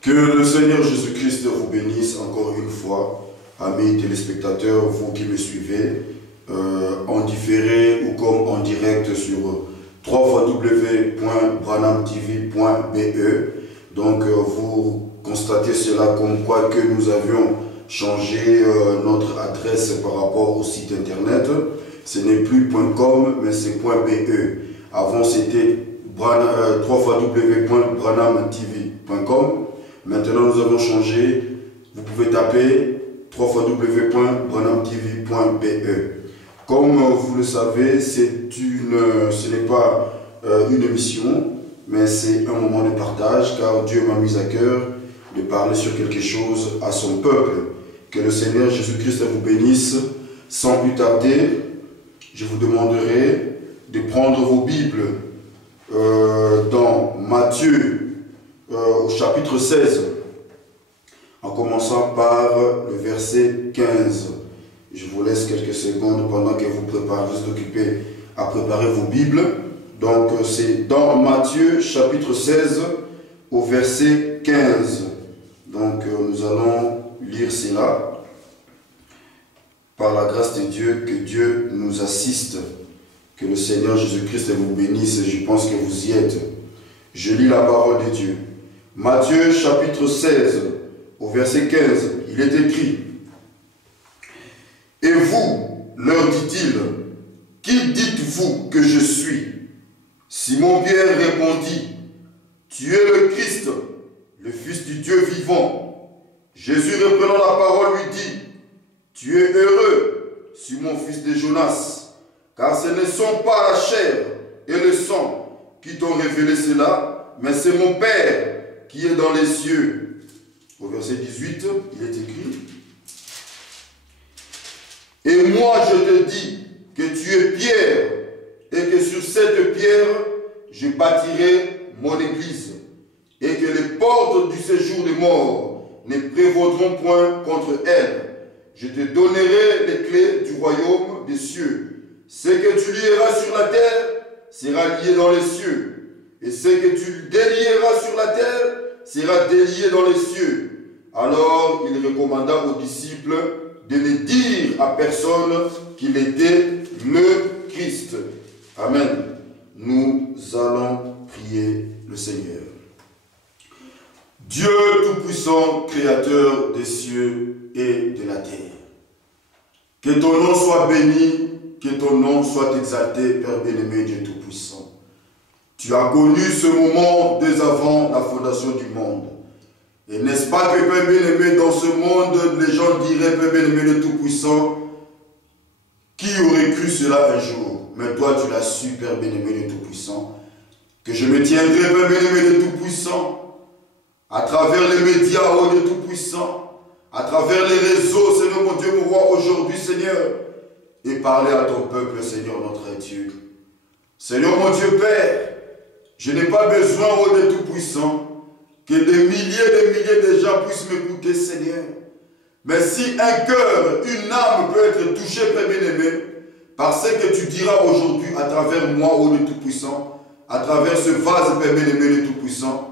Que le Seigneur Jésus-Christ vous bénisse encore une fois, amis téléspectateurs, vous qui me suivez, en différé ou comme en direct sur www.branhamtv.be. Donc vous constatez cela comme quoi que nous avions changé notre adresse par rapport au site internet. Ce n'est plus .com mais c'est .be. Avant c'était www.branhamtv.com. Maintenant nous avons changé. Vous pouvez taper www.branhamtv.be. Comme vous le savez, ce n'est pas une émission, mais c'est un moment de partage, car Dieu m'a mis à cœur de parler sur quelque chose à son peuple. Que le Seigneur Jésus-Christ vous bénisse. Sans plus tarder, je vous demanderai de prendre vos Bibles dans Matthieu au chapitre 16, en commençant par le verset 15. Je vous laisse quelques secondes pendant que vous vous occupez à préparer vos Bibles. Donc c'est dans Matthieu chapitre 16 au verset 15. Donc nous allons lire cela. Par la grâce de Dieu, que Dieu nous assiste. Que le Seigneur Jésus-Christ vous bénisse. Je pense que vous y êtes. Je lis la parole de Dieu. Matthieu chapitre 16 au verset 15. Il est écrit: Et vous, leur dit-il, qui dites-vous que je suis? Simon-Pierre répondit: Tu es le Christ, le Fils du Dieu vivant. Jésus reprenant la parole lui dit: Tu es heureux, Simon, fils de Jonas, car ce ne sont pas la chair et le sang qui t'ont révélé cela, mais c'est mon Père qui est dans les cieux. Au verset 18, il est écrit: Et moi je te dis que tu es Pierre, et que sur cette pierre je bâtirai mon église, et que les portes du séjour des morts ne prévaudront point contre elle. Je te donnerai les clés du royaume des cieux. Ce que tu lieras sur la terre sera lié dans les cieux, et ce que tu délieras sur la terre sera délié dans les cieux. Alors il recommanda aux disciples de ne dire à personne qu'il était le Christ. Amen. Nous allons prier le Seigneur. Dieu Tout-Puissant, Créateur des cieux et de la terre, que ton nom soit béni, que ton nom soit exalté, Père bien-aimé, Dieu Tout-Puissant. Tu as connu ce moment dès avant la fondation du monde. Et n'est-ce pas que, Père bien-aimé, dans ce monde, les gens diraient, Père bien-aimé, le Tout-Puissant, qui aurait cru cela un jour? Mais toi, tu l'as su, Père bien-aimé, le Tout-Puissant, que je me tiendrai, Père bien-aimé, le Tout-Puissant, à travers les médias, oh Dieu Tout-Puissant, à travers les réseaux, Seigneur mon Dieu, mon roi, aujourd'hui, Seigneur, et parler à ton peuple, Seigneur notre Dieu. Seigneur mon Dieu, Père, je n'ai pas besoin, oh Dieu Tout-Puissant, que des milliers de gens puissent m'écouter, Seigneur. Mais si un cœur, une âme peut être touchée, Père bien-aimé, par ce que tu diras aujourd'hui à travers moi, ô Dieu Tout-Puissant, à travers ce vase, Père bien-aimé, le Tout-Puissant,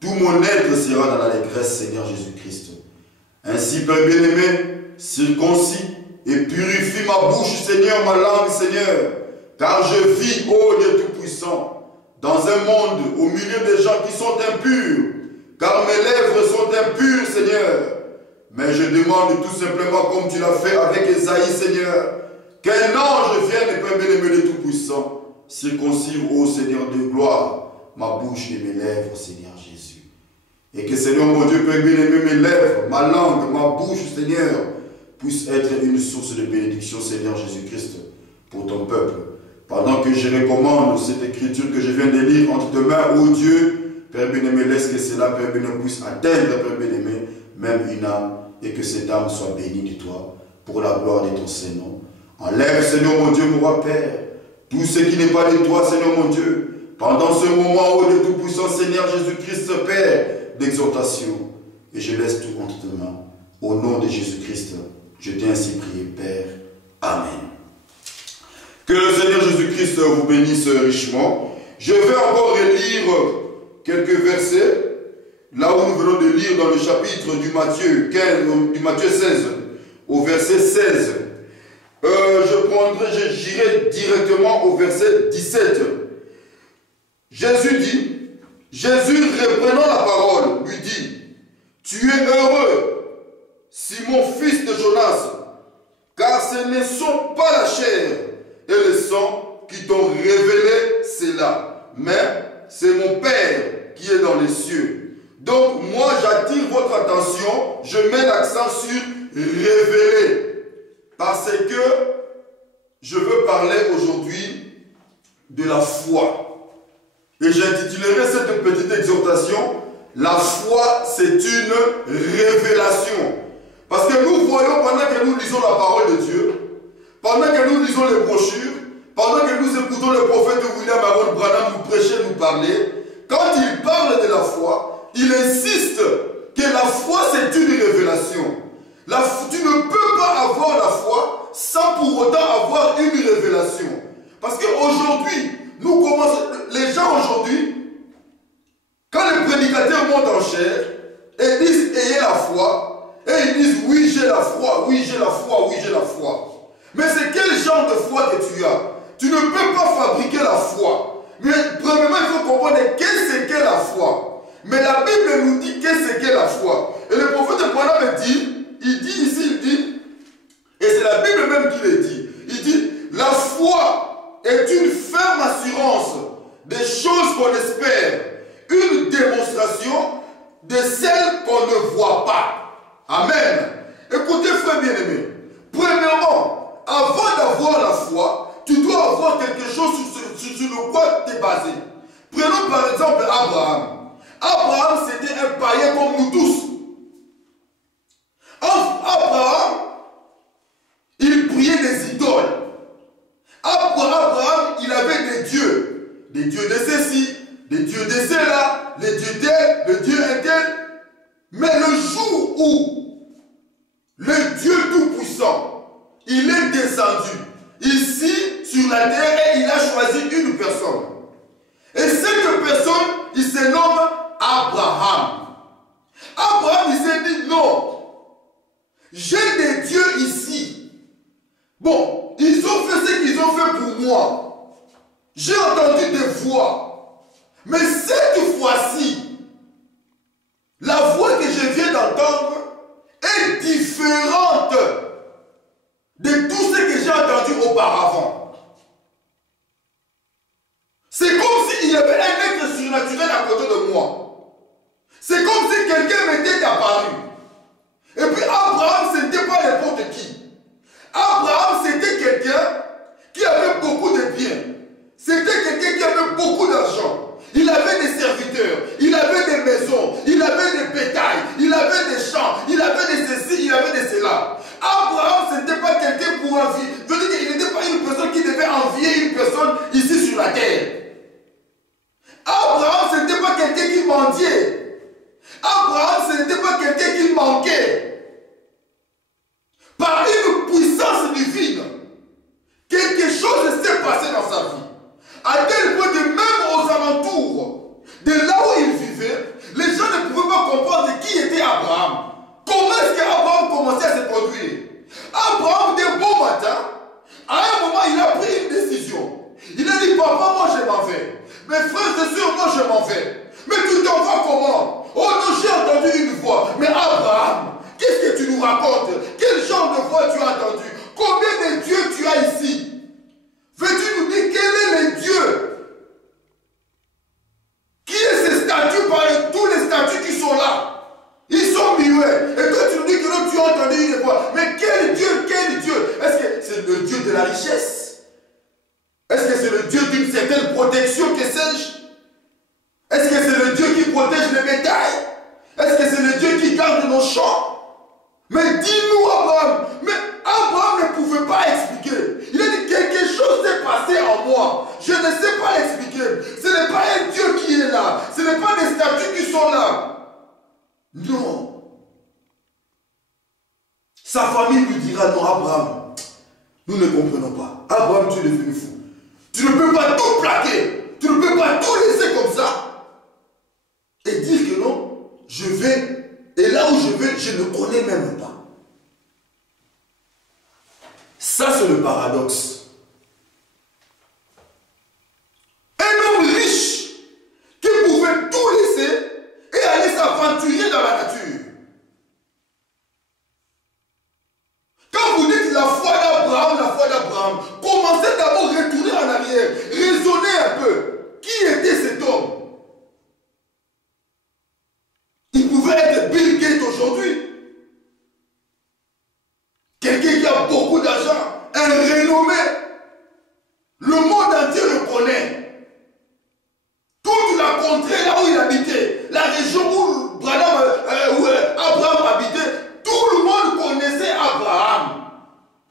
tout mon être sera dans l'allégresse, Seigneur Jésus-Christ. Ainsi, Père bien-aimé, circoncis et purifie ma bouche, Seigneur, ma langue, Seigneur, car je vis, ô Dieu Tout-Puissant, dans un monde au milieu des gens qui sont impurs, car mes lèvres sont impures, Seigneur. Mais je demande tout simplement, comme tu l'as fait avec Esaïe, Seigneur, qu'un ange vienne, Père bien-aimé, le Tout-Puissant, circoncire, ô Seigneur de gloire, ma bouche et mes lèvres, Seigneur Jésus. Et que, Seigneur mon Dieu, Père bien-aimé, mes lèvres, ma langue, ma bouche, Seigneur, puisse être une source de bénédiction, Seigneur Jésus-Christ, pour ton peuple. Pendant que je recommande cette écriture que je viens de lire entre tes mains, ô Dieu, Père bien-aimé, laisse que cela, Père bien-aimé, puisse atteindre, Père bien-aimé, même une âme, et que cette âme soit bénie de toi, pour la gloire de ton Saint-Nom. Enlève, Seigneur mon Dieu, mon roi Père, tout ce qui n'est pas de toi, Seigneur mon Dieu, pendant ce moment, ô Dieu Tout-Puissant, Seigneur Jésus-Christ, Père, d'exhortation, et je laisse tout entre tes mains. Au nom de Jésus-Christ, je t'ai ainsi prié, Père. Amen. Que le Seigneur Jésus-Christ vous bénisse richement. Je vais encore relire quelques versets là où nous venons de lire dans le chapitre du Matthieu 16, au verset 16. J'irai directement au verset 17. Jésus reprenant la parole, lui dit, tu es heureux, Simon, fils de Jonas, car ce ne sont pas la chair et le sang qui t'ont révélé cela, mais c'est mon Père qui est dans les cieux. Donc moi j'attire votre attention, je mets l'accent sur révéler, parce que je veux parler aujourd'hui de la foi. Et j'intitulerai cette petite exhortation, la foi c'est une révélation. Parce que nous voyons pendant que nous lisons la parole de Dieu, pendant que nous lisons les brochures, pendant que nous écoutons le prophète William Aaron Branham nous prêcher, nous parler, quand il parle de la foi, il insiste que la foi c'est une révélation. Tu ne peux pas avoir la foi sans pour autant avoir une révélation. Parce qu'aujourd'hui, les gens aujourd'hui, quand les prédicateurs montent en chair et disent ayez la foi, et ils disent oui j'ai la foi, oui j'ai la foi, oui j'ai la foi. Mais c'est quel genre de foi que tu as? Tu ne peux pas fabriquer la foi. Mais premièrement, il faut comprendre qu'est-ce qu'est la foi. Mais la Bible nous dit qu'est-ce qu'est la foi. Et le prophète Branham dit, et c'est la Bible même qui le dit, il dit, la foi est une ferme assurance des choses qu'on espère, une démonstration de celles qu'on ne voit pas. Amen. Écoutez, frère bien-aimé, premièrement, avant d'avoir la foi, tu dois avoir quelque chose sur le quoi tu es basé. Prenons par exemple Abraham. Abraham, c'était un païen comme nous tous. Abraham, il priait des idoles. Abraham, il avait des dieux de ceci, des dieux de cela, les dieux tel, le dieu un tel. Mais le jour où le Dieu Tout-Puissant, il est descendu ici sur la terre et il a choisi une personne. Et cette personne, il se nomme Abraham. Abraham, il s'est dit non, j'ai des dieux ici. Bon, ils ont fait ce qu'ils ont fait pour moi. J'ai entendu des voix. Mais cette fois-ci, la voix que je viens d'entendre est différente de tout ce que j'ai entendu auparavant. C'est comme s'il y avait un être surnaturel à côté de moi. C'est comme si quelqu'un m'était apparu. Et puis Abraham, ce n'était pas n'importe qui. Abraham, c'était quelqu'un qui avait beaucoup de biens. C'était quelqu'un qui avait beaucoup d'argent. Il avait des serviteurs, il avait des maisons, il avait des bétails, il avait des champs, il avait des ceci, il avait des cela. Abraham, ce n'était pas quelqu'un pour envier. Je veux dire qu'il n'était pas une personne qui devait envier une personne ici sur la terre. Abraham, ce n'était pas quelqu'un qui mendiait. Abraham, ce n'était pas quelqu'un qui manquait. Par une puissance divine, quelque chose s'est passé dans sa vie. À tel point que même aux alentours de là où il vivait, les gens ne pouvaient pas comprendre qui était Abraham. Comment est-ce qu'Abraham commençait à se produire? Abraham, d'un beau matin, à un moment, il a pris une décision. Il a dit, papa, moi je m'en vais. Mes frères et sœurs, moi je m'en vais. Mais tu t'en vas comment? Oh non, j'ai entendu une voix. Mais Abraham, qu'est-ce que tu nous racontes? Quel genre de voix tu as entendu? Combien de dieux tu as ici? Veux-tu nous dire quel est le Dieu? Qui est ce statut parmi tous les statues qui sont là? Ils sont muets. Et toi tu nous dis que non, tu as entendu une voix. Mais quel Dieu? Quel Dieu? Est-ce que c'est le Dieu de la richesse? Est-ce que c'est le Dieu d'une certaine protection, que sais-je? Est-ce que c'est le Dieu qui protège les bétails? Est-ce que c'est le Dieu qui garde nos champs? Mais dis-nous Abraham. Mais Abraham ne pouvait pas expliquer. Il a dit quelque chose s'est passé en moi. Je ne sais pas l'expliquer. Ce n'est pas un Dieu qui est là. Ce n'est pas des statues qui sont là. Non. Sa famille lui dira non Abraham. Nous ne comprenons pas. Abraham, tu es devenu fou. Tu ne peux pas tout plaquer. Tu ne peux pas tout laisser comme ça. Et dire que non. paradoxe. Un homme riche qui pouvait tout laisser et aller s'aventurer dans la nature. Quand vous dites la foi d'Abraham, commencez d'abord à retourner en arrière, raisonnez un peu. Qui était cet homme? Il pouvait être Bill Gates aujourd'hui. Quelqu'un qui a beaucoup d'argent, un renommé. Le monde entier le connaît. Toute la contrée là où il habitait, la région où Abraham habitait, tout le monde connaissait Abraham.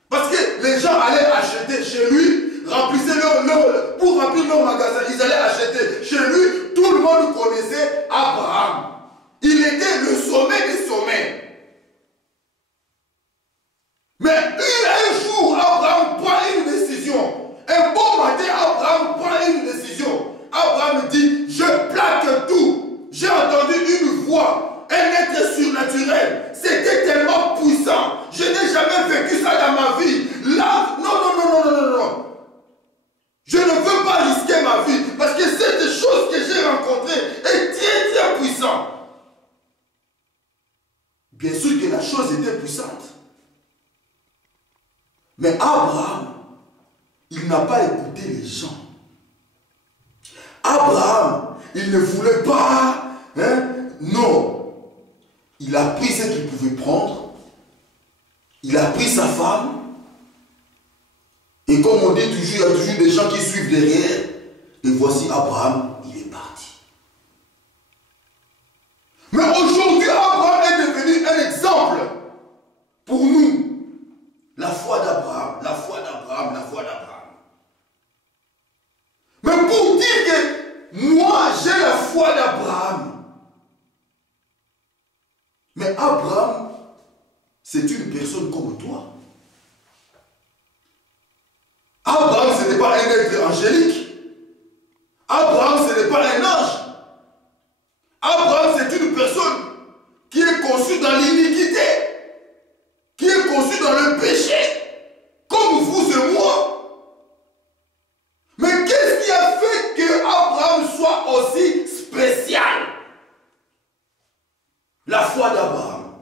Parce que les gens allaient acheter chez lui, remplissaient pour remplir leur magasin, ils allaient acheter chez lui, tout le monde connaissait Abraham. Il était le sommet des sommets. Mais un jour, Abraham prend une décision. Un bon matin, Abraham prend une décision. Abraham dit, je plaque tout. J'ai entendu une voix, un être surnaturel. C'était tellement puissant. Je n'ai jamais vécu ça dans ma vie. Là, non. Je ne veux pas risquer ma vie. Parce que cette chose que j'ai rencontrée est très puissante. Bien sûr que la chose était puissante. Mais Abraham, il n'a pas écouté les gens. Abraham, il ne voulait pas, non. Il a pris ce qu'il pouvait prendre. Il a pris sa femme. Et comme on dit toujours, il y a toujours des gens qui suivent derrière. Et voici Abraham, il est parti. Mais aujourd'hui, Abraham est devenu un exemple pour nous. La foi d'Abraham, la foi d'Abraham, la foi d'Abraham. Mais pour dire que moi j'ai la foi d'Abraham. Mais Abraham, c'est une personne comme toi. Abraham, ce n'est pas un être angélique. Abraham, ce n'est pas un ange. Abraham, c'est une personne qui est conçue dans l'iniquité, qui est conçue dans le péché, comme vous et moi. Mais qu'est-ce qui a fait que Abraham soit aussi spécial? La foi d'Abraham.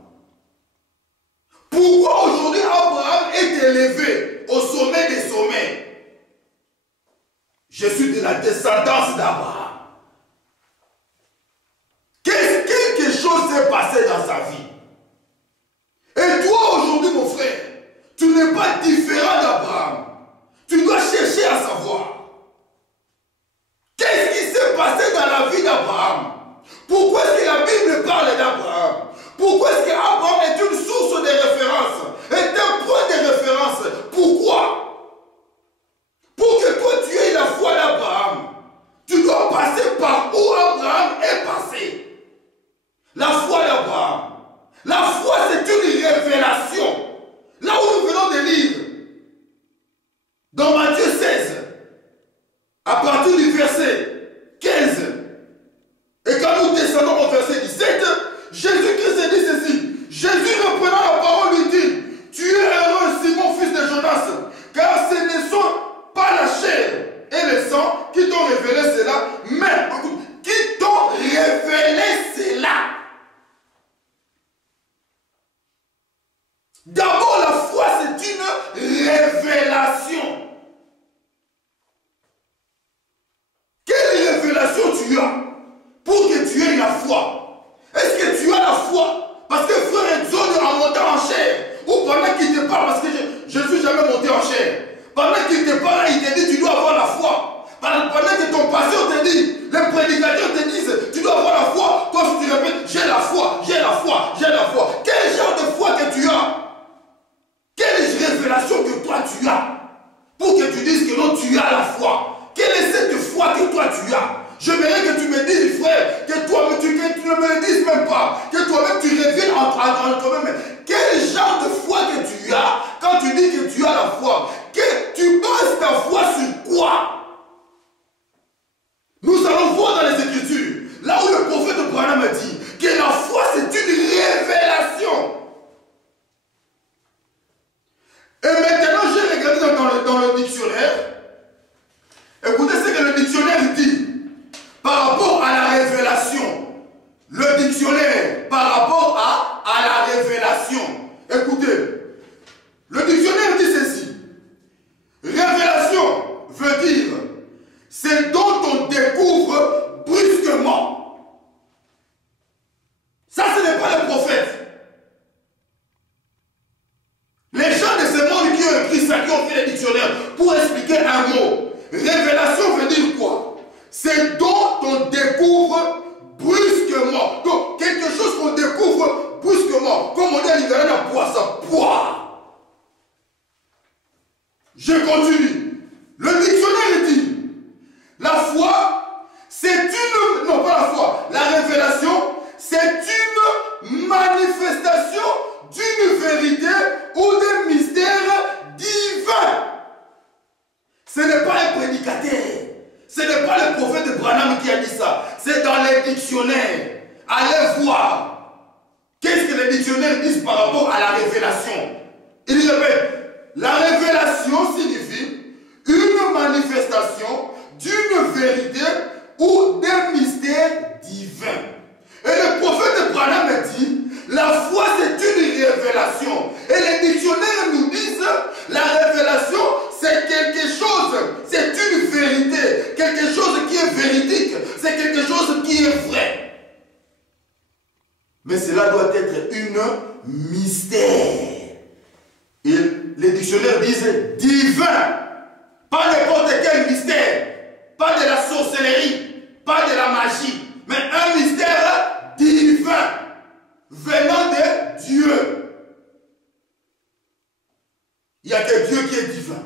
Pourquoi aujourd'hui Abraham est élevé au sommet des sommets? Je suis de la descendance d'Abraham. Quelque chose s'est passé dans sa vie. Et toi aujourd'hui mon frère, tu n'es pas différent d'Abraham. Tu dois chercher à savoir. Qu'est-ce qui s'est passé dans la vie d'Abraham? Pourquoi est-ce que la Bible parle d'Abraham? Pourquoi est-ce qu'Abraham est une source de référence? Est un point de référence? Pourquoi? Pour que toi tu aies la foi d'Abraham, tu dois passer par où Abraham est passé. La foi d'Abraham. La foi, c'est une révélation. Là où nous venons de lire, pour expliquer un mot. Révélation veut dire quoi? C'est dont on découvre brusquement. Donc, quelque chose qu'on découvre brusquement. Comme on dit à l'Italien, la poisson. Pouah. Je continue. Le dictionnaire dit, la foi, c'est une... Non, pas la foi. La révélation, c'est une manifestation d'une vérité ou d'un mystère divin. Ce n'est pas un prédicateur. Ce n'est pas le prophète de Branham qui a dit ça. C'est dans les dictionnaires. Allez voir. Qu'est-ce que les dictionnaires disent par rapport à la révélation? Il répète, la révélation signifie une manifestation d'une vérité ou d'un mystère divin. Et le prophète de Branham dit, la foi c'est une révélation. Et les dictionnaires nous disent, la révélation c'est quelque chose, c'est une vérité, quelque chose qui est véridique, c'est quelque chose qui est vrai. Mais cela doit être une mystère. Et les dictionnaires disent divin, pas n'importe quel mystère, pas de la sorcellerie, pas de la magie, mais un mystère divin, venant de Dieu. Il n'y a que Dieu qui est divin.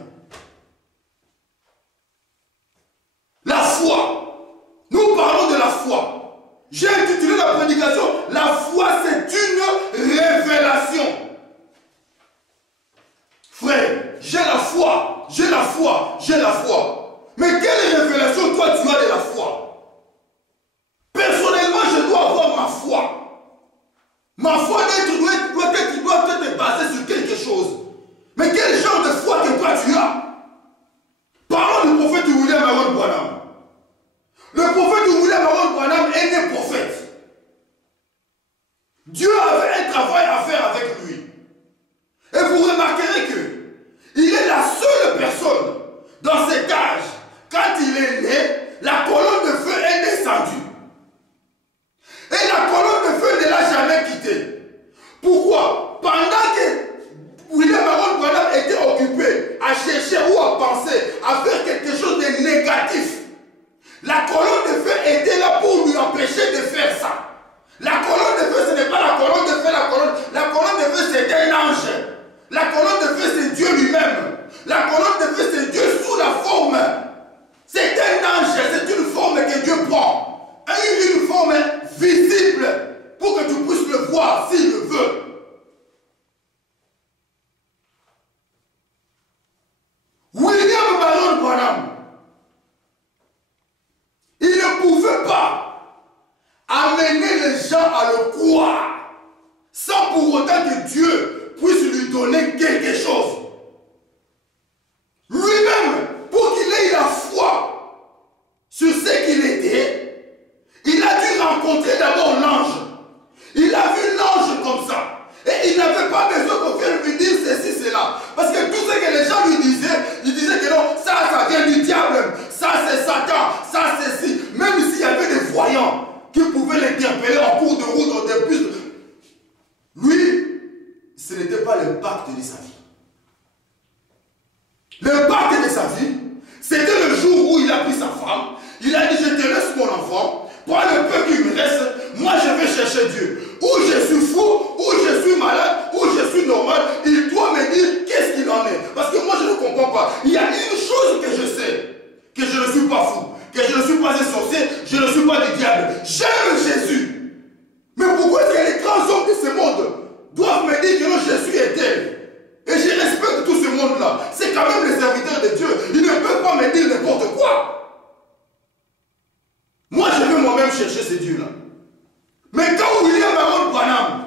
La foi. Nous parlons de la foi. J'ai intitulé la prédication, la foi c'est une révélation. Frère, j'ai la foi, j'ai la foi, j'ai la foi. Mais quelle révélation toi tu as de la foi? Personnellement, je dois avoir ma foi. Ma foi doit être basée sur quelque chose. Mais quel genre de foi que toi tu as? Parlons du prophète William Aaron Branham. Le prophète William Aaron Branham est né prophète. Dieu avait un travail à faire avec lui. Et vous remarquerez que il est la seule personne dans cet âge, quand il est né, la colonne de feu est descendue. Et la colonne de feu ne l'a jamais quitté. Pourquoi? Pendant que William Aaron Branham était occupé à chercher ou à penser, à faire quelque chose de négatif, la colonne de feu était là pour lui empêcher de faire ça. La colonne de feu, ce n'est pas la colonne de feu, la colonne de feu, c'est un ange. La colonne de feu, c'est Dieu lui-même. La colonne de feu, c'est Dieu sous la forme. C'est un ange, c'est une forme que Dieu prend. Et une forme visible pour que tu puisses le voir s'il le veut. William Aaron Branham, il ne pouvait pas amener les gens à le croire sans pour autant que Dieu puisse lui donner quelque chose. Lui-même, pour qu'il ait la foi sur ce qu'il était, il a dû rencontrer d'abord l'ange. Il a vu l'ange comme ça. Et il n'avait pas besoin qu'on vienne lui dire ceci, cela. Parce que tout ce que les gens lui disaient, ils disaient que non, ça vient du diable, ça c'est Satan, ça c'est si. Même s'il y avait des voyants qui pouvaient l'interpeller en cours de route, en début, lui, ce n'était pas l'impact de sa vie. L'impact de sa vie, c'était le jour où il a pris sa femme, il a dit, je te laisse mon enfant, prends le peu qui me reste, moi je vais chercher Dieu. Ou je suis fou, ou je suis malade, ou je suis normal, il doit me dire qu'est-ce qu'il en est. Parce que moi je ne comprends pas. Il y a une chose que je sais, que je ne suis pas fou, que je ne suis pas un sorcier, je ne suis pas du diable. J'aime Jésus. Mais pourquoi est-ce que les grands hommes de ce monde doivent me dire que non, Jésus est tel? Et je respecte tout ce monde-là. C'est quand même les serviteurs de Dieu. Ils ne peuvent pas me dire n'importe quoi. Moi, je veux moi-même chercher ce Dieu-là. Mais quand William Aaron Branham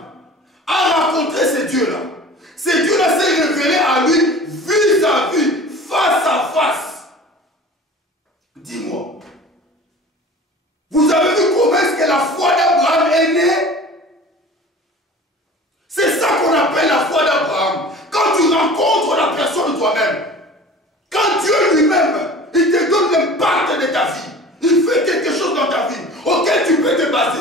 a rencontré ce Dieu-là s'est révélé à lui vis-à-vis, face à face. Dis-moi, vous avez vu comment est-ce que la foi d'Abraham est née? C'est ça qu'on appelle la foi d'Abraham. Quand tu rencontres la personne toi-même, quand Dieu lui-même, il te donne l'impact de ta vie, il fait quelque chose dans ta vie auquel tu peux te baser.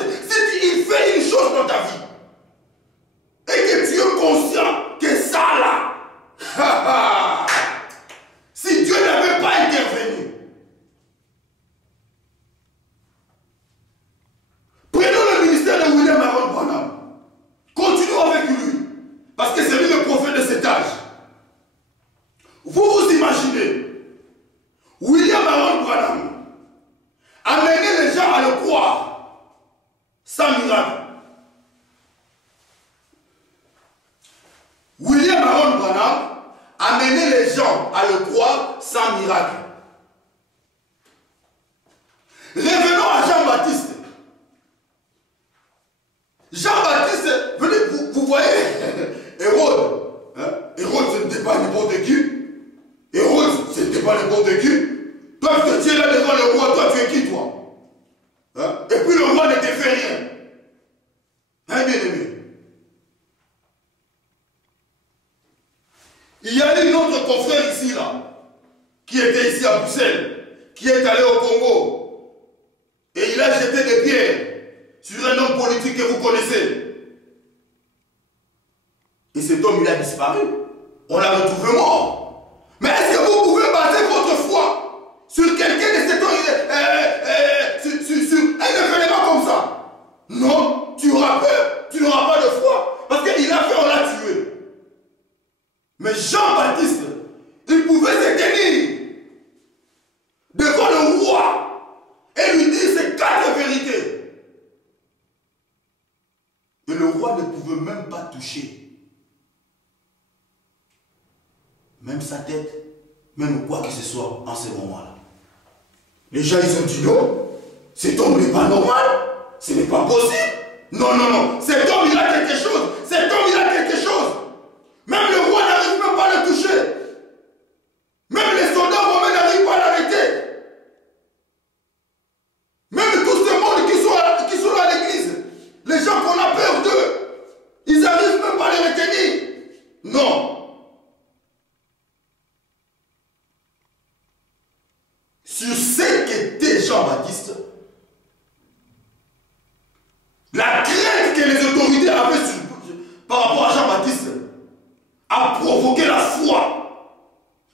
Branham amenait les gens à le croire sans miracle. William Aaron Branham amenait les gens à le croire sans miracle. Revenons à Jean-Baptiste. Jean-Baptiste, venez, vous voyez, Hérode. Hein? Hérode, ce n'était pas n'importe qui. Hérode, ce n'était pas n'importe qui. Toi, tu es là devant le roi, toi, tu es qui, toi? Hein? Et puis le roi ne te fait rien. Hein, bien aimé? Il y a une autre confrère ici, là, qui était ici à Bruxelles, qui est allé au Congo. Et il a jeté des pierres sur un homme politique que vous connaissez. Et cet homme, il a disparu. On l'a retrouvé mort. Mais est-ce que vous pouvez baser votre foi sur quelqu'un de cet homme, sur un événement comme ça? Non, tu auras peur, tu n'auras pas de foi. Parce qu'il a fait, on l'a tué. Mais Jean-Baptiste, il pouvait se tenir devant le roi et lui dire ces 4 vérités. Et le roi ne pouvait même pas toucher. Même sa tête, même quoi que ce soit en ce moment-là. Les gens, ils ont dit non, cet homme n'est pas normal, ce n'est pas possible. Non, non, non, cet homme, il a quelque chose, cet homme, il a quelque chose. Même le roi n'arrive même pas à le toucher. Même les soldats romains n'arrivent pas à l'arrêter. Même tout ce monde qui sont à l'église, les gens qu'on a peur d'eux, ils n'arrivent même pas à les retenir. Non. Sur ce qu'était Jean-Baptiste, la crainte que les autorités avaient par rapport à Jean-Baptiste a provoqué la foi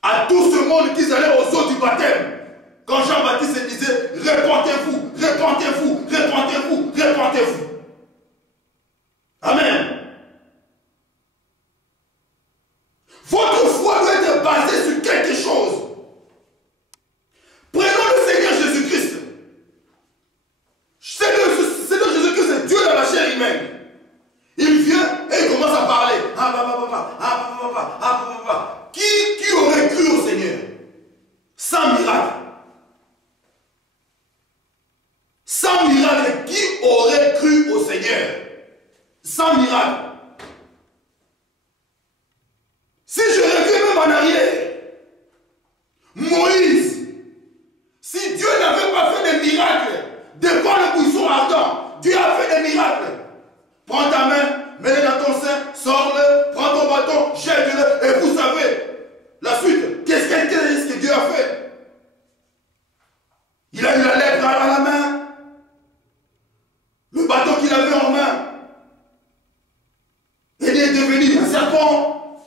à tout ce monde qui allait aux eaux du baptême. Quand Jean-Baptiste disait « Répentez-vous, répentez-vous, répentez-vous, répentez-vous ». Amen. Votre foi doit être basée sur quelque chose. Prenons le Seigneur Jésus-Christ. Seigneur Jésus-Christ, c'est Dieu dans la chair humaine. Il vient et il commence à parler. Qui aurait cru au Seigneur sans miracle? Sans miracle, qui aurait cru au Seigneur sans miracle? Si je reviens même en arrière, Moïse, si Dieu n'avait pas fait des miracles devant le buisson ardent, Dieu a fait des miracles. Prends ta main, mets-le dans ton sein, sors-le, prends ton bâton, jette-le, et vous savez la suite. Qu'est-ce que Dieu a fait? Il a eu la lèpre à la main, le bâton qu'il avait en main, il est devenu un serpent.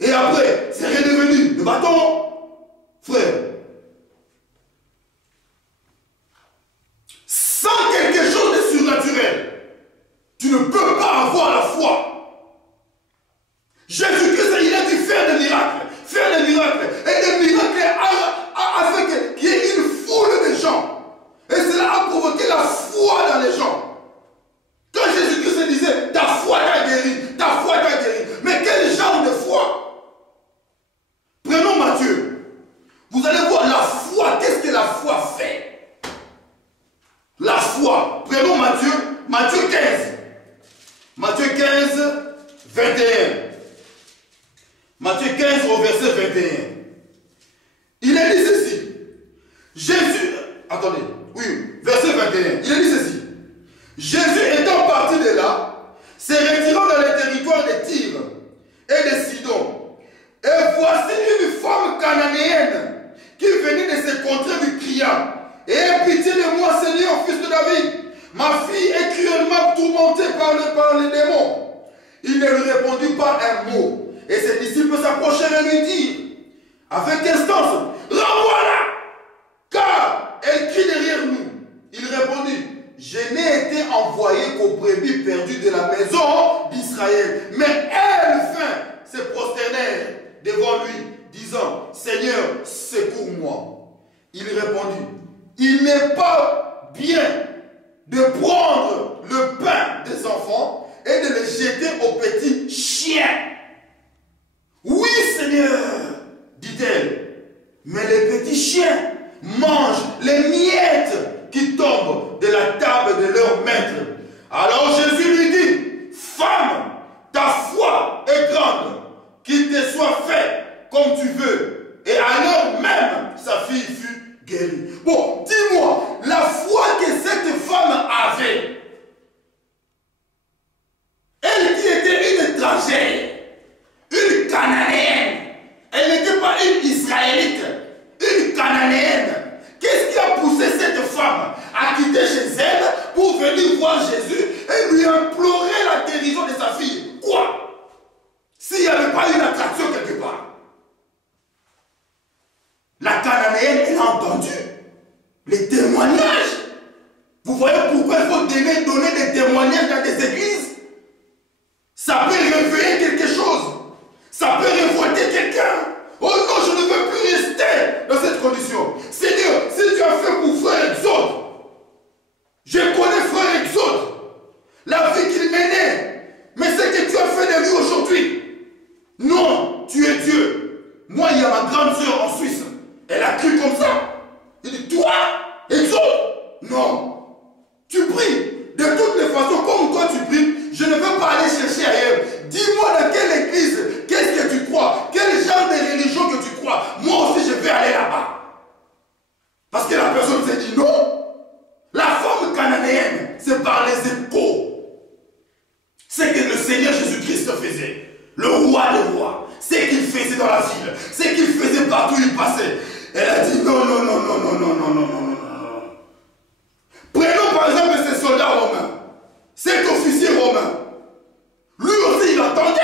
Et après, c'est redevenu le bâton. Frère, sans quelque chose de surnaturel, tu ne peux pas avoir la foi. Jésus-Christ, il a dû faire des miracles. Faire des miracles. Et des miracles afin qu'il y ait une foule de gens. Et cela a provoqué la foi dans les gens. Quand Jésus-Christ disait, ta foi t'a guéri, ta foi t'a guéri. Mais quel genre de foi? Prenons Matthieu. Vous allez voir la foi. Qu'est-ce que la foi fait? La foi. Prenons Matthieu. Matthieu 15. Matthieu 15, 21. Matthieu 15 au verset 21. Il a dit ceci. Jésus, attendez, oui, verset 21. Il a dit ceci. Jésus étant parti de là, se retirant dans les territoires de Tyr et de Sidon. Et voici une femme cananéenne qui venait de ces contrées lui criant, « Aie pitié de moi, Seigneur, fils de David. Ma fille est cruellement tourmentée par les démons. » Il ne lui répondit pas un mot. Et ses disciples s'approchèrent et lui dirent, avec instance, « Renvoie-la, car elle crie derrière nous. » Il répondit, « Je n'ai été envoyé qu'aux brebis perdues de la maison d'Israël. » Mais elle vint se prosterner devant lui, disant, « Seigneur, secours-moi. » Il répondit, il n'est pas bien de prendre le pain des enfants et de le jeter aux petits chiens. Oui, Seigneur, dit-elle, mais les petits chiens mangent les miettes qui tombent de la table de leur maître. Alors Jésus lui dit, femme, ta foi est grande, qu'il te soit fait comme tu veux. Et alors même, sa fille fut guérie. Bon, dis-moi, la foi que cette femme avait, elle qui était une étrangère, une cananéenne, elle n'était pas une israélite, une cananéenne. Qu'est-ce qui a poussé cette femme à quitter chez elle pour venir voir Jésus et lui implorer la guérison de sa fille? Quoi? S'il n'y avait pas une attraction quelque part. La cananéenne, elle a entendu les témoignages. Vous voyez pourquoi il faut donner des témoignages dans des églises? Ça peut réveiller quelque chose. Ça peut révolter quelqu'un. Oh non, je ne veux plus rester dans cette condition. Seigneur, si tu as fait pour frère Exode, je connais frère Exode, la vie qu'il menait, mais ce que tu as fait de lui aujourd'hui. Non, tu es Dieu. Moi, il y a ma grande sœur en Suisse. Elle a cru comme ça. Il dit, toi, Exode, non. Tu pries. De toutes les façons, comme toi tu pries, je ne veux pas aller chercher ailleurs. Dis-moi dans quelle église, qu'est-ce que tu crois? Quel genre de religion que tu crois? Moi aussi, je vais aller là-bas. Parce que la personne s'est dit non. La femme cananéenne, c'est par les échos. C'est que le Seigneur Jésus-Christ faisait. Le roi des rois. C'est qu'il faisait dans la ville. C'est qu'il faisait partout où il passait. Elle a dit non, non, non, non, non, non, non, non, non, non. Prenons par exemple ces soldats romains. Cet officier romain. Lui aussi, il entendait.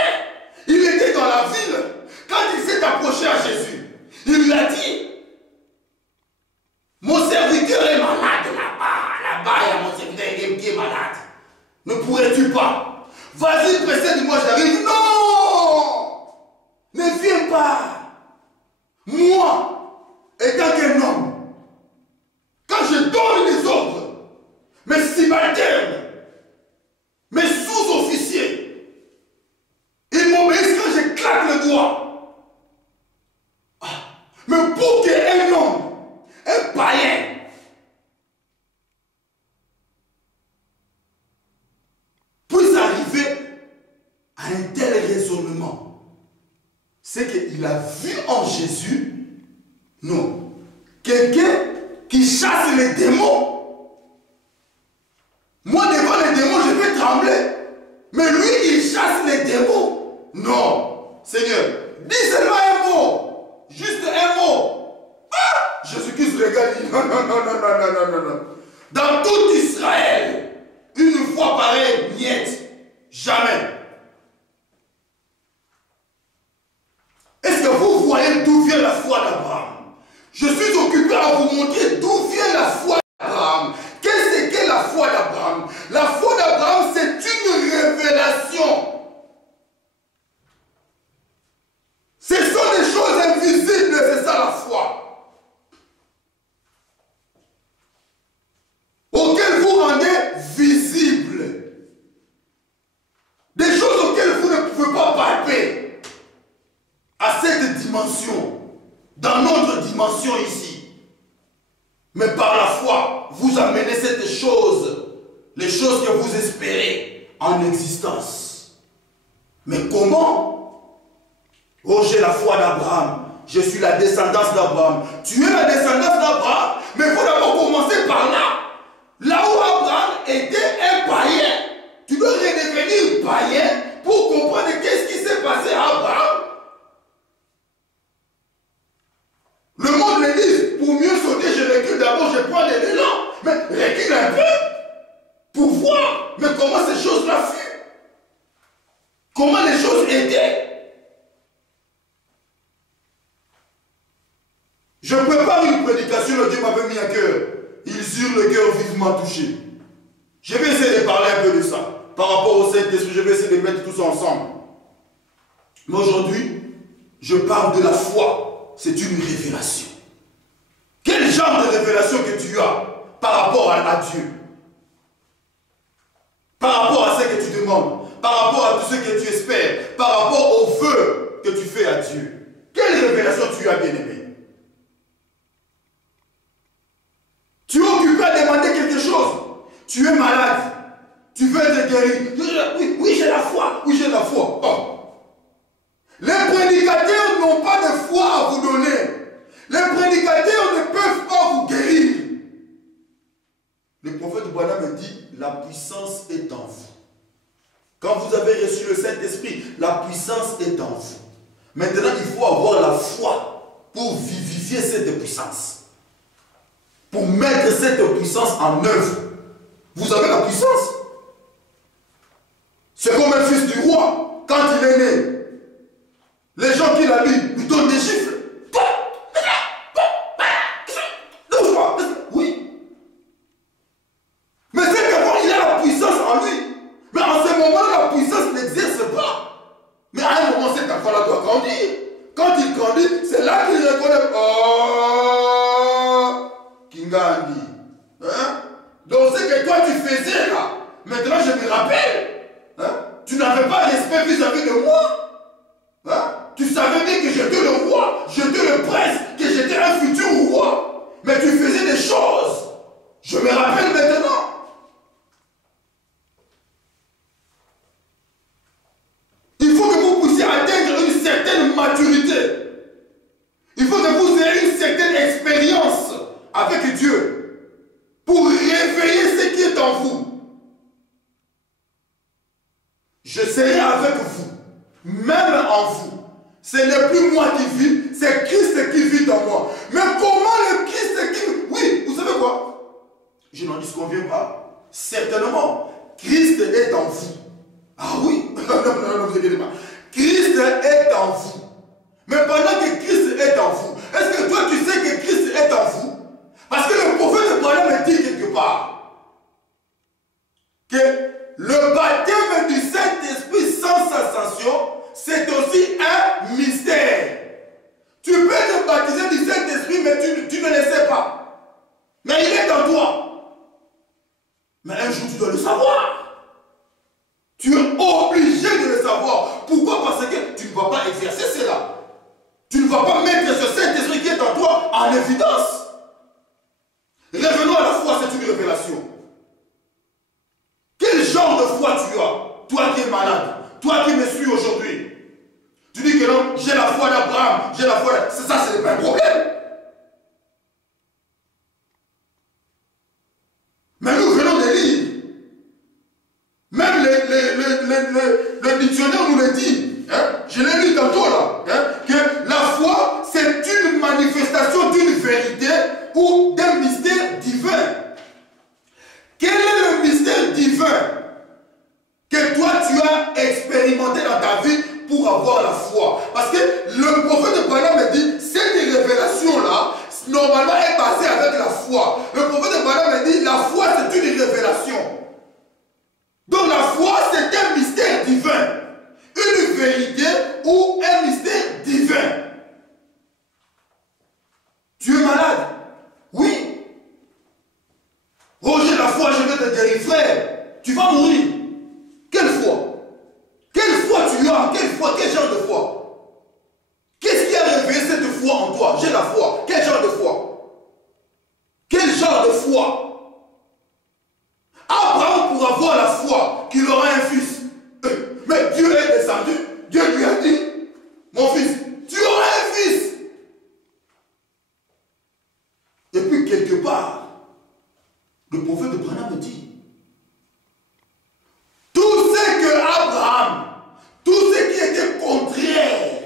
Il était dans la ville. Quand il s'est approché à Jésus, il lui a dit, mon serviteur est malade là-bas. Là-bas, il y a mon serviteur qui est malade. Ne pourrais-tu pas? Vas-y, précède-moi, j'arrive. Non! Ne viens pas. Moi, étant qu'un homme, quand je donne les ordres, mes subalternes, mes sous-officiers, ils m'obéissent quand je claque le doigt. Ah, mais pour qu'un homme, un païen, puisse arriver à un tel raisonnement, c'est qu'il a vu en Jésus, non, quelqu'un qui chasse les démons. Moi, devant les démons, je vais trembler. Mais lui, il chasse les démons. Non. Seigneur, dis seulement un mot. Juste un mot. Ah! Jésus-Christ regarde, dit non, non, non, non, non, non, non, non. Dans tout Israël, une fois pareil, niet. Jamais. Est-ce que vous voyez d'où vient la foi d'Abraham? Je suis occupé à vous montrer d'où vient la foi d'Abraham. Qu'est-ce qu'est la foi d'Abraham? La foi d'Abraham, c'est une révélation. Ce sont des choses invisibles, c'est ça la foi. Auxquelles vous rendez visibles. Des choses auxquelles vous ne pouvez pas palper. À cette dimension, dans notre dimension ici. Mais par la foi, vous amenez cette chose, les choses que vous espérez en existence. Mais comment? Oh, j'ai la foi d'Abraham. Je suis la descendance d'Abraham. Tu es la descendance d'Abraham, mais il faut d'abord commencer par là. Là où Abraham était un païen. Tu dois redevenir païen pour comprendre qu'est-ce qui s'est passé à Abraham. Le monde me dit, pour mieux sauter, je recule d'abord, je prends de l'élan. Mais recule un peu pour voir. Mais comment ces choses-là furent? Comment les choses étaient? Je prépare une prédication, le Dieu m'avait mis à cœur. Ils eurent le cœur vivement touché. Je vais essayer de parler un peu de ça. Par rapport au Saint-Esprit, je vais essayer de mettre tout ça ensemble. Mais aujourd'hui, je parle de la foi. C'est une révélation. Quel genre genre de révélation que tu as par rapport à Dieu, par rapport à ce que tu demandes, par rapport à tout ce que tu espères, par rapport aux vœux que tu fais à Dieu. Quelle révélation tu as, bien-aimé? Tu es occupé à demander quelque chose. Tu es malade. Tu veux être guéri. Oui, oui, j'ai la foi. Oui, j'ai la foi. Oh. Les prédicateurs n'ont pas de foi à vous donner. Les prédicateurs ne peuvent pas vous guérir. Le prophète Branham dit, la puissance est en vous. Quand vous avez reçu le Saint-Esprit, la puissance est en vous. Maintenant, il faut avoir la foi pour vivifier cette puissance. Pour mettre cette puissance en œuvre. Vous avez la puissance. C'est comme un fils du roi. Quand il est né, les gens qui l'habillent lui donnent des gifles. Oui. Mais c'est qu'avant, il a la puissance en lui. Mais en ce moment, la puissance n'exerce pas. Mais à un moment, cet enfant-là doit grandir. Quand il grandit, c'est là qu'il reconnaît. Oh, Kingandi. Hein? Donc ce que toi tu faisais là, maintenant je me rappelle. Hein? Tu n'avais pas respect vis-à-vis de moi. Hein? Tu savais bien que j'étais le roi, j'étais le prince, que j'étais un futur roi. Mais tu faisais des choses. Je me rappelle maintenant. Il faut que vous puissiez atteindre une certaine maturité. Il faut que vous ayez une certaine expérience avec Dieu pour réveiller ce qui est en vous. Je serai avec vous, même en vous. Ce n'est plus moi qui vis, c'est Christ qui vit en moi. Mais comment le Christ qui... Oui, vous savez quoi? Je n'en disconviens pas. Certainement, Christ est en vous. Ah oui? Non, vous inquiétez pas. Christ est en vous. Mais pendant que Christ est en vous, est-ce que toi tu sais que Christ est en vous? Parce que le prophète de Branham dit quelque part que le baptême du Saint-Esprit sans ascension, c'est aussi un mystère. Tu peux te baptiser du Saint-Esprit, mais tu ne le sais pas. Mais il est en toi. Mais un jour, tu dois le savoir. Tu es obligé de le savoir. Pourquoi? Parce que tu ne vas pas exercer cela. Tu ne vas pas mettre ce Saint-Esprit qui est en toi en évidence. Revenons à la foi, c'est une révélation. Quel genre de foi tu as? Toi qui es malade, toi qui me suis aujourd'hui. Tu dis que non, j'ai la foi d'Abraham, j'ai la foi de... Ça, ce n'est pas un problème. Mais nous venons de lire. Même le dictionnaire nous le dit. Hein? Je l'ai lu tantôt là. Hein? Que la foi, c'est une manifestation d'une vérité ou d'un mystère divin. Quel est le mystère divin que toi tu as expérimenté dans ta vie pour avoir la foi? Parce que le prophète de Branham dit, cette révélation-là, normalement est basée avec la foi. Le prophète de Branham dit, la foi c'est une révélation. Donc la foi c'est un mystère divin. Une vérité ou un mystère divin. Tu es malade? Oui. Oh, j'ai la foi, je vais te guérir, frère. Tu vas mourir. Quelle foi? Quelle foi tu as? Quelle foi? Quel genre de foi? Qu'est-ce qui a réveillé cette foi en toi? J'ai la foi. Quel genre de foi? Quel genre de foi? Abraham, pour avoir la foi qu'il aura un fils. Mais Dieu est descendu. Dieu lui a dit, mon fils, tu auras un fils. Et puis quelque part, le prophète de Branham dit, tout ce que Abraham, tout ce qui était contraire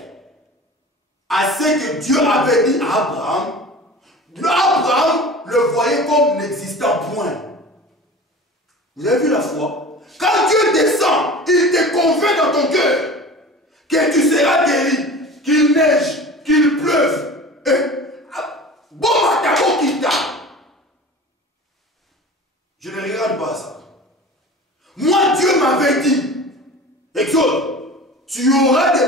à ce que Dieu avait dit à Abraham, Abraham le voyait comme n'existant point. Vous avez vu la foi? Quand Dieu descend, il te convainc dans ton cœur que tu seras guéri, qu'il neige, qu'il pleuve. Bon matabo kita. Je ne regarde pas ça. Moi, Dieu m'avait dit, Exode, tu auras des...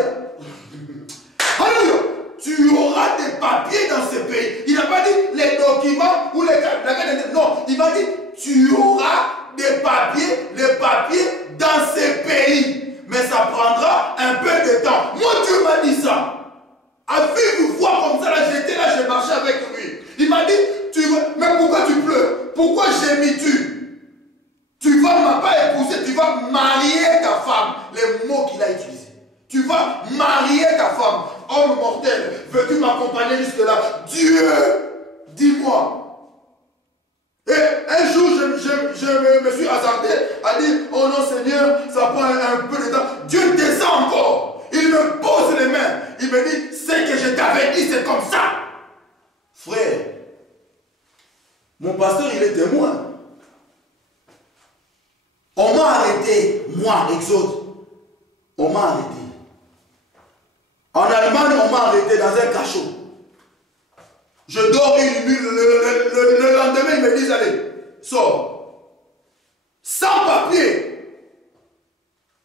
Alléluia, tu auras des papiers dans ce pays. Il n'a pas dit les documents il m'a dit, tu auras des papiers, les papiers dans ces pays. Mais ça prendra un peu de temps. Mon Dieu m'a dit ça. À vivre voir comme ça, là, j'étais là, j'ai marché avec lui. Il m'a dit, mais pourquoi tu pleures? Pourquoi gémis-tu? Tu vas pas épouser, tu vas marier ta femme. Les mots qu'il a utilisés. Tu vas marier ta femme. Homme mortel, veux-tu m'accompagner jusque-là? Dieu, dis-moi. Et un jour, je me suis hasardé à dire, oh non Seigneur, ça prend un peu de temps. Dieu descend encore. Il me pose les mains. Il me dit, ce que je t'avais dit, c'est comme ça. Frère, mon pasteur, il est témoin. On m'a arrêté, moi, Exode. On m'a arrêté. En Allemagne, on m'a arrêté dans un cachot. Je dors une nuit, le lendemain, ils me disent, allez, sors. Sans papier,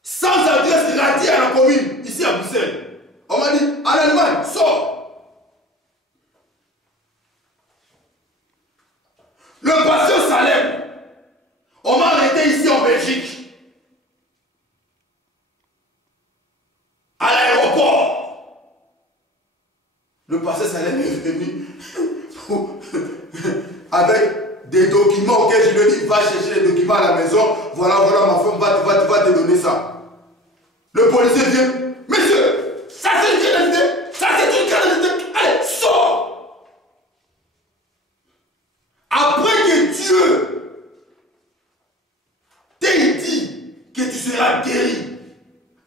sans adresse radiée à la commune, ici à Bruxelles. On m'a dit, en Allemagne, sors. Le pasteur Salem, on m'a arrêté ici en Belgique. À l'aéroport. Le pasteur Salem est venu avec des documents auxquels je lui ai dit, va chercher les documents à la maison. Voilà, ma femme va te donner ça. Le policier vient, monsieur, ça c'est une carte d'identité, ça c'est une carte d'identité, allez, sors. Après que Dieu t'ait dit que tu seras guéri,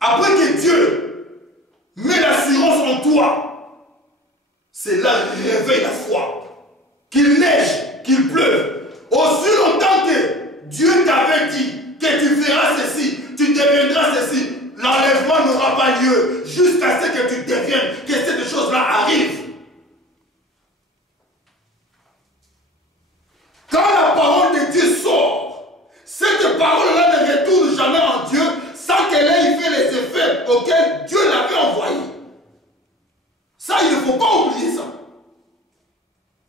après que Dieu met l'assurance en toi, c'est là qu'il réveille la foi. Qu'il neige, qu'il pleuve. Aussi longtemps que Dieu t'avait dit que tu feras ceci, tu deviendras ceci, l'enlèvement n'aura pas lieu jusqu'à ce que tu deviennes, que cette chose-là arrive. Quand la parole de Dieu sort, cette parole-là ne retourne jamais en Dieu sans qu'elle ait fait les effets auxquels Dieu l'avait envoyé. Ça, il ne faut pas oublier ça.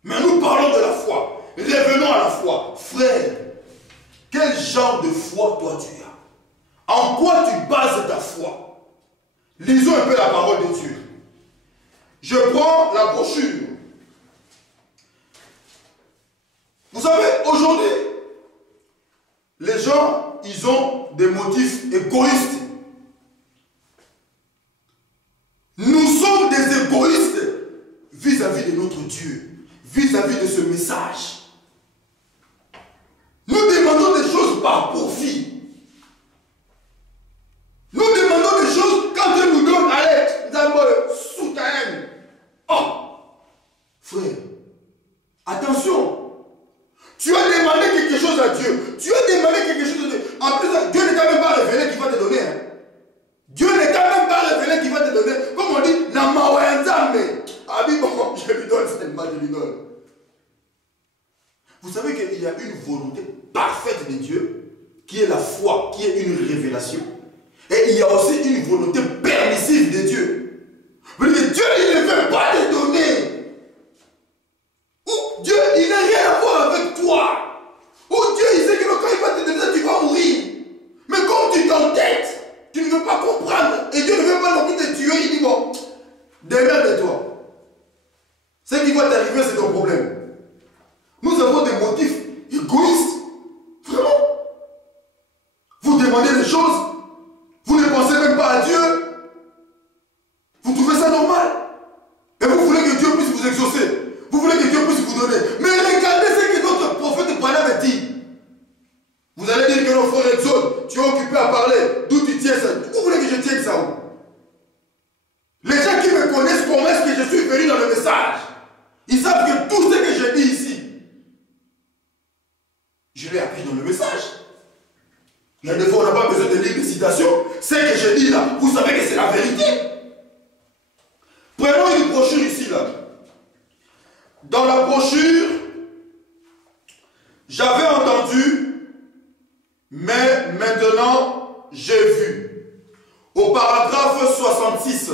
Mais nous parlons de la foi. Revenons à la foi. Frère, quel genre de foi toi tu as? En quoi tu bases ta foi? Lisons un peu la parole de Dieu. Je prends la brochure. Vous savez, aujourd'hui, les gens, ils ont des motifs égoïstes. Nous sommes des égoïstes vis-à-vis de notre Dieu. Vis-à-vis de ce message. Nous demandons des choses par profit. Nous demandons des choses quand Dieu nous donne, allez, nous avons sous ta haine. Oh, frère, attention. Tu as demandé quelque chose à Dieu. Tu as demandé quelque chose à Dieu. En plus, Dieu ne t'a même pas révélé qu'il va te donner. Hein. Dieu ne t'a même pas révélé qu'il va te donner. Comme on dit, Namawaenzame. Ah oui, bon, je lui donne seulement, je lui donne. Vous savez qu'il y a une volonté parfaite de Dieu, qui est la foi, qui est une révélation. Et il y a aussi une volonté permissive de Dieu. Vous voyez, Dieu, il ne veut pas te donner. Ou Dieu, il n'a rien à voir avec toi. Ou Dieu, il sait que quand il va te donner ça, tu vas mourir. Mais comme tu t'entêtes, tu ne veux pas comprendre. Et Dieu ne veut pas non plus te tuer. Il dit, bon, démerde-toi. Ce qui va t'arriver, c'est ton problème. Nous avons des motifs égoïstes. Vraiment. Vous demandez des choses, vous ne pensez même pas à Dieu. Vous trouvez ça normal. Et vous voulez que Dieu puisse vous exaucer. Vous voulez que Dieu puisse vous donner. Mais regardez ce que notre prophète Branham dit. Vous allez dire que nos frères Exode, tu es occupé à parler. D'où tu tiens ça? Vous voulez que je tienne ça où? Les gens qui me connaissent, comment est-ce que je suis venu dans le message? Ils savent que tout ce que je dis ici, je l'ai appris dans le message. Il y a des fois, on n'a pas besoin de lire des citations. Ce que je dis là, vous savez que c'est la vérité. Prenons une brochure ici, là. Dans la brochure, j'avais entendu, mais maintenant, j'ai vu. Au paragraphe 66,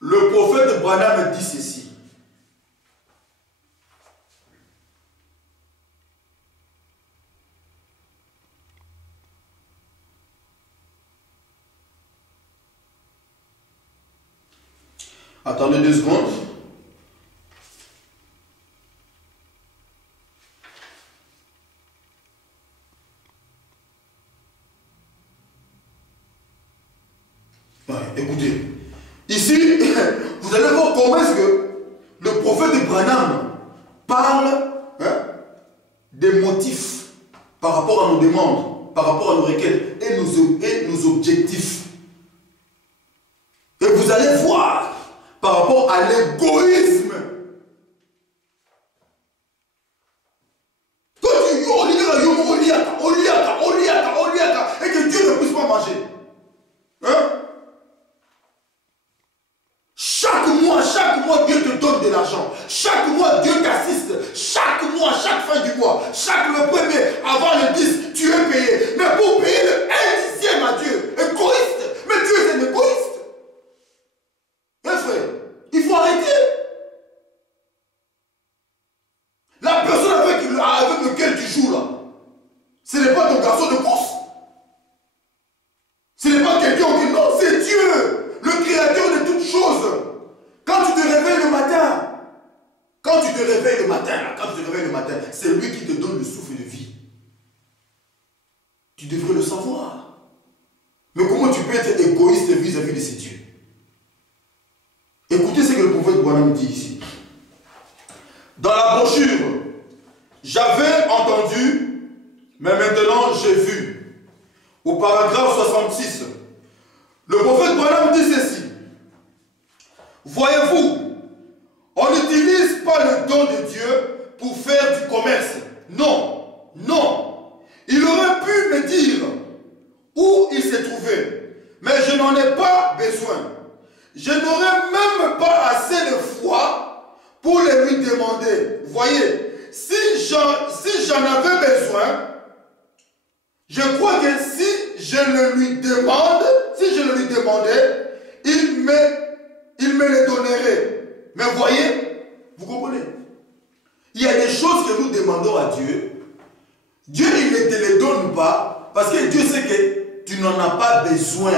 le prophète Branham dit ceci. Attendez 2 secondes. Ouais, écoutez, ici, vous allez voir comment est-ce que le prophète Branham parle des motifs par rapport à nos demandes, par rapport à nos requêtes et nos objectifs. Et vous allez voir par rapport à l'égoïsme. Quand tu et que Dieu ne puisse pas manger. Hein? Chaque mois, Dieu te donne de l'argent. Chaque mois, Dieu t'assiste. Chaque mois, chaque fin du mois, chaque le premier, avant le 10, tu es payé. Mais pour payer le 1/10 à Dieu, égoïste. Mais Dieu est un égoïste. Mes frères, il faut arrêter. La personne avec laquelle tu joues là, ce n'est pas ton garçon de course. Ce n'est pas quelqu'un qui dit non, c'est Dieu, le créateur de toutes choses. Quand tu te réveilles le matin, c'est lui qui te donne le souffle de vie. Tu devrais le savoir. Mais comment tu peux être égoïste vis-à-vis de ces dieux? Écoutez ce que le prophète Branham dit ici. Dans la brochure, j'avais entendu, mais maintenant j'ai vu. Au paragraphe 66, le prophète Branham dit ceci. Voyez-vous, on n'utilise pas le don de Dieu pour faire du commerce. Non, non. Il aurait pu me dire où il s'est trouvé, mais je n'en ai pas besoin. Je n'aurais même pas assez de foi pour le lui demander. Voyez, si j'en avais besoin, je crois que si je le lui demandais, il me le donnerait. Mais voyez, vous comprenez? Il y a des choses que nous demandons à Dieu. Dieu, il ne te les donne pas parce que Dieu sait que tu n'en as pas besoin.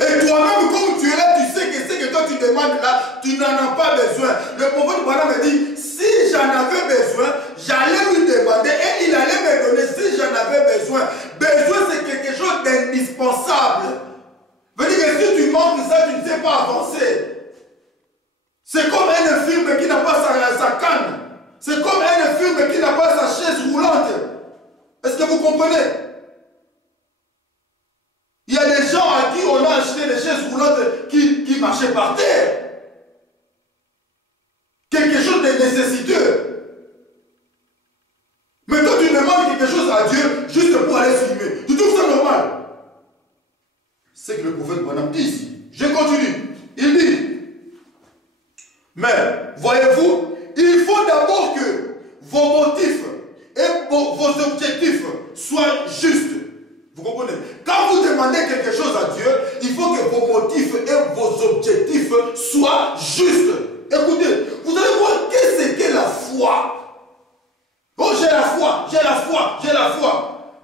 Et toi-même, comme tu es là, tu sais que ce que toi tu demandes là, tu n'en as pas besoin. Le prophète Branham me dit, si j'en avais besoin, j'allais lui demander et il allait me donner si j'en avais besoin. Besoin, c'est quelque chose d'indispensable. Veut dire que si tu manques ça, tu ne sais pas avancer. C'est comme un infirme qui n'a pas sa canne. C'est comme un infirme qui n'a pas sa chaise roulante. Est-ce que vous comprenez? Il y a des gens à qui on a acheté des chaises roulantes qui marchaient par terre. Quelque chose de nécessiteux. Mais quand tu demandes quelque chose à Dieu juste pour aller filmer, tu trouves ça normal? C'est que le prophète Branham dit ici. Je continue. Il dit, mais voyez-vous, il faut d'abord que vos motifs et vos objectifs soient justes. Vous comprenez? Quand vous demandez quelque chose à Dieu, il faut que vos motifs et vos objectifs soient justes. Écoutez, vous allez voir qu'est-ce qu'est la foi. Oh, j'ai la foi.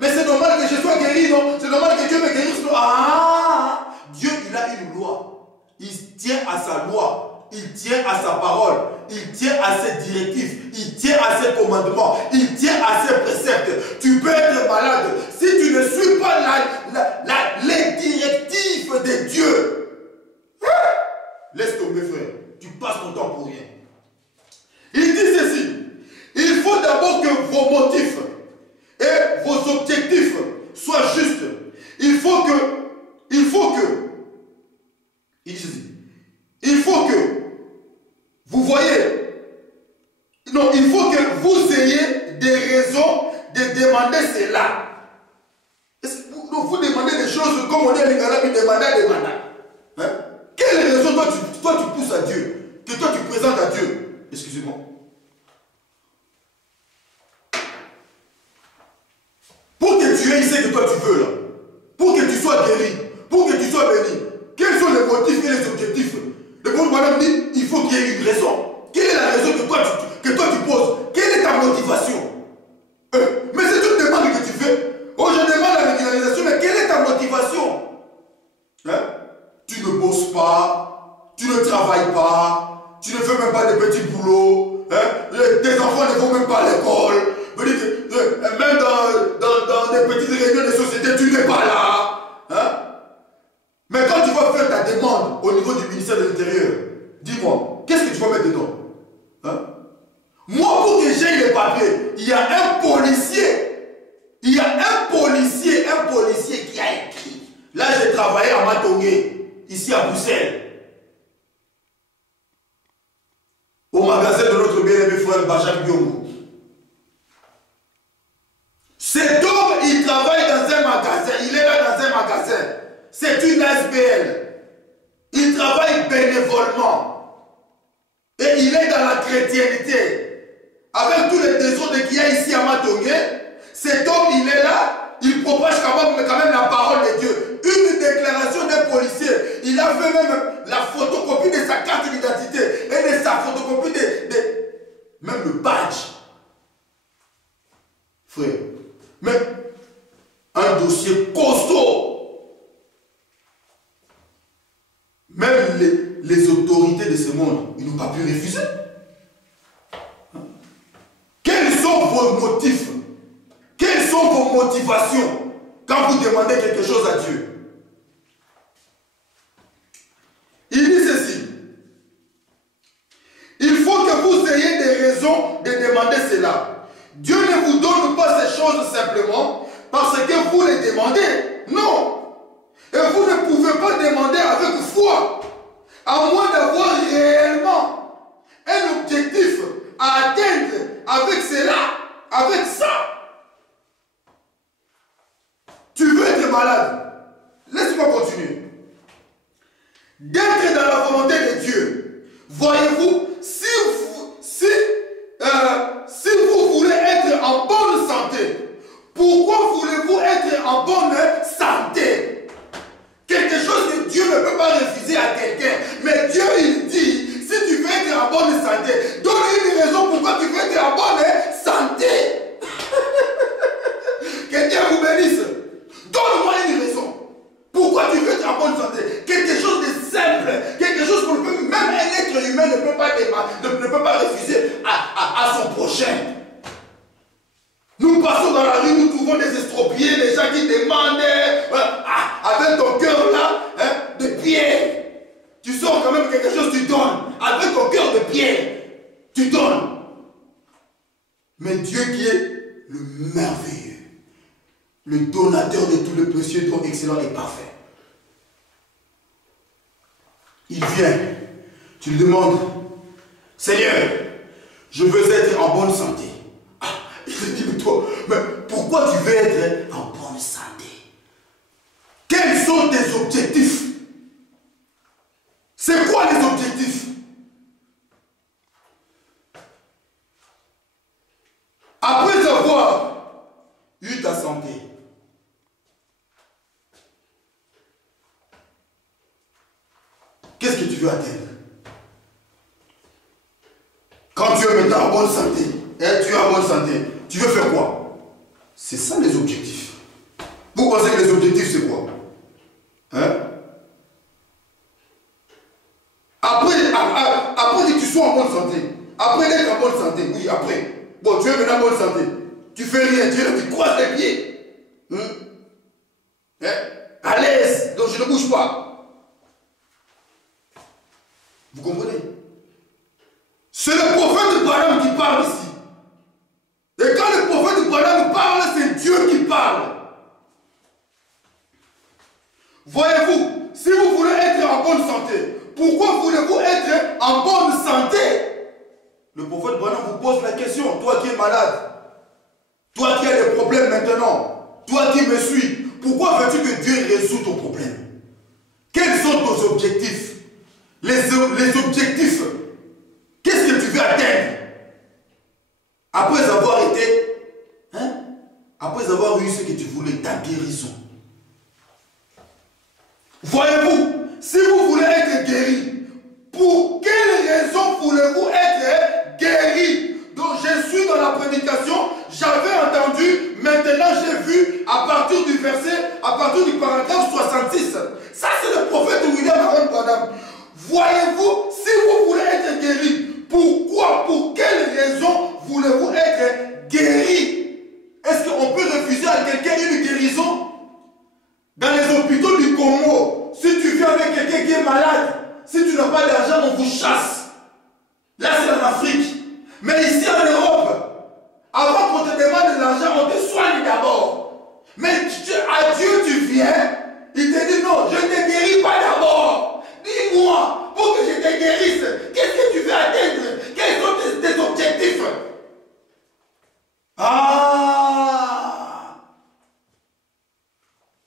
Mais c'est normal que je sois guéri, non? C'est normal que Dieu me guérisse, non? Ah! Dieu, il a une loi. Il tient à sa loi. Il tient à sa parole. Il tient à ses directives. Il tient à ses commandements. Il tient à ses préceptes. Tu peux être malade. Si tu ne suis pas les directives de Dieu, laisse tomber, frère. Tu passes ton temps pour rien. Il dit ceci. Il faut d'abord que vos motifs et vos objectifs soient justes. Il faut que vous voyez, non, il faut que vous ayez des raisons de demander cela. Vous demandez des choses comme on dit à l'Ingala, puis demandez. Hein? Quelle raison toi tu pousses à Dieu, que toi tu présentes à Dieu? Excusez-moi. Pour que tu aies ce que toi tu veux là, pour que tu sois guéri, pour que tu sois béni, quels sont les motifs et les objectifs? Le bon madame dit, il faut qu'il y ait une raison. Quelle est la raison que toi tu poses? Quelle est ta motivation? Mais c'est une demande que tu fais. Oh, je demande la régularisation, mais quelle est ta motivation? Hein? Tu ne bosses pas, travailles pas, tu ne fais même pas de petits boulots, hein? Tes enfants ne vont même pas à l'école, même dans des petites réunions de société, tu n'es pas là. Hein? Mais quand tu vas faire ta demande au niveau du ministère de l'Intérieur, dis-moi, qu'est-ce que tu vas mettre dedans? Hein? Moi, pour que j'aie les papiers, il y a un policier. Il y a un policier qui a écrit. Là, j'ai travaillé à Matongé, ici à Bruxelles. Au magasin de notre bien-aimé frère Bajak Biomou. Cet homme, il travaille dans un magasin. Il est là dans un magasin. C'est une SBL. Il travaille bénévolement. Et il est dans la chrétienté. Avec tous les désordres qu'il y a ici à Matongé, cet homme, il est là, il propage quand même la parole de Dieu. Une déclaration d'un policier, il a fait même la photocopie de sa carte d'identité et de sa photocopie même le badge. Frère, mais un dossier costaud. Même les autorités de ce monde, ils n'ont pas pu refuser. Quels sont vos motifs? Quelles sont vos motivations quand vous demandez quelque chose à Dieu? Il dit ceci. Il faut que vous ayez des raisons de demander cela. Dieu ne vous donne pas ces choses simplement parce que vous les demandez. Non. Et vous ne pouvez pas demander avec foi, à moins d'avoir réellement un objectif à atteindre avec cela, avec ça. Tu veux être malade. Laisse-moi continuer. D'être dans la volonté de Dieu. Voyez-vous, si vous voulez être en bonne santé, pourquoi voulez-vous être en bonne santé? Quelque chose que Dieu ne peut pas refuser à quelqu'un. Mais Dieu, il dit, si tu veux être en bonne santé, donne une raison pourquoi tu veux être en bonne santé. Que Dieu vous bénisse. Donne-moi une raison. Pourquoi tu veux être en bonne santé? Quelque chose de simple. Quelque chose qu'on peut, même un être humain ne peut pas refuser à son prochain. Nous passons dans la rue, nous trouvons des estropiés, des gens qui demandent avec ton cœur là, de pierre. Tu sors quand même quelque chose, tu donnes. Avec ton cœur de pierre, tu donnes. Mais Dieu qui est le merveilleux, le donateur de tout le précieux, dont excellent et parfait. Il vient, tu lui demandes, Seigneur, je veux être en bonne santé. Ah, il te dit, mais toi, mais pourquoi tu veux être en bonne santé? Quels sont tes objectifs? C'est quoi les objectifs? Après avoir eu ta santé, qu'est-ce que tu veux atteindre? Quand tu es maintenant en bonne santé, et tu es en bonne santé, tu veux faire quoi? C'est ça les objectifs. Vous pensez que les objectifs c'est quoi? Hein? Après que tu sois en bonne santé, après d'être en bonne santé, oui, après. Bon, tu es maintenant en bonne santé. Tu fais rien, tu croises les pieds. Hein? À l'aise, donc je ne bouge pas. Vous comprenez? C'est le prophète Branham qui parle ici. Et quand le prophète Branham parle, c'est Dieu qui parle. Voyez-vous, si vous voulez être en bonne santé, pourquoi voulez-vous être en bonne santé? Le prophète Branham vous pose la question, toi qui es malade, toi qui as des problèmes maintenant, toi qui me suis, pourquoi veux-tu que Dieu résout ton problème? Quels sont tes objectifs? Les objectifs, qu'est-ce que tu veux atteindre? Après avoir été, après avoir eu ce que tu voulais, ta guérison. Voyez-vous, si vous voulez être guéri, pour quelle raison voulez-vous être guéri? Donc je suis dans la prédication, j'avais entendu, maintenant j'ai vu à partir du verset, à partir du paragraphe 66. Ça c'est le prophète William Aaron Branham. Voyez-vous, si Afrique. Mais ici en Europe, avant qu'on te demande de l'argent, on te soigne d'abord. Mais à Dieu tu viens, il te dit non, je ne te guéris pas d'abord. Dis-moi, pour que je te guérisse, qu'est-ce que tu veux atteindre? Quels sont tes objectifs? Ah!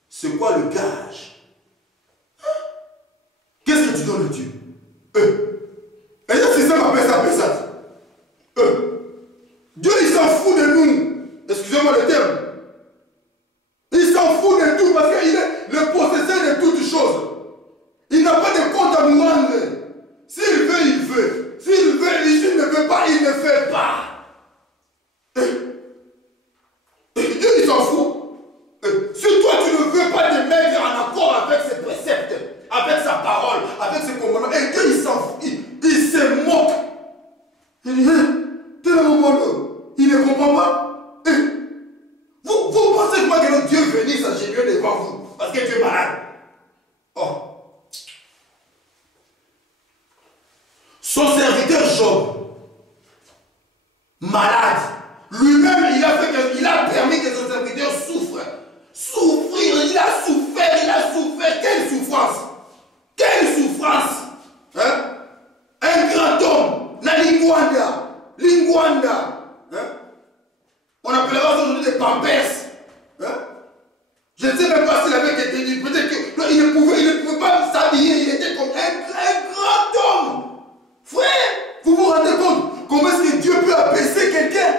C'est quoi le gage? Qu'est-ce que tu donnes à Dieu? Et c'est ça m'appelle ça. Dieu il s'en fout de nous. Excusez-moi le terme. Il s'en fout de tout parce qu'il est le possesseur de toutes choses. Il n'a pas de compte à nous rendre. S'il veut, il veut. S'il veut, s'il ne veut pas, il ne fait pas. Dieu il s'en fout. Si toi tu ne veux pas te mettre en accord avec ses préceptes, avec sa parole, avec ses commandements, et Dieu il s'en fout, il se moque. Il dit, t'es là mon monde, il ne comprend pas. Vous pensez que moi que notre Dieu venir s'agenouiller devant vous parce que tu es malade. Oh. Son serviteur Job, malade, lui-même il a permis que son serviteur souffre. Souffrir, il a souffert, quelle souffrance. Quelle souffrance. Hein? Un grand homme, la Lingwanda. Hein? On appellera ça aujourd'hui des pampers. Hein? Je ne sais même pas s'il avait été dit. Peut-être qu'il ne pouvait pas s'habiller. Il était comme un grand homme. Frère, vous vous rendez compte comment est-ce que Dieu peut abaisser quelqu'un?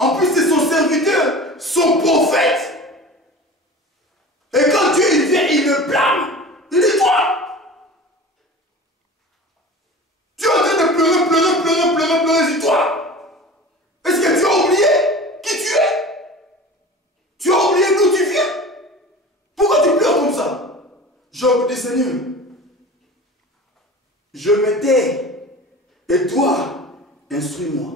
En plus, c'est son serviteur, son prophète. Et quand Dieu il vient, il le blâme. Il dit toi, tu es en train de pleurer, dis-toi. Est-ce que tu as oublié qui tu es? Tu as oublié d'où tu viens? Pourquoi tu pleures comme ça? Job dit Seigneur, je me tais et toi, instruis-moi.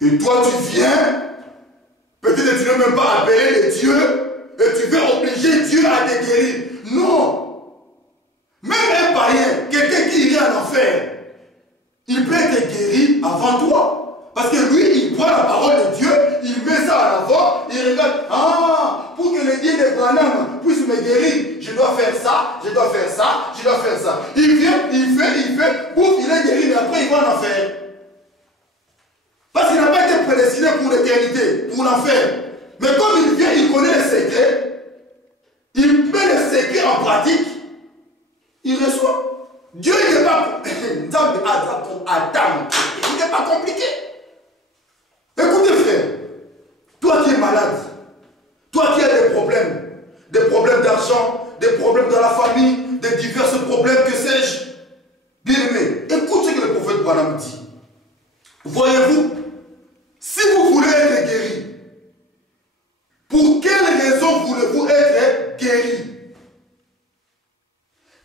Et toi tu viens, peut-être que tu n'as même pas appelé les dieux et tu veux obliger Dieu à te guérir. Non. Même un païen, quelqu'un qui irait en enfer, il peut être guéri avant toi. Parce que lui, il prend la parole de Dieu, il met ça à l'avant, il regarde, ah, pour que le Dieu de Branham puisse me guérir, je dois faire ça, je dois faire ça, je dois faire ça. Il vient, il fait, ouf, il est guéri, mais après il va en enfer. Parce qu'il n'a pas été prédestiné pour l'éternité, pour l'enfer. Mais comme il vient, il connaît les secrets, il met les secrets en pratique, il reçoit. Dieu, il n'est pas... il n'est pas compliqué. Écoutez frère, toi qui es malade, toi qui as des problèmes d'argent, des problèmes dans la famille, des divers problèmes, que sais-je, bien aimé, écoute ce que le prophète Branham dit. Voyez-vous, si vous voulez être guéri, pour quelle raison voulez-vous être guéri?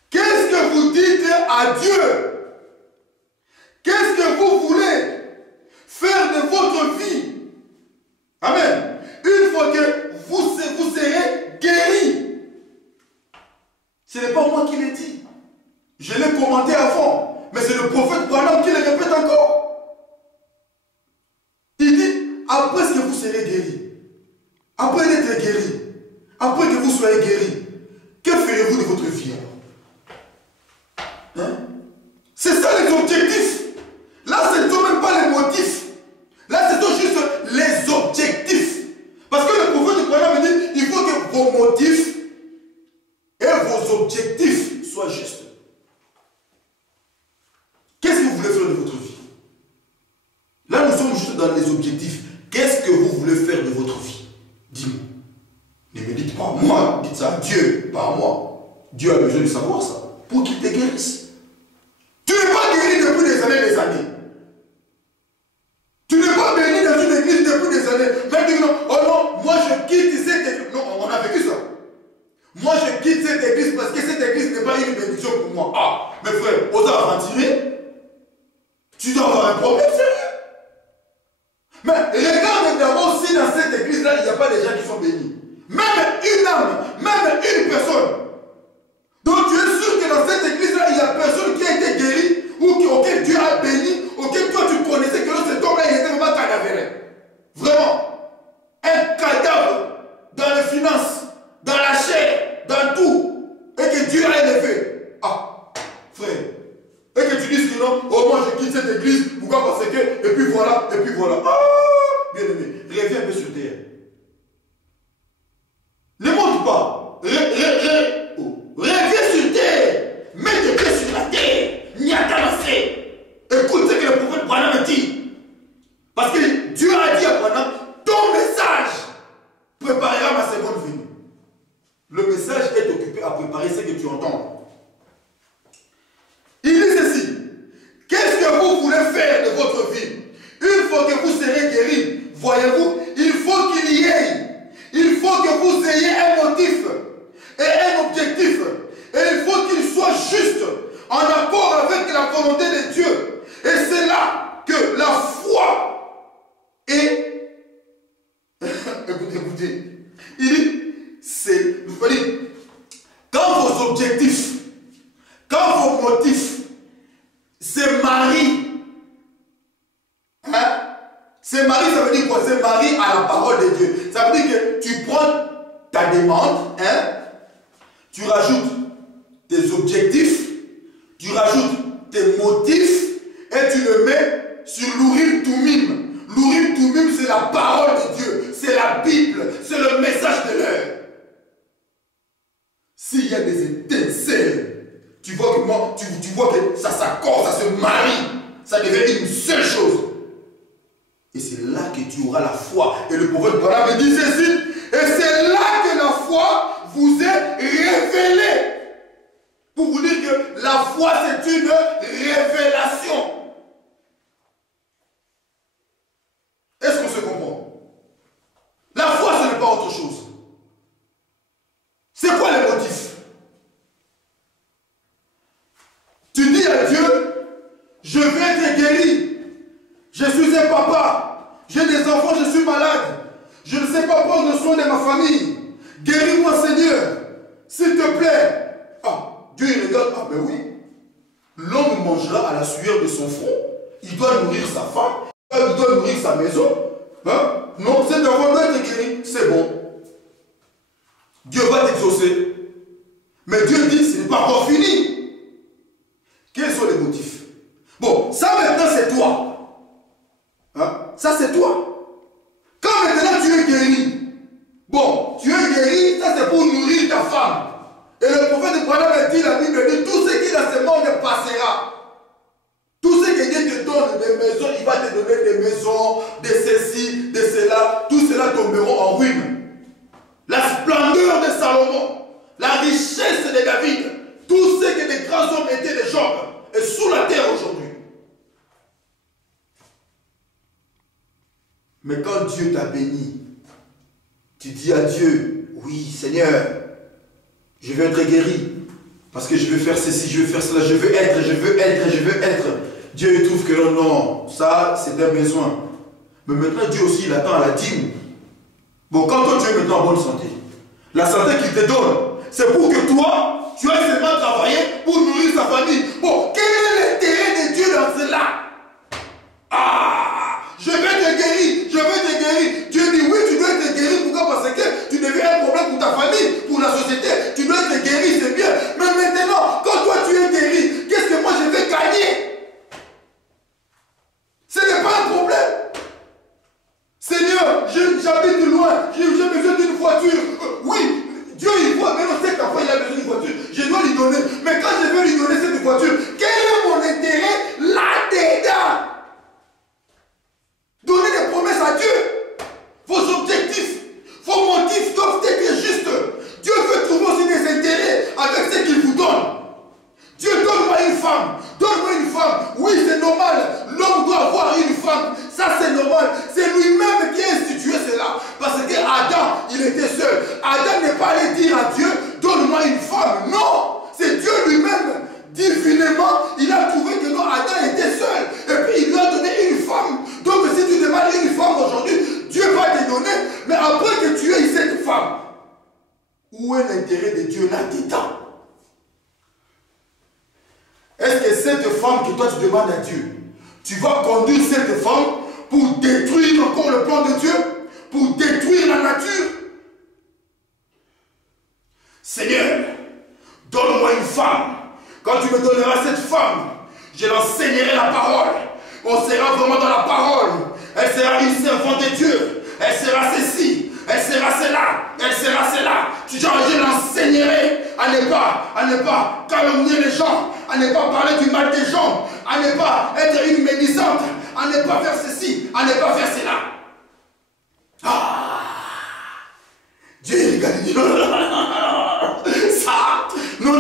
Qu'est-ce que vous dites à Dieu? Qu'est-ce que vous voulez faire de votre vie? Amen. Une fois que vous serez guéri. Ce n'est pas moi qui l'ai dit. Je l'ai commenté avant. Mais c'est le prophète Branham qui le répète encore. Il dit, après ce que vous serez guéri, après d'être guéri, après que vous soyez guéri, que ferez-vous de votre vie? Hein? C'est ça les objectifs. Là, ce ne sont même pas les motifs. Là, ce sont juste les objectifs. Parce que le prophète Branham me dit, il faut que vos motifs et vos objectifs soient justes. Qu'est-ce que vous voulez faire de votre vie? Là, nous sommes juste dans les objectifs. Qu'est-ce que vous voulez faire de votre vie? Dis-moi. Ne me dites pas à moi, dites ça à Dieu, pas à moi. Dieu a besoin de savoir ça pour qu'il te guérisse. Tu n'es pas guéri depuis des années. Tu n'es pas béni dans une église depuis des années. Mais dis non, oh non, moi je quitte cette église. Non, on a vécu ça. Moi je quitte cette église parce que cette église n'est pas une bénédiction pour moi. Ah, mes frères, aux aventuriers, tu dois avoir un problème sérieux. Mais regarde d'abord si dans cette église-là, il n'y a pas des gens qui sont bénis. Même une âme, même une personne. Donc tu es sûr que dans cette église-là, il y a personne qui a été guéri. non, oh moi je quitte cette église, pourquoi? Parce que, et puis voilà, et puis voilà. Ah, bien aimé, reviens un peu sur terre. Ne monte pas. Reviens sur terre. Mets tes pieds sur la terre. Niatanassé. Écoute ce que le prophète Branham dit. Parce que Dieu a dit à Branham, ton message préparera ma seconde venue. Le message est occupé à préparer ce que tu entends. Il dit ceci. Qu'est-ce que vous voulez faire de votre vie? Une fois que vous serez guéri, voyez-vous, il faut qu'il y ait. Il faut que vous ayez un motif et un objectif. Et il faut qu'il soit juste, en accord avec la volonté de Dieu. Et c'est là que la foi est... écoutez. Il dit, c'est... Vous voyez, quand vos objectifs, quand vos motifs se marient, hein? Se marient, ça veut dire quoi? Se marient à la parole de Dieu. Ça veut dire que tu prends ta demande, hein? Tu rajoutes tes objectifs, tu rajoutes tes motifs et tu le mets sur l'Urim Tumim. L'Urim Tumim, c'est la parole de Dieu, c'est la Bible, c'est le message de l'heure. S'il y a des étincelles, tu vois que ça s'accorde, ça se marie, ça devient une seule chose. Et c'est là que tu auras la foi. Et le prophète Branham dit ceci. Et c'est là que la foi vous est révélée. Pour vous dire que la foi c'est une révélation. Est-ce qu'on se comprend? La foi ce n'est pas autre chose. C'est quoi les motifs? Tu dis à Dieu, je vais être guéri. Je suis un papa, j'ai des enfants, je suis malade. Je ne sais pas prendre soin de ma famille. Guéris-moi Seigneur, s'il te plaît. Ah, Dieu il regarde, ah ben oui. L'homme mangera à la sueur de son front. Il doit nourrir sa femme, il doit nourrir sa maison. Hein? Non, cet enfant doit être guéri, c'est bon. Dieu va t'exaucer. Mais Dieu dit, ce n'est pas encore fini. Quels sont les motifs? Bon, ça maintenant c'est toi. Hein? Ça c'est toi. Quand maintenant tu es guéri, bon, tu es guéri, ça c'est pour nourrir ta femme. Et le prophète Branham dit, la Bible dit, tout ce qui dans ce monde passera. Tout ce que Dieu te donne, des maisons, il va te donner des maisons, de ceci, de cela, tout cela tomberont en ruine. La splendeur de Salomon, la richesse de David, tout ce que les grands hommes étaient des Job, est sous la terre aujourd'hui. Mais quand Dieu t'a béni, tu dis à Dieu, oui Seigneur, je veux être guéri, parce que je veux faire ceci, je veux faire cela, je veux être, je veux être, je veux être. Dieu il trouve que non, non, ça c'est un besoin. Mais maintenant Dieu aussi il attend la dîme. Bon, quand toi tu es maintenant en bonne santé, la santé qu'il te donne, c'est pour que toi, tu aies seulement travaillé pour nourrir sa famille. Bon, quel est l'intérêt de Dieu dans cela? Ah, je vais te guérir, je vais te guérir. Dieu dit oui, tu dois être guéri. Pourquoi? Parce que tu deviens un problème pour ta famille, pour la société. Tu dois être guéri, c'est bien. Mais maintenant, quand toi tu es guéri, qu'est-ce que moi je vais gagner? Ce n'est pas un problème. Seigneur, j'habite loin, j'ai besoin d'une voiture. Oui, Dieu il voit, mais non, cet enfant il a besoin d'une voiture. Je dois lui donner. Mais quand je vais lui donner cette voiture, quel est mon intérêt là-dedans? Donnez des promesses à Dieu. Vos objectifs, vos motifs doivent être justes. Dieu veut trouver aussi des intérêts avec ce qu'il vous donne. Dieu, donne-moi une femme. Donne-moi une femme. Oui, c'est normal. L'homme doit avoir une femme. Ça, c'est normal. C'est lui-même qui a institué cela. Parce que Adam, il était seul. Adam n'est pas allé dire à Dieu, donne-moi une femme. Non. C'est Dieu lui-même. Divinement, il a trouvé que non, Adam était seul. Et puis, il lui a donné une femme. Donc, si tu demandes une femme aujourd'hui, Dieu va te donner. Mais après que tu aies cette femme, où est l'intérêt de Dieu là-dedans? Est-ce que cette femme que toi tu demandes à Dieu, tu vas conduire cette femme pour détruire encore le plan de Dieu, pour détruire la nature? Seigneur, donne-moi une femme. Quand tu me donneras cette femme, Je l'enseignerai la parole. On sera vraiment dans la parole. Elle sera une servante de Dieu. Elle sera ceci. Elle sera cela. Elle sera cela. Je l'enseignerai à ne pas calomnier les gens, à ne pas parler du mal des gens, à ne pas être une médisante, à ne pas faire ceci, à ne pas faire cela. Ah! Dieu regarde. Ça, non.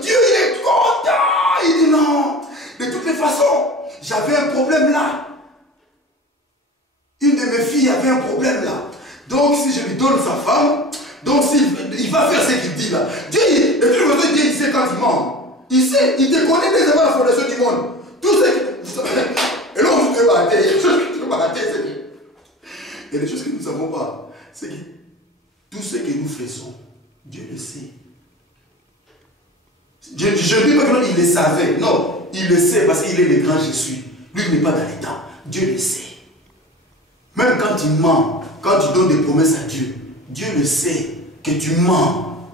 Dieu il est content. Il dit non. De toutes les façons, j'avais un problème là. Une de mes filles avait un problème là. Donc si je lui donne sa femme, donc il va faire ce qu'il dit là. Dieu, Dieu il sait quand il ment. Il sait, il te connaît dès avant la fondation du monde. Tout ce que... Et là on se débattait. Il y a des choses que tu vas il y a des choses que nous ne savons pas. C'est que tout ce que nous faisons, Dieu le sait. Je ne dis pas que non, il le savait. Non, il le sait parce qu'il est le grand Jésus. Lui, il n'est pas dans les temps. Dieu le sait. Même quand tu mens, quand tu donnes des promesses à Dieu, Dieu le sait que tu mens.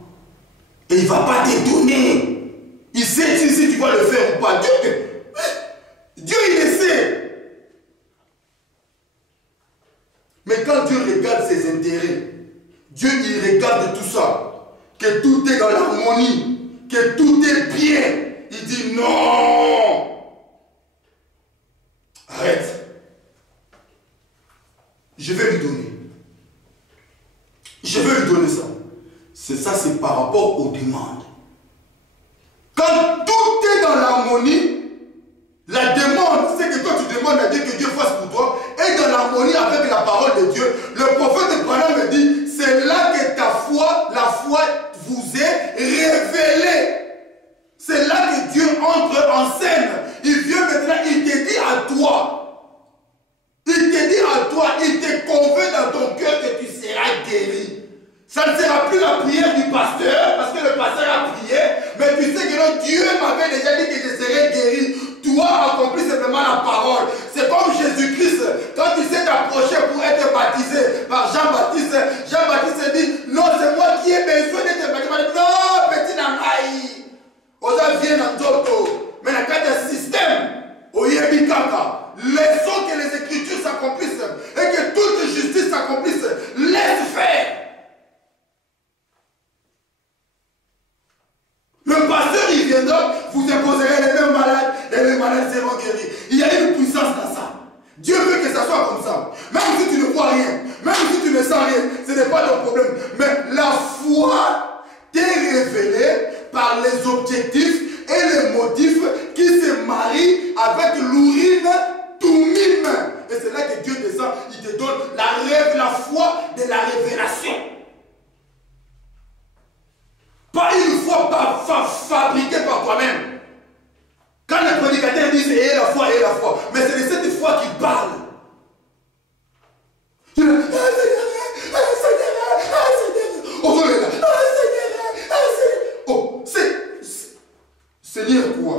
Et il ne va pas t'étonner. Il sait si tu vas le faire ou pas. Dieu il le sait. Mais quand Dieu regarde ses intérêts, Dieu il regarde tout ça, que tout est dans l'harmonie, que tout est bien. Il dit non. Arrête. Je vais lui donner. Je vais lui donner ça. C'est par rapport aux demandes. Quand tout est dans l'harmonie, la demande, c'est que toi tu demandes à Dieu que Dieu fasse pour toi, est dans l'harmonie avec la parole de Dieu. Le prophète Branham me dit, c'est là que ta foi, la foi vous est révélée. C'est là que Dieu entre en scène. Il vient maintenant, il te dit à toi. Il te dit à toi, il te convainc dans ton cœur que tu seras guéri. Ça ne sera plus la prière du pasteur, parce que le pasteur a prié, mais tu sais que non, Dieu m'avait déjà dit que je serais guéri. Toi, accomplis simplement la parole. C'est comme Jésus-Christ, quand il s'est approché pour être baptisé par Jean-Baptiste, Jean-Baptiste dit, non, c'est moi qui ai besoin d'être baptisé. Non, petit Namaï. Osa vient dans d'autres. Mais dans le système, au Yébikaka, laissons que les Écritures s'accomplissent et que toute justice s'accomplisse. Laisse faire. Le pasteur, il viendra, vous imposerez les mêmes malades et les malades seront guéris. Il y a une puissance dans ça. Dieu veut que ça soit comme ça. Même si tu ne vois rien, même si tu ne sens rien, ce n'est pas ton problème. Mais la foi t'est révélée par les objectifs et les motifs qui se marient avec l'urine Tumim. Et c'est là que Dieu descend, il te donne la foi de la révélation. Pas une foi fabriquée par toi-même. Quand les prédicateurs disent ayez la foi, mais c'est de cette foi qu'ils parlent. Oh, Seigneur quoi?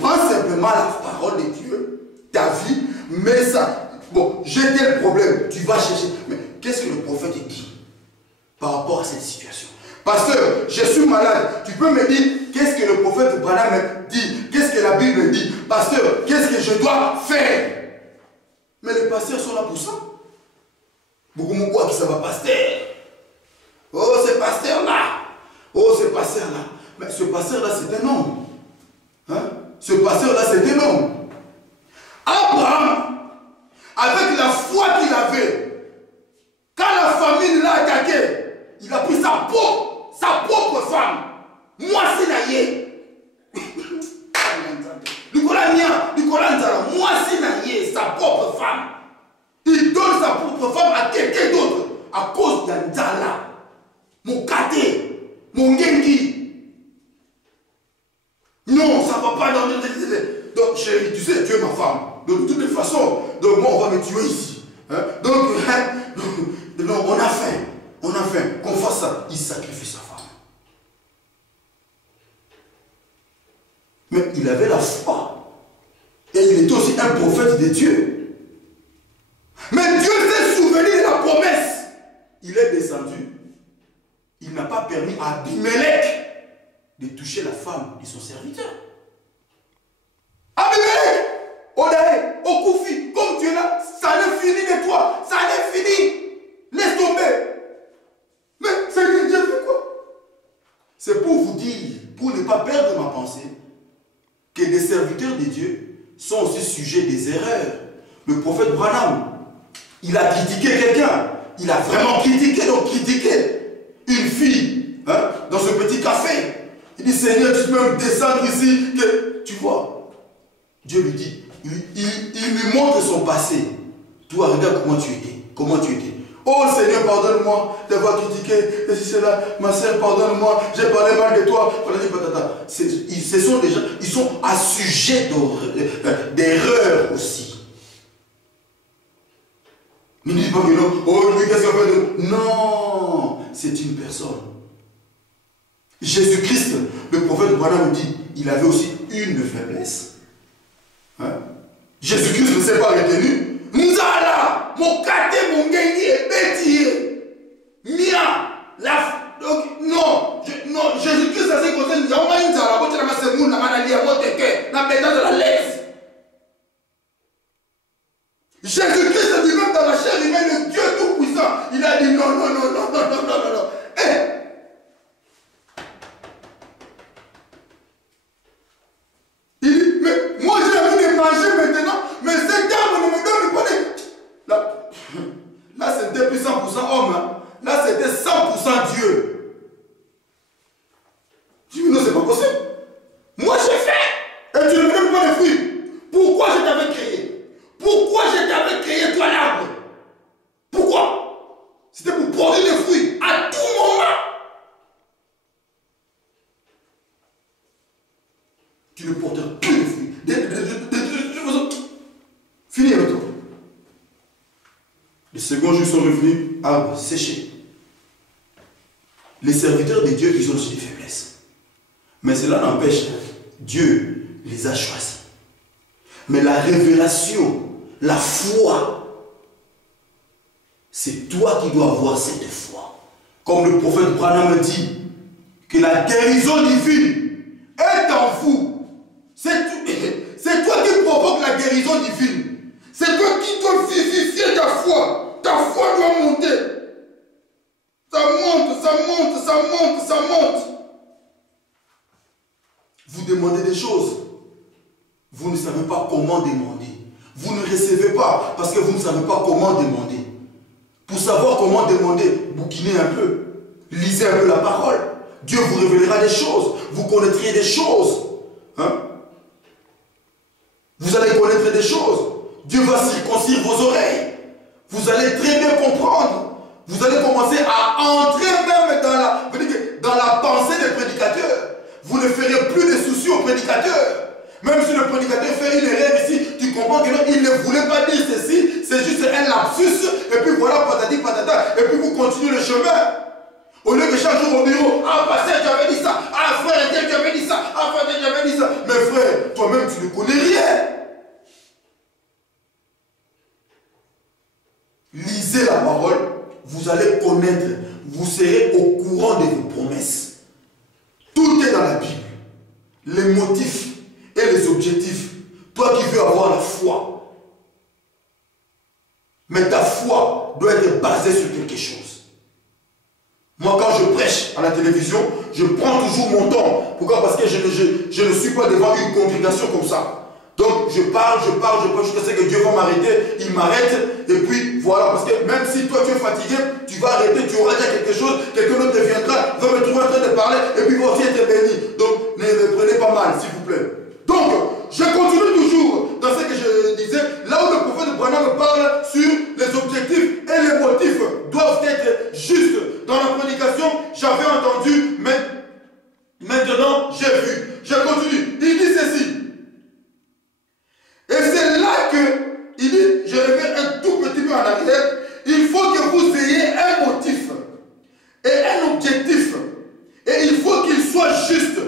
Prends simplement la parole de Dieu, ta vie, mets ça. Bon, j'ai tel problème, tu vas chercher. Mais qu'est-ce que le prophète dit par rapport à cette situation? Pasteur, je suis malade. Tu peux me dire qu'est-ce que le prophète Branham dit? Qu'est-ce que la Bible dit? Pasteur, qu'est-ce que je dois faire? Mais les pasteurs sont là pour ça. Beaucoup de quoi qui ça va, pasteur? Oh, ce pasteur-là. Oh, ce pasteur-là. Mais ce pasteur-là, c'est un homme. Hein? Ce pasteur-là, c'est un homme. Abraham, avec la foi qu'il avait, quand la famine l'a attaqué, il a pris sa propre femme. Moi, c'est naïe. Moi, c'est naïe, sa propre femme. Il donne sa propre femme à quelqu'un d'autre à cause d'Andala. Mon kate, mon gengi. Non, ça ne va pas dans le... Donc, chérie, tu sais, tu es ma femme. Donc, de toutes les façons, donc moi, on va me tuer ici. Hein? Donc, on a faim. On a faim. Qu'on fasse ça. Il sacrifie sa femme. Mais il avait la foi. Et il était aussi un prophète de Dieu. Mais Dieu s'est souvenu de la promesse. Il est descendu. Il n'a pas permis à Abimelech de toucher la femme de son serviteur. Abimelech, Odaé, Okufi, comme tu es là, ça n'est fini de toi, ça n'est fini. Laisse tomber. Mais c'est que Dieu fait quoi? C'est pour vous dire, pour ne pas perdre ma pensée, que les serviteurs de Dieu sont aussi sujets des erreurs. Le prophète Branham, il a critiqué quelqu'un. Il a vraiment critiqué, donc critiqué une fille hein, dans ce petit café. Il dit, Seigneur, tu peux même descendre ici. Que... Tu vois, Dieu lui dit, il lui montre son passé. Toi, regarde comment tu étais. Comment tu étais. Oh Seigneur, pardonne-moi d'avoir critiqué. Et si c'est là, ma soeur, pardonne-moi, j'ai parlé mal de toi. Ce sont des gens, ils sont assujettés d'erreurs aussi. Ne dis pas que non, oh lui, qu'est-ce qu'on fait de nous? Non, c'est une personne. Jésus-Christ, le prophète Branham dit, il avait aussi une faiblesse. Hein? Jésus-Christ ne s'est pas retenu. Nzala, mon kate, mon gaini est bêtier. Mia, donc, non, Jésus-Christ, ça c'est comme ça, nous avons une Nzala, quand tu as ma semoun, la maladie à mon teke, la bêta de la laisse. Jésus-Christ lui-même dans la chair humaine, le Dieu tout-puissant, il a dit non, non, non, non, non, non, non, non, non. Hey! Il dit, mais moi j'ai envie de manger maintenant, mais cet arbre ne me donne pas de... Là c'était plus 100% homme, hein. Là c'était 100% Dieu. Je dis, non, c'est pas possible. Moi j'ai fait, et tu ne me donnes pas de fruits. Pourquoi je t'avais créé? Pourquoi je t'avais créé toi l'arbre? Pourquoi? C'était pour produire des fruits à tout moment. Tu ne porteras plus de fruits. Fini avec toi. Les seconds jours sont revenus, arbre séché. Les serviteurs de Dieu, ils ont aussi des faiblesses. Mais cela n'empêche, Dieu les a choisis. Mais la révélation, la foi, c'est toi qui dois avoir cette foi. Comme le prophète Branham dit, que la guérison divine est en vous. C'est toi qui provoque la guérison divine. C'est toi qui dois vivifier ta foi. Ta foi doit monter. Ça monte, ça monte, ça monte, ça monte. Vous demandez des choses. Vous ne savez pas comment demander. Vous ne recevez pas parce que vous ne savez pas comment demander. Pour savoir comment demander, bouquinez un peu. Lisez un peu la parole. Dieu vous révélera des choses. Vous connaîtrez des choses. Hein? Vous allez connaître des choses. Dieu va circoncire vos oreilles. Vous allez très bien comprendre. Vous allez commencer à entrer même dans la pensée des prédicateurs. Vous ne ferez plus de soucis aux prédicateurs. Même si le prédicateur fait une erreur ici, tu comprends que non, il ne voulait pas dire ceci, c'est juste un lapsus, et puis voilà, patati patata, et puis vous continuez le chemin. Au lieu que chaque jour au bureau, ah pasteur, tu avais dit ça, ah frère, tu avais dit ça, ah frère, tu avais dit ça. Mais frère, toi-même, tu ne connais rien. Lisez la parole, vous allez connaître, vous serez au courant de vos promesses. Tout est dans la Bible. Les motifs et les objectifs. Toi qui veux avoir la foi. Mais ta foi doit être basée sur quelque chose. Moi, quand je prêche à la télévision, je prends toujours mon temps. Pourquoi? Parce que je ne suis pas devant une congrégation comme ça. Donc, je parle, jusqu'à ce que Dieu va m'arrêter. Il m'arrête. Et puis, voilà. Parce que même si toi, tu es fatigué, tu vas arrêter, tu auras déjà quelque chose. Quelqu'un d'autre viendra, va me trouver en train de parler. Et puis, va aussi être béni. Donc, ne le prenez pas mal, s'il vous plaît. Donc, je continue toujours dans ce que je disais. Là où le prophète Branham parle sur les objectifs et les motifs doivent être justes. Dans la prédication, j'avais entendu, mais maintenant, j'ai vu. Je continue. Il dit ceci. Et c'est là que, il dit, je reviens un tout petit peu en arrière, il faut que vous ayez un motif et un objectif. Et il faut qu'il soit juste,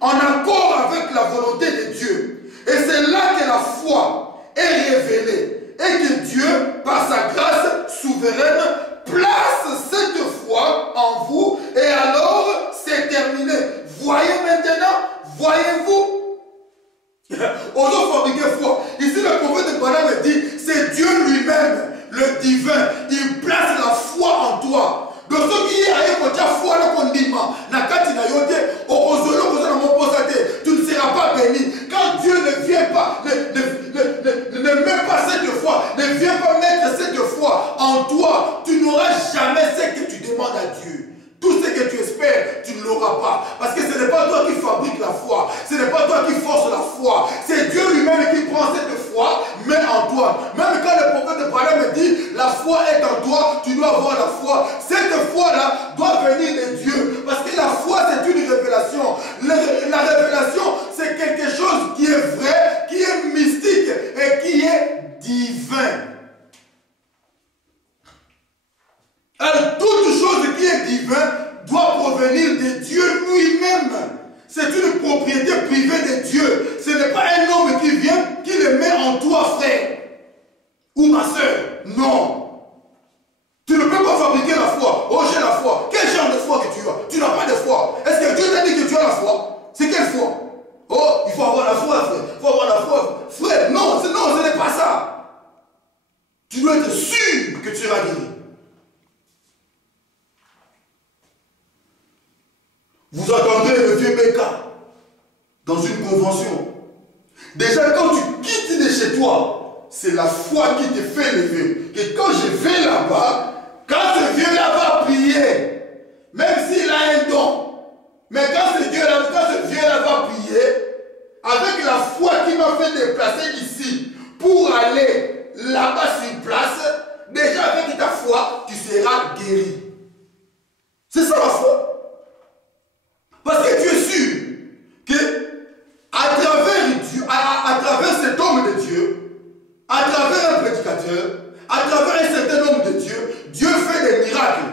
en accord avec la volonté de Dieu. Et c'est là que la foi est révélée. Et que Dieu, par sa grâce souveraine, place cette foi en vous. Et alors, c'est terminé. Voyez maintenant voyez-vous? On doit fabriquer foi. Ici, le prophète de Balaam dit, c'est Dieu lui-même, le divin. Il place la foi en toi. Donc, ce qui est à écouter foi, le condiment, tu ne seras pas béni. Quand Dieu ne vient pas, ne met pas cette foi, ne vient pas mettre cette foi en toi, tu n'auras jamais ce que tu demandes à Dieu. Tout ce que tu espères, tu ne l'auras pas. Parce que ce n'est pas toi qui fabrique la foi. Ce n'est pas toi qui force la foi. C'est Dieu lui-même qui prend cette foi, met en toi. Même quand le prophète de Balaam dit, la foi est en toi, tu dois avoir la foi. Cette foi-là doit venir de Dieu. Parce que la foi, c'est une révélation. La révélation, c'est quelque chose qui est vrai, qui est mystique et qui est divin. Alors, toute chose qui est divin doit provenir de Dieu lui-même. C'est une propriété privée de Dieu. Ce n'est pas un homme qui vient, qui le met en toi, frère. Ou ma soeur. Non. Tu ne peux pas fabriquer la foi. Oh, j'ai la foi. Quel genre de foi que tu as? Tu n'as pas de foi. Est-ce que Dieu t'a dit que tu as la foi? C'est quelle foi? Oh, il faut avoir la foi, frère. Il faut avoir la foi. Frère, non, ce n'est pas ça. Tu dois être sûr que tu seras guéri. Vous entendez le vieux Béka dans une convention. Déjà, quand tu quittes de chez toi, c'est la foi qui te fait lever. Que quand je vais là-bas, quand ce vieux-là va prier, même s'il a un don, mais quand ce vieux-là va prier, avec la foi qui m'a fait déplacer ici pour aller là-bas sur place, déjà avec ta foi, tu seras guéri. C'est ça la foi. Parce que tu es sûr que à travers cet homme de Dieu, à travers un prédicateur, à travers un certain nombre de Dieu, Dieu fait des miracles.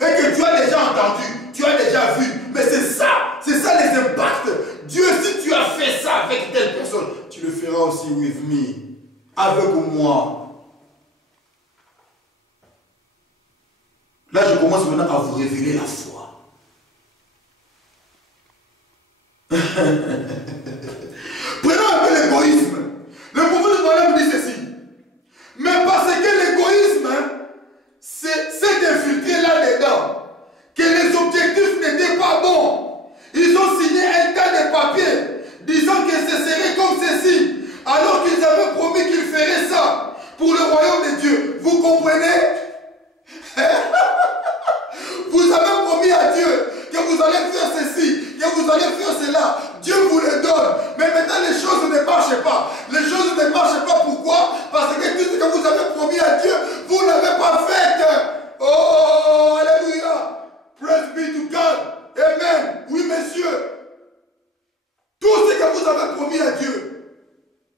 Et que tu as déjà entendu, tu as déjà vu. Mais c'est ça les impacts. Dieu, si tu as fait ça avec telle personne, tu le feras aussi with me, avec moi. Là, je commence maintenant à vous révéler la foi. Prenons un peu l'égoïsme. Le prophète de Balaam dit ceci. Mais parce que l'égoïsme s'est infiltré là-dedans, que les objectifs n'étaient pas bons, ils ont signé un tas de papiers disant que ce serait comme ceci, alors qu'ils avaient promis qu'ils feraient ça pour le royaume de Dieu. Vous comprenez? Vous avez promis à Dieu que vous allez faire ceci, que vous allez faire cela. Dieu vous le donne. Mais maintenant, les choses ne marchent pas. Les choses ne marchent pas. Pourquoi? Parce que tout ce que vous avez promis à Dieu, vous n'avez pas fait. Oh, alléluia. Praise be to God. Amen. Oui, messieurs. Tout ce que vous avez promis à Dieu.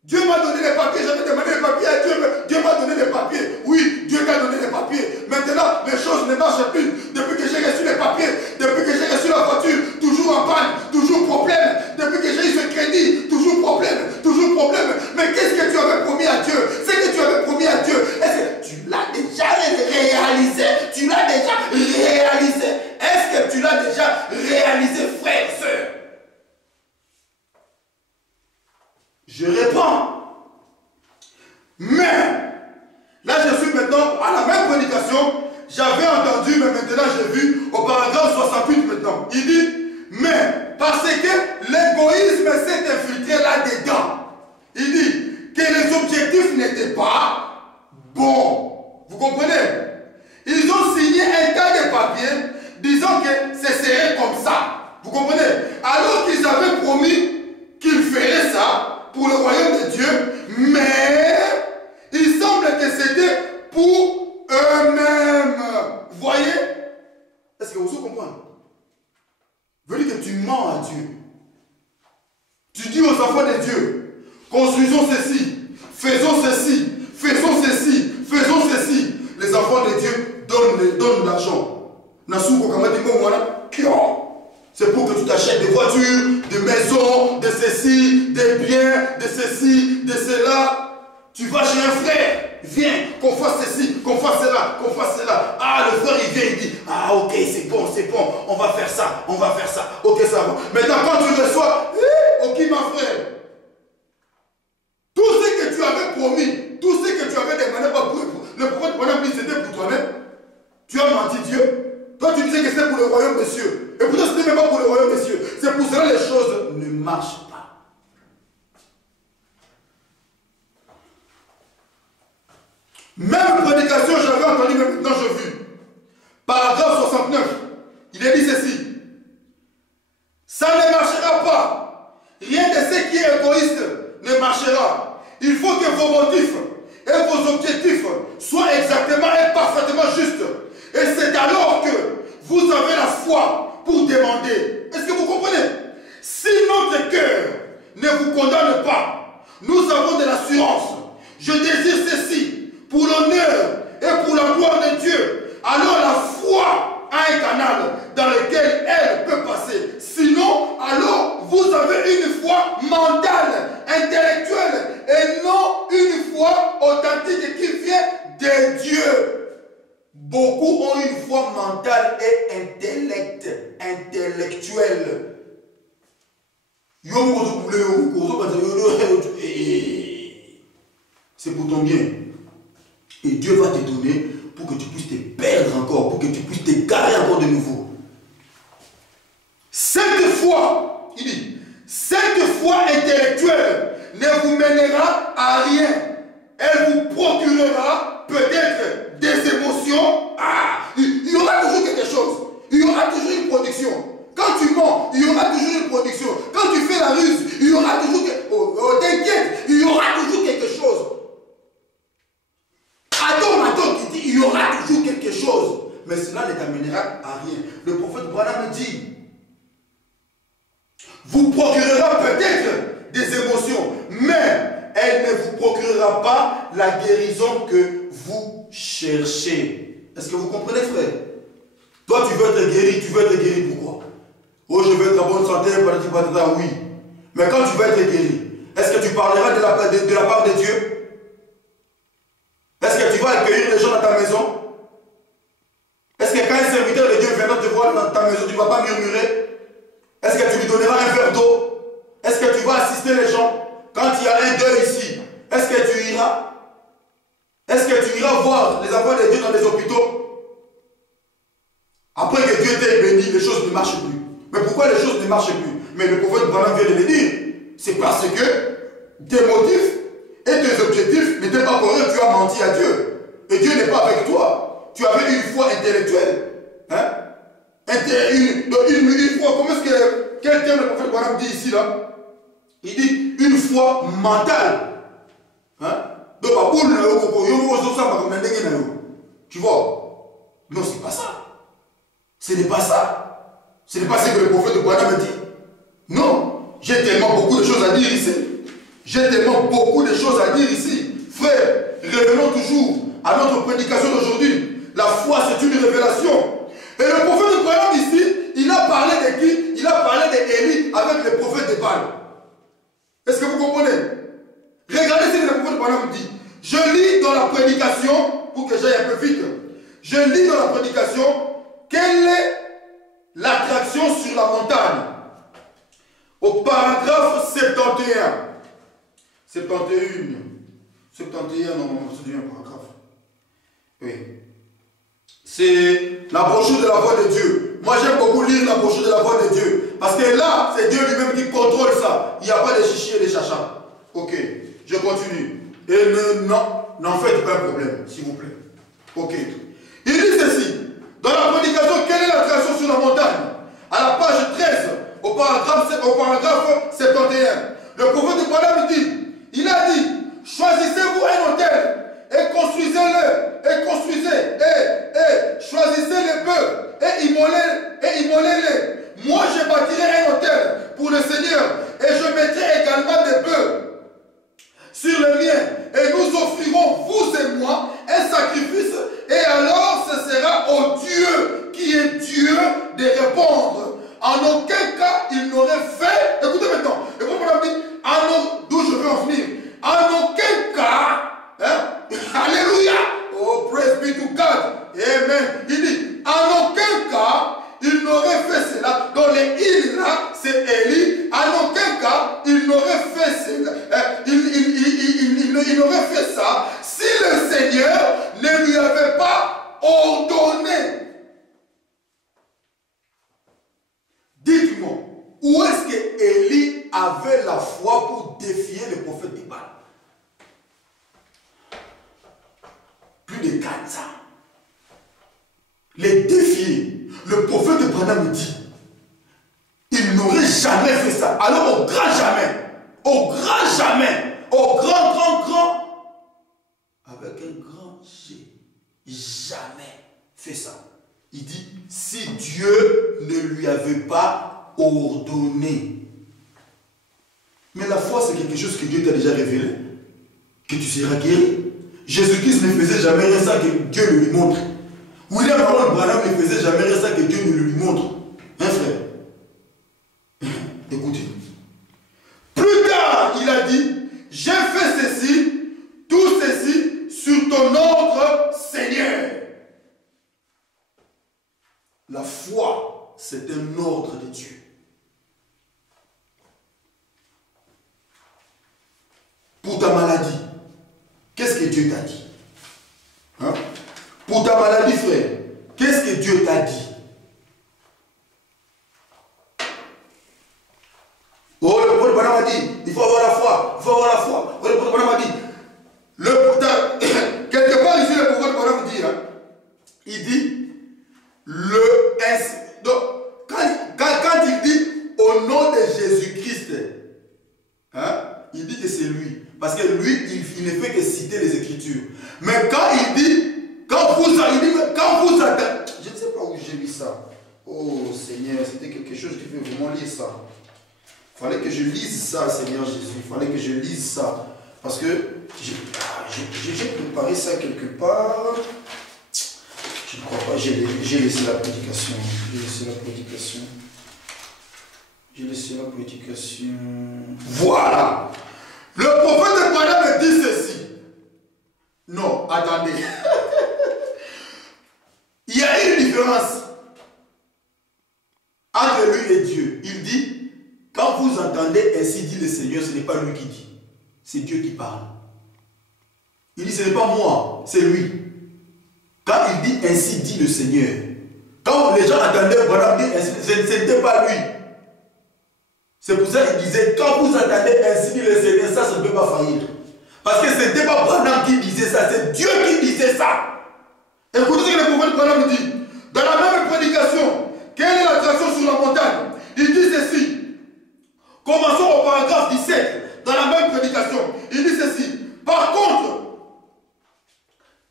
Dieu m'a donné les papiers, j'avais demandé les papiers à Dieu, mais Dieu m'a donné les papiers. Oui, Dieu t'a donné les papiers. Maintenant, les choses ne marchent plus. Depuis que j'ai reçu les papiers, depuis que j'ai reçu la voiture, toujours en panne, toujours problème. Depuis que j'ai eu ce crédit, toujours problème, toujours problème. Mais qu'est-ce que tu avais promis à Dieu? Ce que tu avais promis à Dieu, est-ce que tu l'as déjà réalisé? Tu l'as déjà réalisé? Est-ce que tu l'as déjà réalisé, frère, sœur? Je réponds. Mais, là je suis maintenant à la même prédication, j'avais entendu, mais maintenant j'ai vu au paragraphe 68 maintenant. Il dit, mais parce que l'égoïsme s'est infiltré là-dedans. Il dit que les objectifs n'étaient pas bons. Vous comprenez? Ils ont signé un tas de papiers disant que ce serait comme ça. Vous comprenez? Alors qu'ils avaient promis qu'ils feraient ça pour le royaume de Dieu, mais il semble que c'était pour eux-mêmes. Vous voyez? Est-ce que vous comprenez? Veut dire que tu mens à Dieu. Tu dis aux enfants de Dieu, construisons ceci, faisons ceci, faisons ceci, faisons ceci. Les enfants de Dieu donnent l'argent. C'est pour que tu t'achètes des voitures, des maisons, de ceci, des biens, de ceci, de cela. Tu vas chez un frère, viens, qu'on fasse ceci, qu'on fasse cela, qu'on fasse cela. Ah, le frère, il vient, il dit, ah, ok, c'est bon, on va faire ça, on va faire ça. Ok, ça va. Maintenant, quand tu reçois, marche pas. Même prédication, j'avais entendu, mais maintenant je vu. Paragraphe 69, il est dit ceci. Ça ne marchera pas. Rien de ce qui est égoïste ne marchera. Il faut que vos motifs et vos objectifs soient exactement et parfaitement justes. Et c'est alors que vous avez la foi pour demander. Est-ce que vous comprenez? Si notre cœur ne vous condamne pas, nous avons de l'assurance. Je désire ceci pour l'honneur et pour la gloire de Dieu. Alors la foi a un canal dans lequel elle peut passer. Sinon, alors vous avez une foi mentale, intellectuelle et non une foi authentique qui vient de Dieu. Beaucoup ont une foi mentale et intellectuelle. C'est pour ton bien. Et Dieu va te donner pour que tu puisses te perdre encore, pour que tu puisses t'égarer encore de nouveau. Cette foi, il dit, cette foi intellectuelle ne vous mènera à rien. Elle vous procurera peut-être des émotions. Il y aura toujours quelque chose. Il y aura toujours une production. Quand tu mens, il y aura toujours une production. Quand tu fais la ruse, il y aura toujours t'inquiète, il y aura toujours quelque chose. Attends, qui dit, il y aura toujours quelque chose. Mais cela ne t'amènera à rien. Le prophète Branham dit, vous procurera peut-être des émotions, mais elle ne vous procurera pas la guérison que vous cherchez. Est-ce que vous comprenez, frère? Toi, tu veux être guéri pourquoi? Oh, je veux être en bonne santé, oui. Mais quand tu veux être guéri, est-ce que tu parleras de la part de Dieu? Est-ce que tu vas accueillir les gens dans ta maison? Est-ce que quand un serviteur de Dieu viendra te voir dans ta maison, tu ne vas pas murmurer? Est-ce que tu lui donneras un verre d'eau? Est-ce que tu vas assister les gens? Quand il y a un deuil ici, est-ce que tu iras? Est-ce que tu iras voir les enfants de Dieu dans les hôpitaux? Après que Dieu t'ait béni, les choses ne marchent plus. Mais pourquoi les choses ne marchent plus? Mais le prophète Branham vient de le dire. C'est parce que tes motifs et tes objectifs n'étaient pas corrects. Tu as menti à Dieu. Et Dieu n'est pas avec toi. Tu avais une foi intellectuelle. Hein? Une foi, comment est-ce que, quel terme le prophète Branham dit ici là? Il dit une foi mentale. Hein? Tu vois? Non, c'est pas ça. Ce n'est pas ça. Ce n'est pas ce que le prophète Branham dit. Non. J'ai tellement beaucoup de choses à dire ici. J'ai tellement beaucoup de choses à dire ici. Frère, revenons toujours à notre prédication d'aujourd'hui. La foi, c'est une révélation. Et le prophète Branham ici, il a parlé de qui? Il a parlé d'Élie avec le prophète de Baal. Est-ce que vous comprenez? Regardez ce que le prophète Branham dit. Je lis dans la prédication, pour que j'aille un peu vite, je lis dans la prédication, quelle est l'attraction sur la montagne? Au paragraphe 71. 71, non, c'est un paragraphe. Oui. C'est la brochure de la voix de Dieu. Moi, j'aime beaucoup lire la brochure de la voix de Dieu. Parce que là, c'est Dieu lui-même qui contrôle ça. Il n'y a pas de chichi et de chacha. Ok, je continue. Et n'en faites pas un problème, s'il vous plaît. Ok. Il dit ceci. Dans la prédication, quelle est la création sur la montagne? À la page 13, au paragraphe 71. Le prophète de Branham dit, il a dit, choisissez-vous un hôtel et construisez-le, choisissez les bœufs et immolez-les. Moi, je bâtirai un hôtel pour le Seigneur et je mettrai également des bœufs sur le mien et nous offrirons, vous et moi, un sacrifice et alors ce sera au Dieu qui est Dieu de répondre. En aucun cas, il n'aurait fait, écoutez maintenant, et vous m'avez dit, d'où je veux en venir, en aucun cas, hein, alléluia, oh praise be to God, amen, il dit, en aucun cas, il n'aurait fait cela, dans les îles là, c'est Élie, en aucun cas, il n'aurait fait cela, il n'aurait fait ça, si le Seigneur ne lui avait pas ordonné. Dites-moi, où est-ce que Élie avait la foi pour défier le prophète de Baal. Plus de 4 ans. Les défier. Le prophète de Branham dit, il n'aurait jamais fait ça. Alors au grand jamais, au grand, avec un grand G, jamais fait ça. Il dit, si Dieu ne lui avait pas ordonné. Mais la foi, c'est quelque chose que Dieu t'a déjà révélé, que tu seras guéri. Jésus-Christ ne faisait jamais rien ça que Dieu ne lui montre. William Harold Branham ne faisait jamais rien ça que Dieu ne lui montre. Hein, frère? Écoutez. Plus tard, il a dit, j'ai fait ceci, tout ceci, sur ton ordre, Seigneur. La foi, c'est un ordre de Dieu. Pour ta maladie, qu'est-ce que Dieu t'a dit? Hein? Pour ta maladie, frère, qu'est-ce que Dieu t'a dit? Oh, le prophète Branham a dit, il faut avoir la foi, il faut avoir la foi. Oh, le prophète Branham a dit, quelque part ici, le prophète Branham dit, hein, il dit, donc, quand il dit au nom de Jésus-Christ, hein, il dit que c'est lui. Parce que lui, il ne fait que citer les Écritures. Mais quand il dit, quand vous attendez, je ne sais pas où j'ai lu ça. Oh Seigneur, c'était quelque chose qui fait vraiment lire ça. Il fallait que je lise ça, Seigneur Jésus. Il fallait que je lise ça. Parce que j'ai préparé ça quelque part. Je ne crois pas, j'ai laissé la prédication. Voilà. Le prophète de Branham dit ceci. Non, attendez. Il y a une différence entre lui et Dieu. Il dit, quand vous entendez ainsi dit le Seigneur, ce n'est pas lui qui dit. C'est Dieu qui parle. Il dit, ce n'est pas moi, c'est lui. Quand il dit ainsi dit le Seigneur, quand les gens entendaient Branham dire ainsi, ce n'était pas lui. C'est pour ça qu'il disait, quand vous entendez ainsi dit le Seigneur, ça ne peut pas faillir. Parce que ce n'était pas Branham qui disait ça, c'est Dieu qui disait ça. Écoutez ce que le prophète Branham dit. Dans la même prédication, quelle est l'attraction sur la montagne? Il dit ceci. Commençons au paragraphe 17. Dans la même prédication, il dit ceci. Par contre,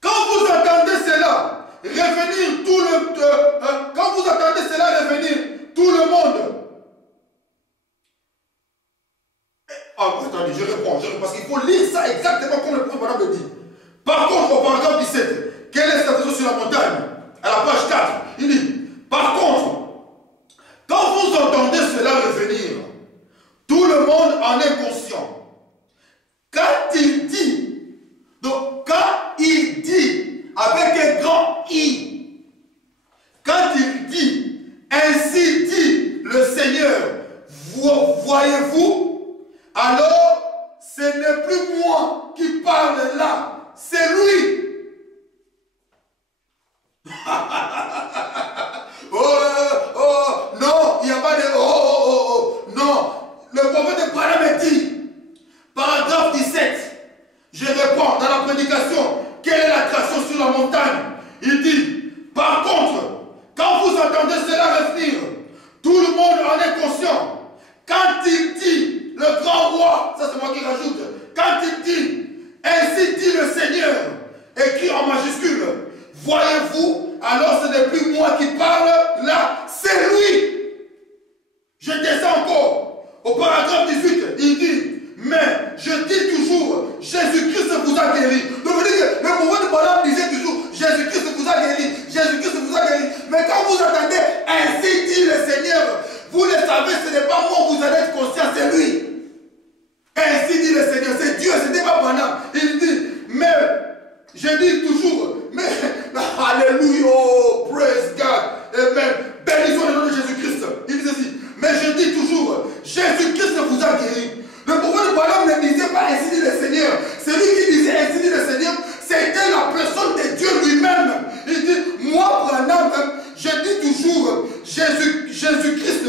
quand vous entendez cela, revenir tout le... quand vous entendez cela revenir, tout le monde... attendez, je réponds, parce qu'il faut lire ça exactement comme le prophète Branham le dit. Par contre, au paragraphe 17, quelle est cette attention sur la montagne? À la page 4, il dit, par contre, quand vous entendez cela revenir, tout le monde en est conscient. Quand il dit, donc quand il dit, avec un grand I, quand il dit, ainsi dit le Seigneur, voyez-vous, alors ce n'est plus moi qui parle là, c'est lui. Non, il n'y a pas de non. Le prophète de Branham dit, paragraphe 17, je réponds dans la prédication, quelle est l'attraction sur la montagne? Il dit, par contre, quand vous entendez cela revenir, tout le monde en est conscient. Quand il dit, le grand roi, ça c'est moi qui rajoute, quand il dit, ainsi dit le Seigneur, écrit en majuscule, voyez-vous, alors ce n'est plus moi qui parle, là, c'est lui. Je descends encore au paragraphe 18, il dit, mais je dis toujours, Jésus-Christ vous a guéri. Donc vous dites que le prophète de Branham disait toujours, Jésus-Christ vous a guéri, Jésus-Christ vous a guéri. Mais quand vous entendez, ainsi dit le Seigneur, vous le savez, ce n'est pas moi, vous allez être conscient, c'est lui. Ainsi dit le Seigneur, c'est Dieu, ce n'est pas Branham. Il dit, mais je dis toujours, mais alléluia, oh, praise God, amen. Bénissons le nom de Jésus-Christ. Il dit ceci, mais je dis toujours, Jésus-Christ vous a guéri. Le prophète de Branham ne disait pas ainsi dit le Seigneur. Celui qui disait ainsi dit le Seigneur, c'était la personne de Dieu lui-même. Il dit, moi Branham, je dis toujours, Jésus-Christ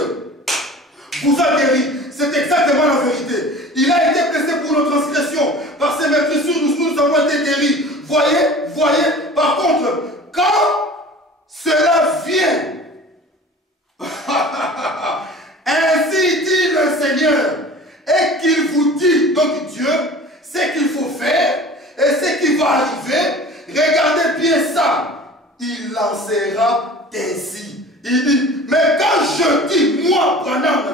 vous a guéri. C'est exactement la vérité. Il a été blessé pour nos transgressions. Par ses meurtrissures, nous avons été guéris. Voyez. Par contre, quand cela vient, ainsi dit le Seigneur, et qu'il vous dit, donc Dieu, ce qu'il faut faire et ce qui va arriver, regardez bien ça. Il lancera ainsi. Il dit, mais quand je dis, moi, Branham,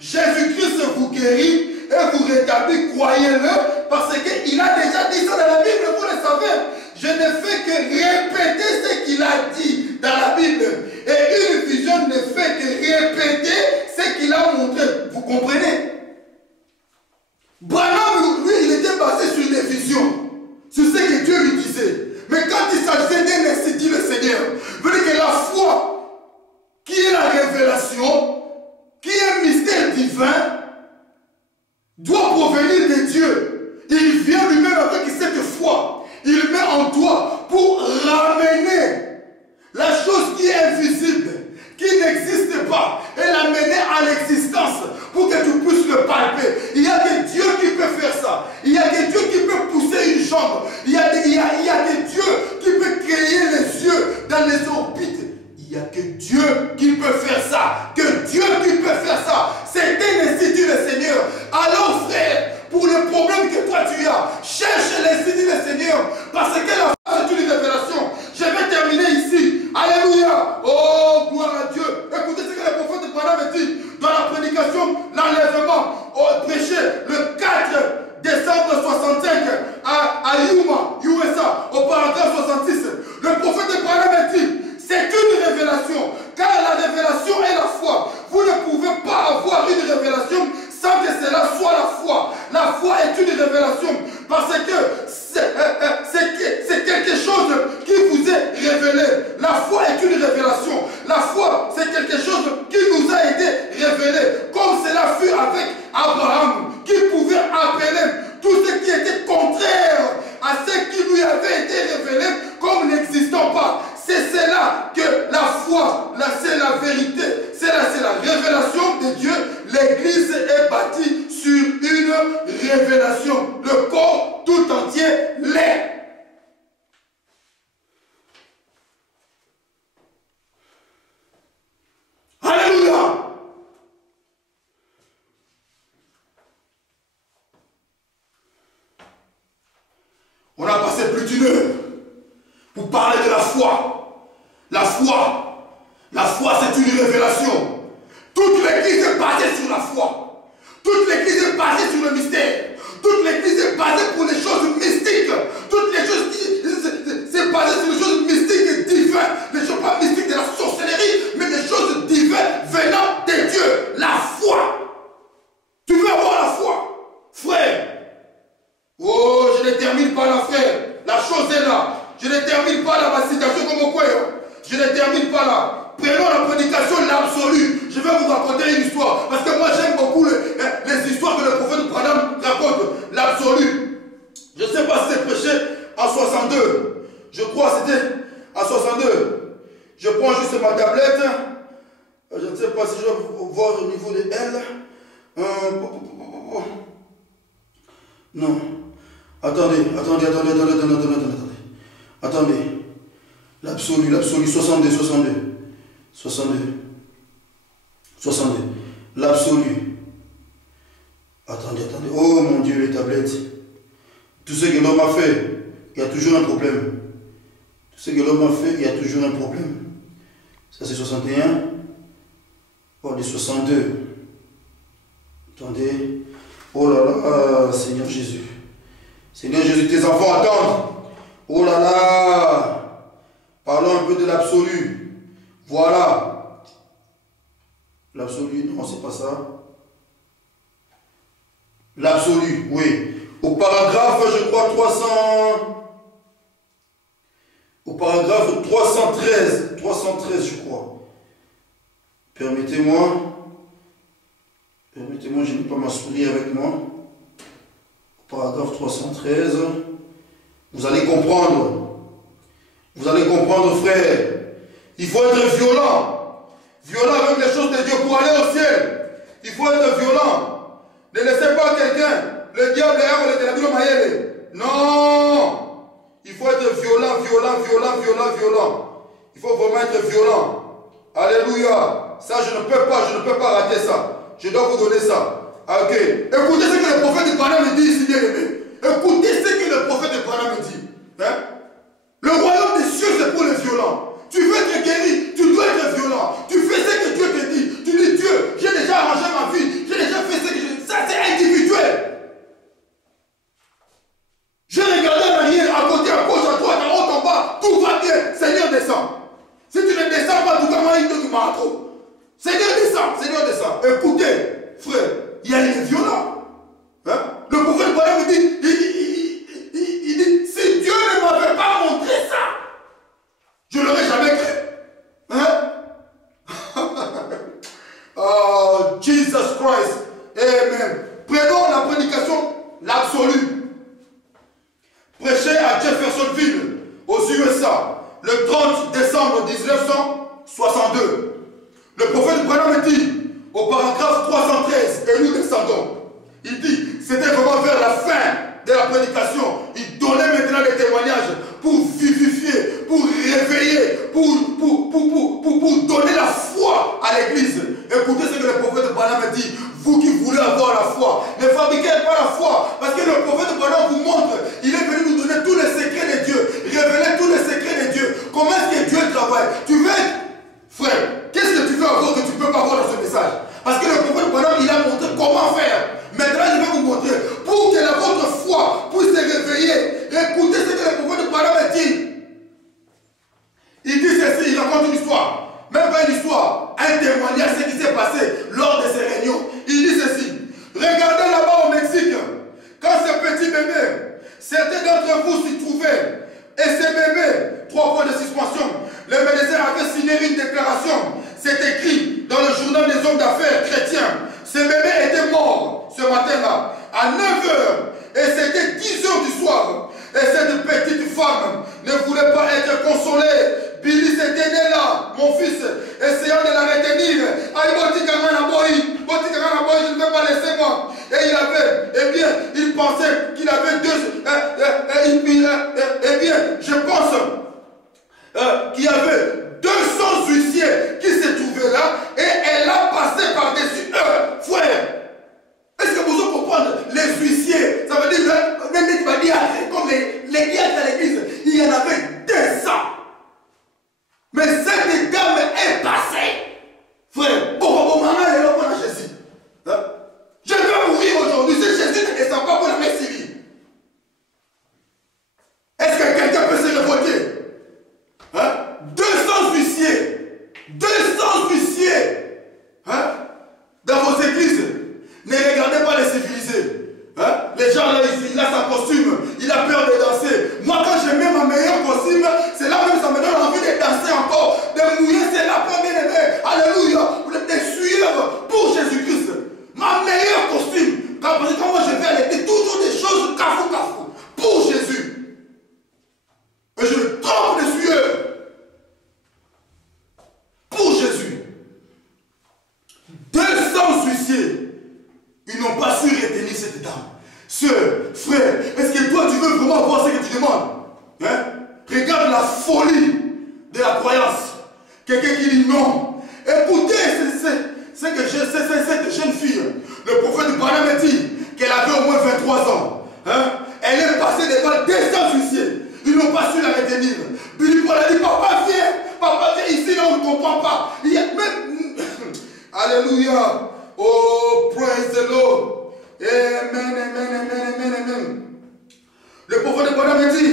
Jésus-Christ vous guérit et vous rétablit, croyez-le, parce qu'il a déjà dit ça dans la Bible, vous le savez. Je ne fais que répéter ce qu'il a dit dans la Bible. Et une vision ne fait que répéter ce qu'il a montré. Vous comprenez? Branham, lui, il était basé sur des visions, sur ce que Dieu lui disait. Mais quand il s'agissait d'un ainsi dit le Seigneur, veut dire que la foi, qui est la révélation, qui est un mystère divin, doit provenir de Dieu. Il vient lui-même avec cette foi. Il met en toi pour ramener la chose qui est invisible, qui n'existe pas, et l'amener à l'existence pour que tu puisses le palper. Il y a que Dieu qui peut faire ça. Il y a que Dieu qui peut pousser une jambe. Il y a que Dieu qui peut créer les yeux dans les orbites. Il n'y a que Dieu qui peut faire ça. Que Dieu qui peut faire ça. C'est un institut le Seigneur. Alors frère, pour le problème que toi tu as, cherche l'institut le Seigneur. Parce que la foi c'est une révélation. Je vais terminer ici. Alléluia. Oh, gloire à Dieu. Écoutez ce que le prophète Branham dit dans la prédication, l'enlèvement, prêché le 4 décembre 65 à Yuma, USA, au paragraphe 66. Le prophète Branham dit, c'est une révélation, car la révélation est la foi. Vous ne pouvez pas avoir une révélation sans que cela soit la foi. La foi est une révélation, parce que c'est quelque chose qui vous est révélé. La foi est une révélation. La foi, c'est quelque chose qui nous a été révélé, comme cela fut avec Abraham, qui pouvait appeler tout ce qui était contraire à ce qui lui avait été révélé comme n'existant pas. C'est cela que la foi, c'est la vérité, c'est la révélation de Dieu. L'église est bâtie sur une révélation. Le corps tout entier l'est. Alléluia. On a passé plus d'une heure pour parler de la foi. La foi, c'est une révélation. Toute l'église est basée sur la foi. Toute l'église est basée sur le mystère. Toute l'église est basée pour les choses mystiques. Toutes les choses, c'est basé sur les choses mystiques et divines. Les choses pas mystiques de la sorcellerie, mais des choses divines venant de Dieu. La foi. Tu veux avoir la foi, frère? Oh, je ne termine pas là, frère. La chose est là. Je ne termine pas là ma citation comme au coin. Je ne termine pas là. Prenons la prédication, l'absolu. Je vais vous raconter une histoire. Parce que moi j'aime beaucoup les histoires que le prophète Branham raconte. L'absolu. Je ne sais pas si c'est prêché en 62. Je crois que c'était en 62. Je prends juste ma tablette. Je ne sais pas si je vais voir au niveau de elle. Non. Attendez. L'absolu, 62. L'absolu. Attendez. Oh mon Dieu, les tablettes. Tout ce que l'homme a fait, il y a toujours un problème. Tout ce que l'homme a fait, il y a toujours un problème. Ça c'est 61. Oh, les 62. Attendez. Oh là là, Seigneur Jésus. Seigneur Jésus, tes enfants attendent. Oh là là. Parlons un peu de l'absolu. Voilà. L'absolu, non, c'est pas ça. L'absolu, oui. Au paragraphe, je crois, 300... Au paragraphe 313, je crois. Permettez-moi, je n'ai pas ma souris avec moi. Au paragraphe 313, vous allez comprendre. Vous allez comprendre, frère. Il faut être violent. Violent avec les choses de Dieu pour aller au ciel. Il faut être violent. Ne laissez pas quelqu'un, le diable est le téléphone maïele. Non. Il faut être violent, violent, violent, violent, violent. Il faut vraiment être violent. Alléluia. Ça, je ne peux pas rater ça. Je dois vous donner ça. Ok. Écoutez ce que le prophète de Branham me dit ici, bien aimé. Écoutez ce que le prophète de Branham me dit. Hein? Le royaume des cieux, c'est pour les violents. Tu veux être guéri, tu dois être violent. Tu fais ce que Dieu te dit. Tu dis, Dieu, j'ai déjà arrangé ma vie. J'ai déjà fait ce que je... Ça, c'est individuel. J'ai regardé en arrière, à côté, à gauche, à droite, en haut, en bas. Tout va bien. Seigneur, descend. Si tu ne descends pas, tout va mal, il te dit, Seigneur, descend. Seigneur, descend. Écoutez, frère, il y a les violents. Hein? Le prophète Branham me dit, il dit, si Dieu ne m'avait pas montré ça, je ne l'aurais jamais cru. Hein? Oh, Jesus Christ. Amen. Prenons la prédication, l'absolu. Prêché à Jeffersonville, aux USA, le 30 décembre 1962. Le prophète Branham dit, au paragraphe 313, et nous descendons. Il dit, c'était vraiment vers la fin de la prédication. Il donnait maintenant des témoignages pour vivifier, pour réveiller, pour donner la foi à l'église. Écoutez ce que le prophète Branham dit. Vous qui voulez avoir la foi, ne fabriquez pas la foi. Parce que le prophète Branham vous montre, il est venu nous donner tous les secrets de Dieu. Révéler tous les secrets de Dieu. Comment est-ce que Dieu travaille? Tu veux être, frère, qu'est-ce que tu veux avoir que tu ne peux pas avoir dans ce message? Parce que le prophète Branham, il a montré comment faire. Maintenant, je vais vous montrer. Pour que votre foi puisse se réveiller, écoutez ce que le prophète Branham dit. Il dit ceci, il raconte une histoire. Même pas une histoire, un témoignage, ce qui s'est passé lors de ces réunions. Il dit ceci. Regardez là-bas au Mexique, quand ce petit bébé, certains d'entre vous s'y trouvaient. Et ces bébés, 3 points de suspension. Le médecin avait signé une déclaration. C'est écrit dans le journal des hommes d'affaires chrétiens. Ce bébé était mort ce matin-là, à 9 h. Et c'était 10 h du soir. Et cette petite femme ne voulait pas être consolée. Billy s'était né là, mon fils, essayant de la retenir. Je ne vais pas laisser moi. Et il avait, eh bien, il pensait qu'il avait eh bien, je pense qu'il y avait 200 huissiers qui se trouvaient là et elle a passé par-dessus eux. Frère, est-ce que vous comprenez? Les huissiers, ça veut dire, comme les diacres à l'église, il y en avait 200. Mais cette dame est passée. Frère, maman est là pour Jésus. Je vais mourir aujourd'hui si Jésus ne descend pas pour la messe civile. Est-ce que quelqu'un peut se révolter? 200 huissiers. 200 huissiers. Dans vos églises. Ne regardez pas les civilisés. Les gens là, il a sa costume, il a peur de danser. Moi, quand je mets ma meilleure costume, c'est là même ça me donne envie de danser encore, de mouiller, c'est la première année. Alléluia. Vous êtes des suiveurs pour Jésus-Christ. Ma meilleure costume. Quand moi je vais à l'église, toujours des choses cafou, pour Jésus. Et je me trempe de sueur. Pour Jésus. 200 huissiers. Ils n'ont pas su retenir cette dame. Sœur, frère, est-ce que toi tu veux vraiment voir ce que tu demandes? Regarde la folie de la croyance. Quelqu'un qui dit non. Écoutez, c'est cette jeune fille. Le prophète Branham dit qu'elle avait au moins 23 ans. Elle est passée devant 200 huissiers. Ils n'ont pas su la retenir. Billy Paul a dit, papa viens ici, là on ne comprend pas. Il y a même... Alléluia. Oh, praise the Lord. Amen, amen, amen, amen, amen. Le prophète Branham dit,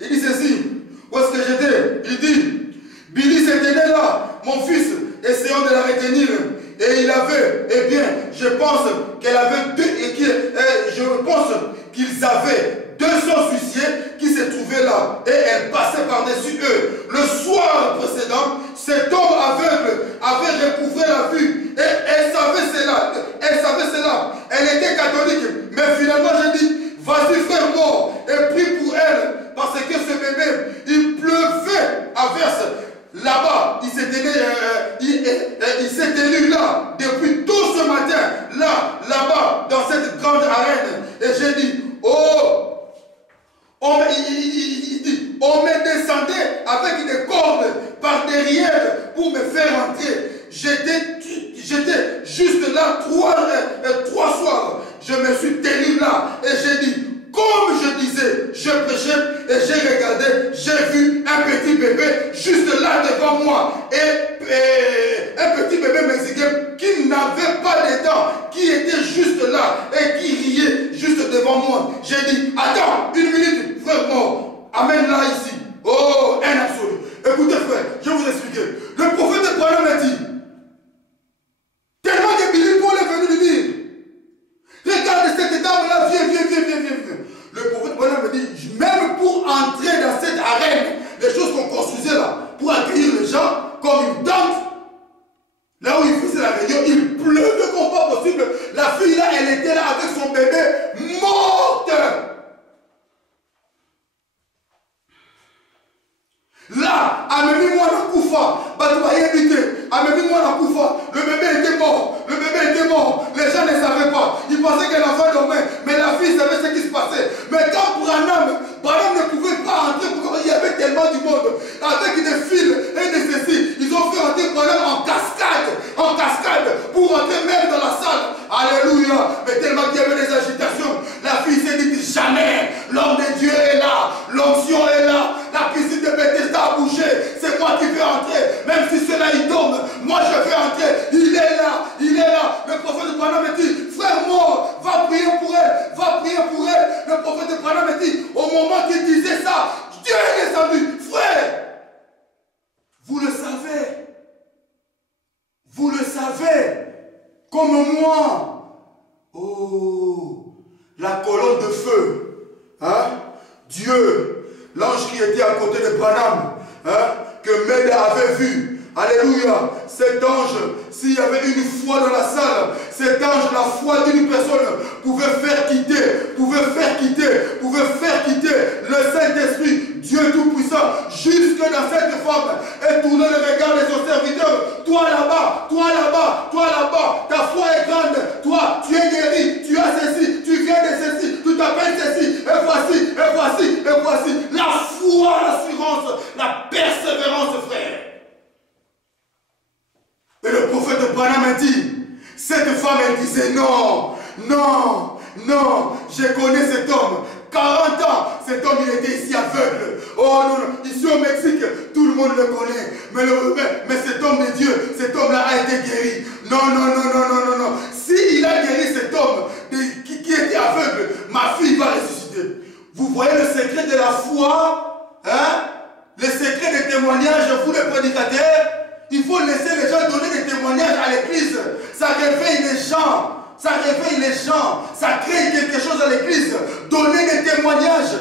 il dit ceci. Où est-ce que j'étais? Il dit, Billy s'était né là, mon fils, essayant de la retenir. Et il avait, eh bien, je pense qu'elle avait je pense qu'ils avaient 200 huissiers qui se trouvaient là. Et elle passait par-dessus eux. Le soir précédent, cet homme aveugle avait recouvré la vue. Et elle savait cela. Elle était catholique. Mais finalement, j'ai dit, vas-y frère mort et prie pour elle. Parce que ce bébé, il pleuvait à verse. Là-bas, il s'est tenu là depuis tout ce matin. Là-bas, dans cette je me suis tenu là et j'ai dit, comme je disais, je prêchais et j'ai regardé, j'ai vu un petit bébé juste là devant moi et un petit bébé mexicain qui n'avait pas de dents, qui était juste là et qui riait juste devant moi. J'ai dit, attends, une minute, frère mort, amène-la ici. Oh, un absolu. Écoutez frère, je vais vous expliquer. Le prophète Branham m'a dit, tellement que Billy Paul est venu lui dire, regarde cette dame-là, viens. Le prophète Branham me dit, même pour entrer dans cette arène, les choses qu'on construisait là, pour accueillir les gens comme une tente, là où il faisait la réunion, il pleuvait comme pas possible. La fille là, elle était là avec son bébé morte. Là, amenez-moi la Koufa. Amenez-moi la Koufa. Le bébé était mort. Les gens ne savaient pas. Ils pensaient que l'enfant dormait. Mais la fille savait ce qui se passait. Mais quand Branham ne pouvait pas entrer, il y avait tellement du monde. Avec des fils et des ceci, ils ont fait entrer Branham en cascade, pour entrer même dans la salle. Alléluia. Mais tellement qu'il y avait des agitations, la fille s'est dit, jamais, l'homme de Dieu est là, l'onction est là, la piscine de Bethesda a bougé, c'est moi qui vais entrer, même si cela il tombe, moi je vais entrer, il est là. Le prophète Branham me dit, frère mort, va prier pour elle. Le prophète Branham me dit, au moment qu'il disait ça, Dieu est descendu. Frère, vous le savez, comme moi. Oh, la colonne de feu, hein? Dieu, l'ange qui était à côté de Branham, hein? Que Meda avait vu. Alléluia, cet ange, s'il y avait une foi dans la salle, cet ange, la foi d'une personne pouvait faire quitter le Saint-Esprit, Dieu Tout-Puissant, jusque dans cette femme, et tourner le regard de son serviteur. Toi là-bas, ta foi est grande, toi, tu es guéri, tu as ceci, tu viens de ceci, tu t'appelles ceci, et voici, la foi, l'assurance, la persévérance, frère. Et le prophète Branham a dit, cette femme, elle disait, non, je connais cet homme. 40 ans, cet homme, il était ici aveugle. Oh non, ici au Mexique, tout le monde le connaît. Mais cet homme de Dieu, cet homme-là a été guéri. Non. S'il a guéri cet homme qui était aveugle, ma fille va ressusciter. Vous voyez le secret de la foi, hein? Le secret des témoignages, vous les prédicateurs. Il faut laisser les gens donner des témoignages à l'église. Ça réveille les gens. Ça crée quelque chose à l'église. Donnez des témoignages.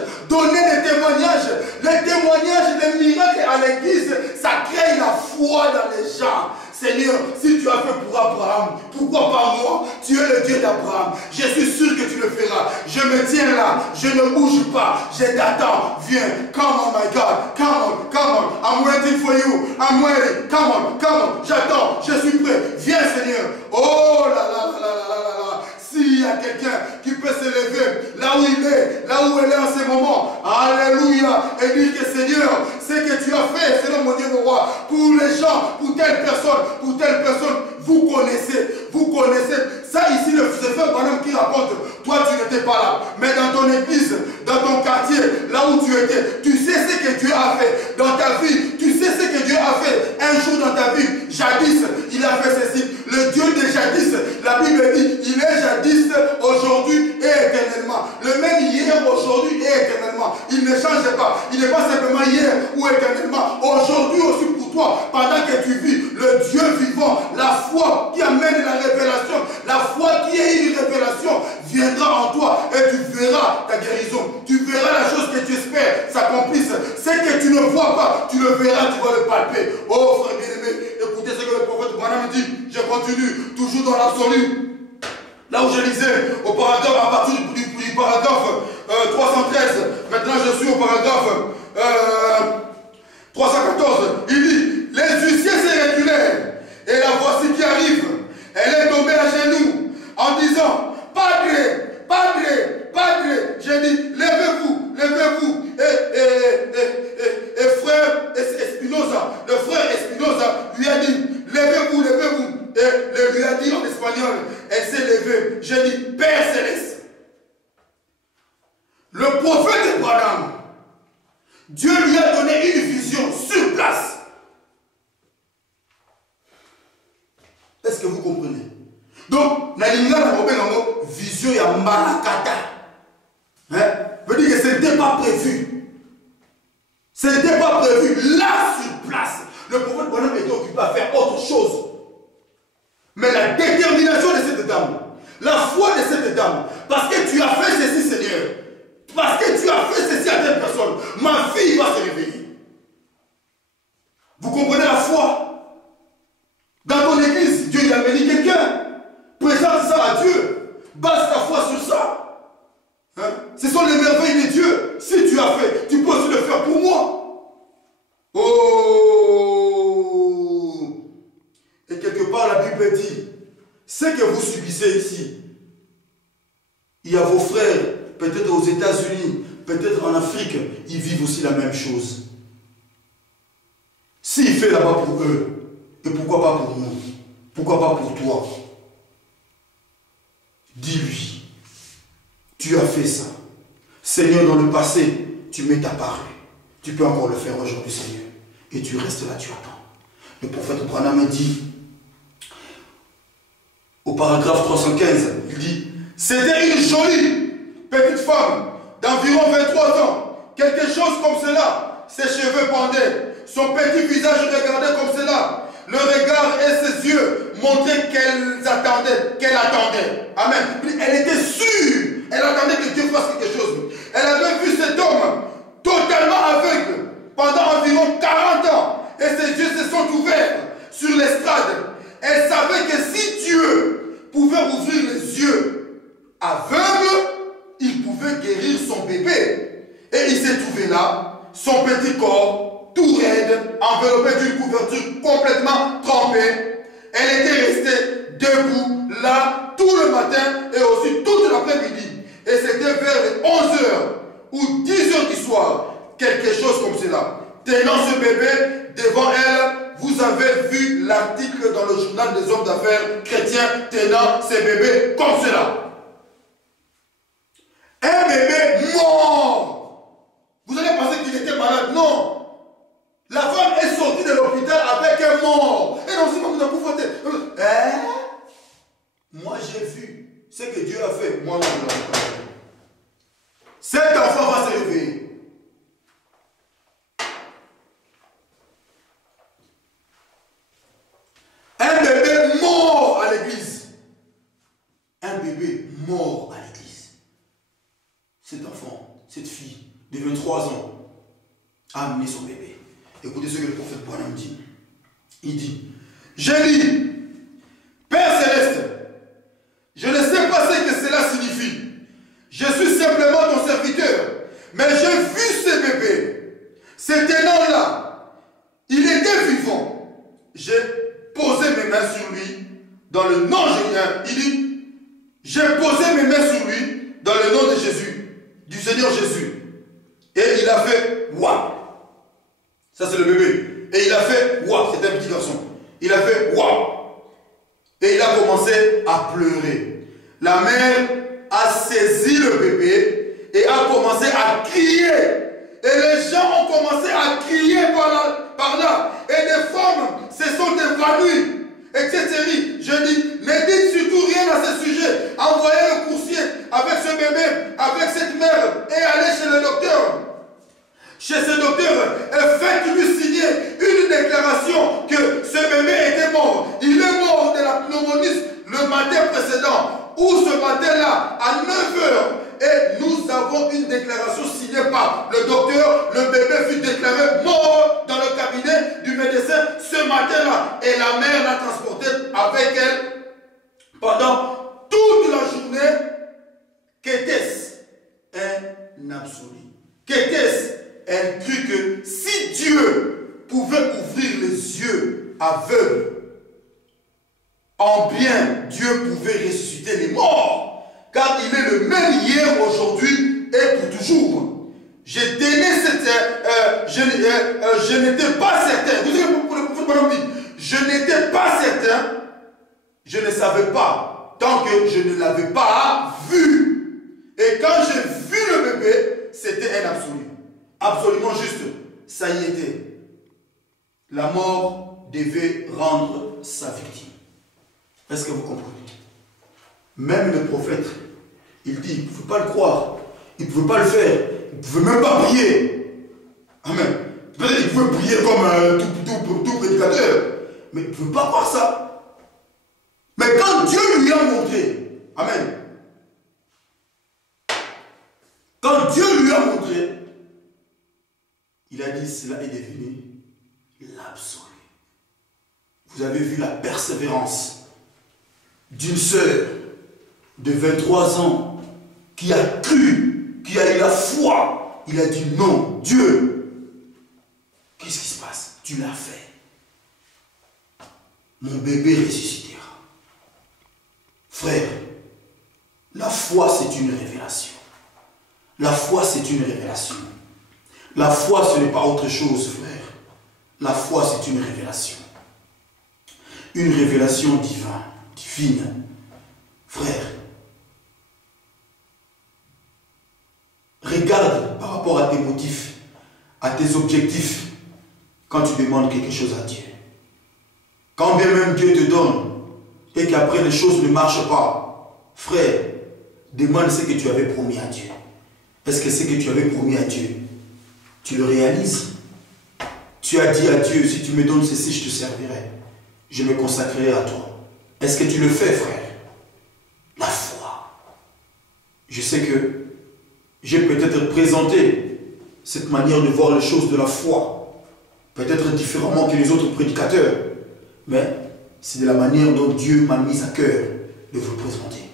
Les témoignages, les miracles à l'église, ça crée la foi dans les gens. Seigneur, si tu as fait pour Abraham, pourquoi pas moi? Tu es le Dieu d'Abraham. Je suis sûr que tu le feras. Je me tiens là, je ne bouge pas. Je t'attends. Viens. Come on, my God. Come on. I'm waiting for you. I'm waiting. Come on. J'attends. Je suis prêt. Viens, Seigneur. Oh là. S'il y a quelqu'un qui peut se lever là où il est, là où elle est en ce moment, alléluia, et dire que Seigneur, ce que tu as fait, Seigneur mon Dieu, mon roi, pour les gens, pour telle personne, vous connaissez. Ça ici, le frère Branham qui raconte, toi tu n'étais pas là, mais dans ton église, dans ton quartier, là où tu étais, tu sais ce que Dieu a fait dans ta vie, tu sais ce que Dieu a fait un jour dans ta vie. Jadis, il a fait ceci. Le Dieu de jadis, la Bible dit, il est jadis, aujourd'hui et éternellement. Le même hier, aujourd'hui et éternellement. Il ne change pas. Il n'est pas simplement hier ou éternellement. Aujourd'hui aussi pour toi, pendant que tu vis, le Dieu vivant, la foi qui amène la révélation, la foi qui est une révélation, viendra en toi et tu verras ta guérison. Tu verras la chose que tu espères s'accomplisse. Ce que tu ne vois pas, tu le verras, tu vas le palper. Oh frère bien-aimé, écoutez ce que le prophète Branham dit. Je continue, toujours dans l'absolu. Là où je lisais au paragraphe, à partir du paragraphe 313, maintenant je suis au paragraphe Père Céleste, le prophète Abraham, Dieu lui a donné une vision sur place. Est-ce que vous comprenez? Donc, Nalinga n'a pas vision ya Malakata. Hein? Veut dire que ce n'était pas prévu. Ce n'était pas prévu. Là, sur place, le prophète Branham était occupé à faire autre chose. Mais la détermination de cette dame, la foi de cette dame, parce que tu as fait ceci, Seigneur, parce que tu as fait ceci à telle personne, ma fille va se réveiller. Vous comprenez la foi? Dans ton église, Dieu a béni quelqu'un. Présente ça à Dieu. Base ta foi sur ça. Hein? Ce sont les merveilles de Dieu. Si tu as fait, tu peux aussi le faire pour moi. Oh! Et quelque part, la Bible dit, ce que vous subissez ici, il y a vos frères, peut-être aux États-Unis, peut-être en Afrique, ils vivent aussi la même chose. S'il fait là-bas pour eux, et pourquoi pas pour nous? Pourquoi pas pour toi? Dis-lui, tu as fait ça. Seigneur, dans le passé, tu m'es apparu. Tu peux encore le faire aujourd'hui, Seigneur. Et tu restes là, tu attends. Le prophète Branham dit, au paragraphe 315, il dit, c'était une jolie petite femme d'environ 23 ans. Quelque chose comme cela. Ses cheveux pendaient. Son petit visage regardait comme cela. Le regard et ses yeux montraient qu'elle attendait. Amen. Elle était sûre. Elle attendait que Dieu fasse quelque chose. Elle avait vu cet homme totalement aveugle pendant environ 40 ans. Et ses yeux se sont ouverts sur l'estrade. Elle savait que si Dieu pouvait ouvrir les yeux aveugles, il pouvait guérir son bébé. Et il s'est trouvé là, son petit corps tout raide, enveloppé d'une couverture complètement trempée. Elle était restée debout là tout le matin et aussi toute l'après-midi. Et c'était vers les 11h ou 10h du soir, quelque chose comme cela. Tenant ce bébé devant elle, vous avez vu l'article dans le journal des hommes d'affaires chrétiens tenant ce bébé comme cela. Un bébé mort. Vous allez penser qu'il était malade. Non. La femme est sortie de l'hôpital avec un mort. Et non, si vous avez foutu. Moi, j'ai vu ce que Dieu a fait. Moi, non, non. Cet enfant va se réveiller. Un bébé mort à l'église. Un bébé mort à l'église. Cet enfant, cette fille de 23 ans, a amené son bébé. Écoutez ce que le prophète Branham dit. Il dit, j'ai dit, Père Céleste, je ne sais pas ce que cela signifie. Je suis simplement ton serviteur. Mais j'ai vu ce bébé. Cet élan-là, il était vivant. J'ai posé mes mains sur lui dans le nom de Jésus. Il dit, j'ai posé mes mains sur lui dans le nom de Jésus, du Seigneur Jésus. Et il a fait waouh. Ça c'est le bébé. Et il a fait waouh. C'était un petit garçon. Il a fait waouh. Et il a commencé à pleurer. La mère a saisi le bébé et a commencé à crier. Et les gens ont commencé à crier par là. Et des femmes se sont évanouies. Etc. Je dis, ne dites surtout rien à ce sujet. Envoyez le coursier avec ce bébé, avec cette mère et allez chez le docteur. Chez ce docteur, faites-lui signer une déclaration que ce bébé était mort. Il est mort de la pneumonie le matin précédent. Ou ce matin-là, à 9h. Et nous avons une déclaration signée par le docteur. Le bébé fut déclaré mort dans le cabinet du médecin ce matin-là. Et la mère l'a transporté avec elle pendant toute la journée. Qu'était-ce? Un absolu. Qu'était-ce? Elle crut que si Dieu pouvait ouvrir les yeux aveugles, en bien, Dieu pouvait ressusciter les morts. Car il est le même hier, aujourd'hui et pour toujours. Je n'étais pas certain. Vous savez pourquoi le prophète dit, je n'étais pas certain. Je ne savais pas tant que je ne l'avais pas vu. Et quand j'ai vu le bébé, c'était un absolu. Absolument juste. Ça y était. La mort devait rendre sa victime. Est-ce que vous comprenez? Même le prophète, il dit, il ne pouvait pas le croire. Il ne pouvait pas le faire. Il ne pouvait même pas prier. Amen. Peut-être qu'il pouvait prier comme tout prédicateur. Mais il ne pouvait pas croire ça. Mais quand Dieu lui a montré, amen. Quand Dieu lui a montré, il a dit, cela est devenu l'absolu. Vous avez vu la persévérance d'une sœur de 23 ans qui a cru, qui a eu la foi. Il a dit non, Dieu, qu'est-ce qui se passe? Tu l'as fait. Mon bébé ressuscitera. Frère, la foi c'est une révélation. La foi c'est une révélation. La foi ce n'est pas autre chose, frère. La foi c'est une révélation. Une révélation divine. Frère, regarde par rapport à tes motifs, à tes objectifs, quand tu demandes quelque chose à Dieu. Quand bien même Dieu te donne, et qu'après les choses ne marchent pas, frère, demande ce que tu avais promis à Dieu. Est-ce que ce que tu avais promis à Dieu, tu le réalises? Tu as dit à Dieu, si tu me donnes ceci, je te servirai. Je me consacrerai à toi. Est-ce que tu le fais, frère? La foi. Je sais que j'ai peut-être présenté cette manière de voir les choses de la foi, peut-être différemment que les autres prédicateurs, mais c'est de la manière dont Dieu m'a mis à cœur de vous le présenter.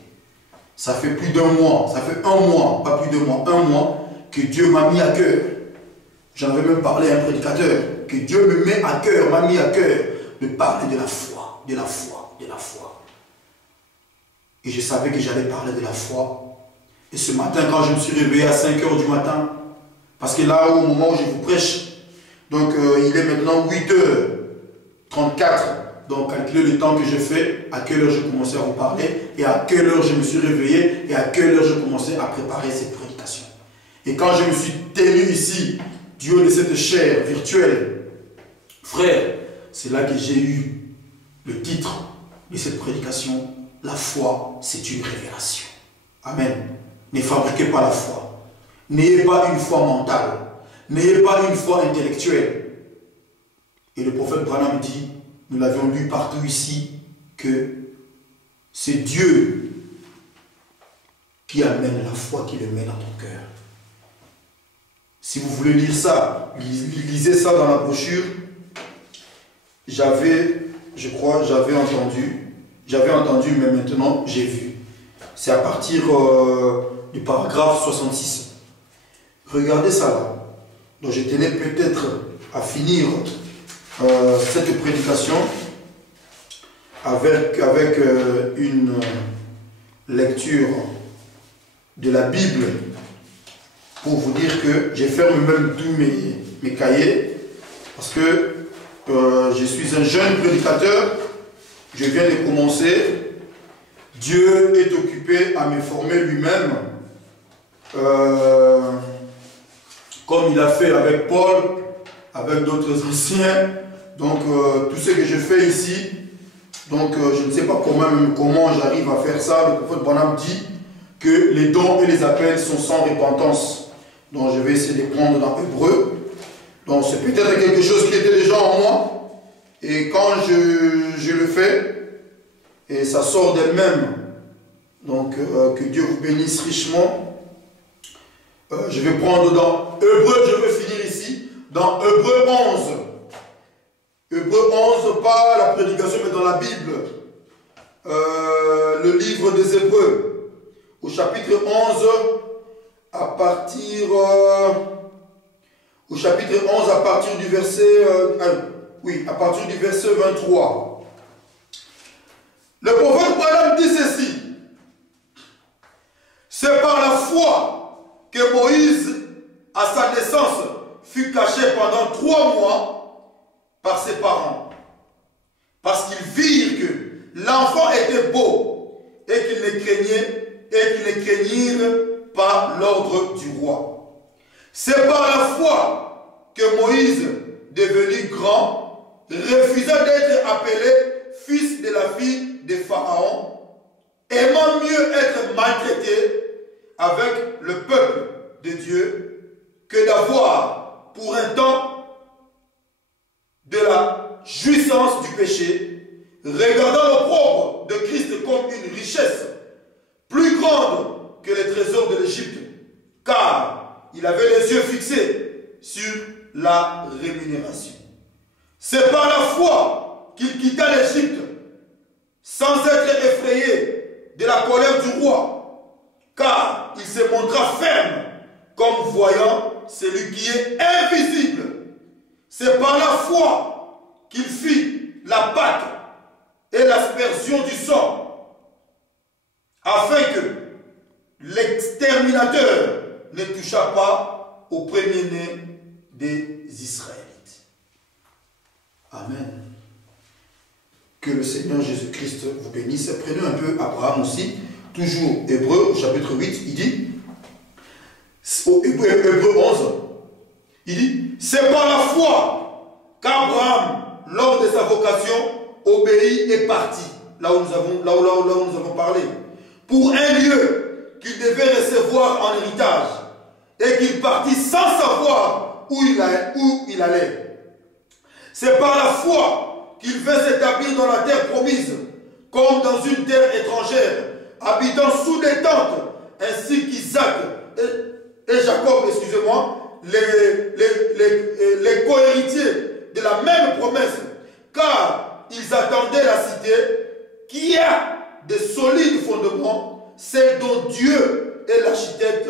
Ça fait plus d'un mois, ça fait un mois, pas plus d'un mois, un mois, que Dieu m'a mis à cœur. J'en avais même parlé à un prédicateur, que Dieu me met à cœur, m'a mis à cœur de parler de la foi, de la foi, de la foi. Et je savais que j'allais parler de la foi. Et ce matin, quand je me suis réveillé à 5 h du matin, parce que là, au moment où je vous prêche, donc il est maintenant 8h34, donc calculez le temps que je fais, à quelle heure j'ai commencé à vous parler, et à quelle heure je me suis réveillé, et à quelle heure je commençais à préparer cette prédication. Et quand je me suis tenu ici, du haut de cette chair virtuelle, frère, c'est là que j'ai eu le titre de cette prédication, la foi, c'est une révélation. Amen. Ne fabriquez pas la foi. N'ayez pas une foi mentale. N'ayez pas une foi intellectuelle. Et le prophète Branham dit, nous l'avions lu partout ici, que c'est Dieu qui amène la foi, qui le met dans ton cœur. Si vous voulez lire ça, lisez ça dans la brochure. Je crois, j'avais entendu, mais maintenant j'ai vu. C'est à partir du paragraphe 66. Regardez ça là. Donc je tenais peut-être à finir cette prédication avec une lecture de la Bible pour vous dire que j'ai fermé même tous mes cahiers parce que je suis un jeune prédicateur, je viens de commencer. Dieu est occupé à me former lui-même, comme il a fait avec Paul, avec d'autres anciens. Donc tout ce que je fais ici, donc je ne sais pas comment j'arrive à faire ça. Le prophète Branham dit que les dons et les appels sont sans repentance. Donc je vais essayer de prendre dans Hébreu. Donc c'est peut-être quelque chose qui était déjà en moi. Et quand je le fais, et ça sort d'elle-même. Donc que Dieu vous bénisse richement. Je vais prendre dans Hébreu, je vais finir ici, dans Hébreu 11. Hébreu 11, pas la prédication, mais dans la Bible. Le livre des Hébreux, au chapitre 11, à partir du verset à partir du verset 23. Le prophète Branham dit ceci: c'est par la foi que Moïse, à sa naissance, fut caché pendant 3 mois par ses parents, parce qu'ils virent que l'enfant était beau et qu'ils ne craignirent pas l'ordre du roi. C'est par la foi que Moïse, devenu grand, refusa d'être appelé fils de la fille de Pharaon, aimant mieux être maltraité avec le peuple de Dieu que d'avoir pour un temps de la jouissance du péché, regardant l'opprobre de Christ comme une richesse plus grande que les trésors de l'Égypte, car il avait les yeux fixés sur la rémunération. C'est par la foi qu'il quitta l'Égypte sans être effrayé de la colère du roi, car il se montra ferme comme voyant celui qui est invisible. C'est par la foi qu'il fit la Pâque et l'aspersion du sang, afin que l'exterminateur ne toucha pas au premier-né des Israélites. Amen. Que le Seigneur Jésus-Christ vous bénisse. Prenons un peu Abraham aussi, toujours Hébreu, au chapitre 8, il dit, au Hébreu 11, il dit, c'est par la foi qu'Abraham, lors de sa vocation, obéit et partit, là où nous avons parlé, pour un lieu qu'il devait recevoir en héritage, et qu'il partit sans savoir où il allait. C'est par la foi qu'il veut s'établir dans la terre promise, comme dans une terre étrangère, habitant sous des tentes, ainsi qu'Isaac et Jacob, excusez-moi, les co-héritiers de la même promesse, car ils attendaient la cité qui a de solides fondements, celle dont Dieu est l'architecte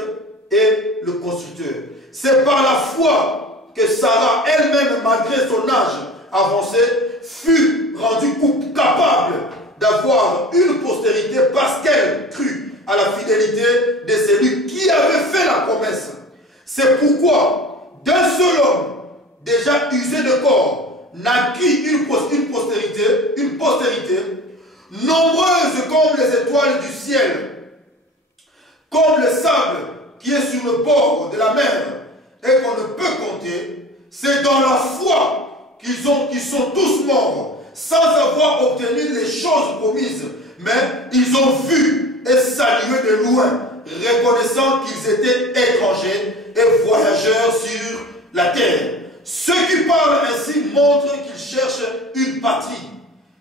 et le constructeur. C'est par la foi que Sarah elle-même, malgré son âge avancé, fut rendue capable d'avoir une postérité parce qu'elle crut à la fidélité de celui qui avait fait la promesse. C'est pourquoi d'un seul homme, déjà usé de corps, naquit une postérité, nombreuse comme les étoiles du ciel, comme le sable qui est sur le bord de la mer et qu'on ne peut compter. C'est dans la foi qu'ils sont tous morts, sans avoir obtenu les choses promises, mais ils ont vu et salué de loin, reconnaissant qu'ils étaient étrangers et voyageurs sur la terre. Ceux qui parlent ainsi montrent qu'ils cherchent une patrie.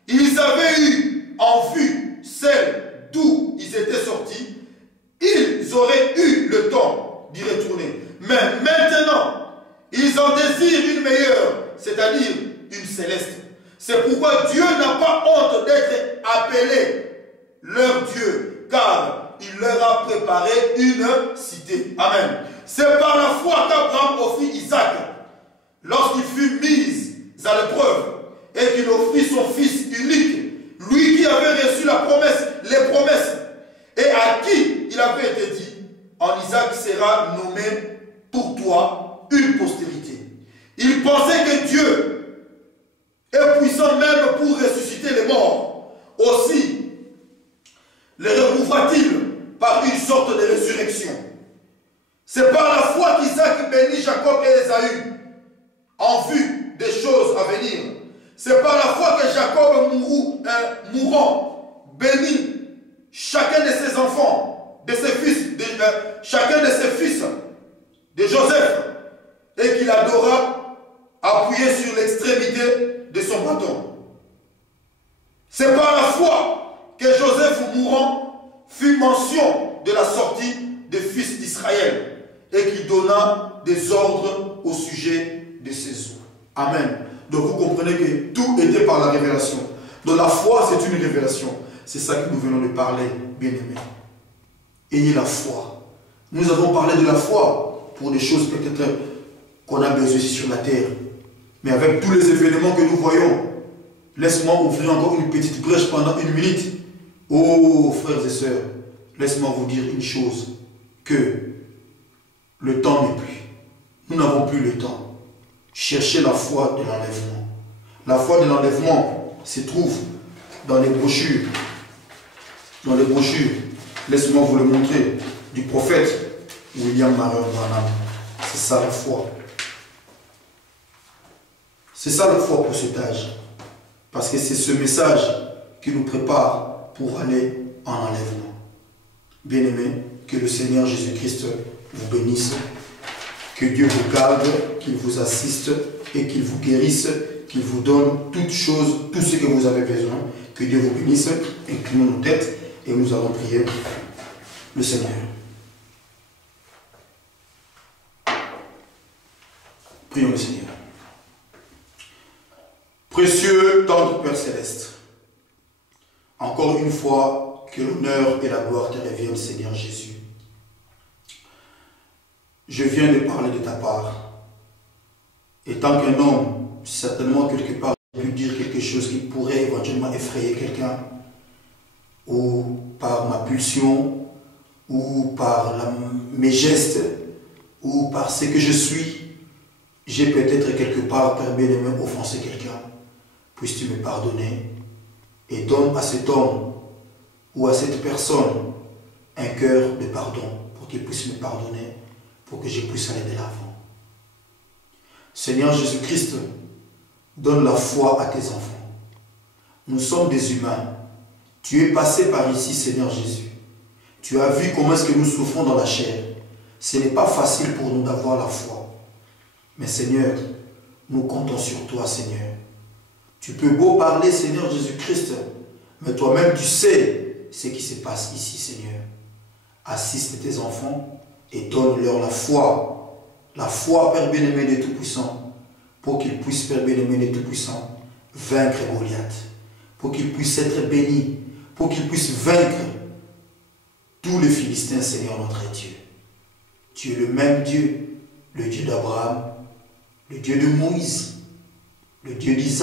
Ils avaient eu en vue celle d'où ils étaient sortis. Ils auraient eu le temps d'y retourner. Mais maintenant, ils en désirent une meilleure, c'est-à-dire une céleste. C'est pourquoi Dieu n'a pas honte d'être appelé leur Dieu, car il leur a préparé une cité. Amen. C'est par la foi qu'Abraham offrit Isaac, lorsqu'il fut mis à l'épreuve, et qu'il offrit son fils unique, lui qui avait reçu les promesses, et à qui il avait été dit, en Isaac sera nommé pour toi une postérité. Il pensait que Dieu est puissant même pour ressusciter les morts. Aussi, les recouvra-t-il par une sorte de résurrection. C'est par la foi qu'Isaac bénit Jacob et Ésaü en vue des choses à venir. C'est par la foi que Jacob mourant bénit chacun de ses enfants, de ses fils, chacun de ses fils de Joseph, et qu'il adora appuyé sur l'extrémité de son bâton. C'est par la foi que Joseph mourant fit mention de la sortie des fils d'Israël et qu'il donna des ordres au sujet de ses eaux. Amen. Donc vous comprenez que tout était par la révélation. Donc la foi, c'est une révélation. C'est ça que nous venons de parler, bien-aimés. Ayez la foi. Nous avons parlé de la foi pour des choses peut-être qu'on a besoin ici sur la terre. Mais avec tous les événements que nous voyons, laisse-moi ouvrir encore une petite brèche pendant une minute. Oh, frères et sœurs, laisse-moi vous dire une chose, que le temps n'est plus. Nous n'avons plus le temps. Cherchez la foi de l'enlèvement. La foi de l'enlèvement se trouve dans les brochures dans les brochures, laisse-moi vous le montrer, du prophète William Marion Branham. C'est ça la foi. C'est ça la foi pour cet âge. Parce que c'est ce message qui nous prépare pour aller en enlèvement. Bien-aimés, que le Seigneur Jésus-Christ vous bénisse, que Dieu vous garde, qu'il vous assiste et qu'il vous guérisse, qu'il vous donne toutes choses, tout ce que vous avez besoin. Que Dieu vous bénisse. Inclinons nos têtes et nous allons prier le Seigneur. Prions le Seigneur. Précieux tendre Père Céleste, encore une fois, que l'honneur et la gloire te reviennent, Seigneur Jésus. Je viens de parler de ta part. Et tant qu'un homme, certainement quelque part, j'ai pu dire quelque chose qui pourrait éventuellement effrayer quelqu'un, ou par ma pulsion, ou par mes gestes, ou par ce que je suis, j'ai peut-être quelque part, Père bien-aimé, offensé quelqu'un. Puisses-tu me pardonner et donne à cet homme ou à cette personne un cœur de pardon pour qu'il puisse me pardonner, pour que je puisse aller de l'avant. Seigneur Jésus-Christ, donne la foi à tes enfants. Nous sommes des humains. Tu es passé par ici, Seigneur Jésus. Tu as vu comment est-ce que nous souffrons dans la chair. Ce n'est pas facile pour nous d'avoir la foi. Mais Seigneur, nous comptons sur toi, Seigneur. Tu peux beau parler, Seigneur Jésus-Christ, mais toi-même tu sais ce qui se passe ici, Seigneur. Assiste tes enfants et donne-leur la foi, Père bien-aimé des Tout-Puissants, pour qu'ils puissent, Père bien-aimé des Tout-Puissants, vaincre Goliath, pour qu'ils puissent être bénis, pour qu'ils puissent vaincre tous les Philistins, Seigneur notre Dieu. Tu es le même Dieu, le Dieu d'Abraham, le Dieu de Moïse, le Dieu d'Isaac,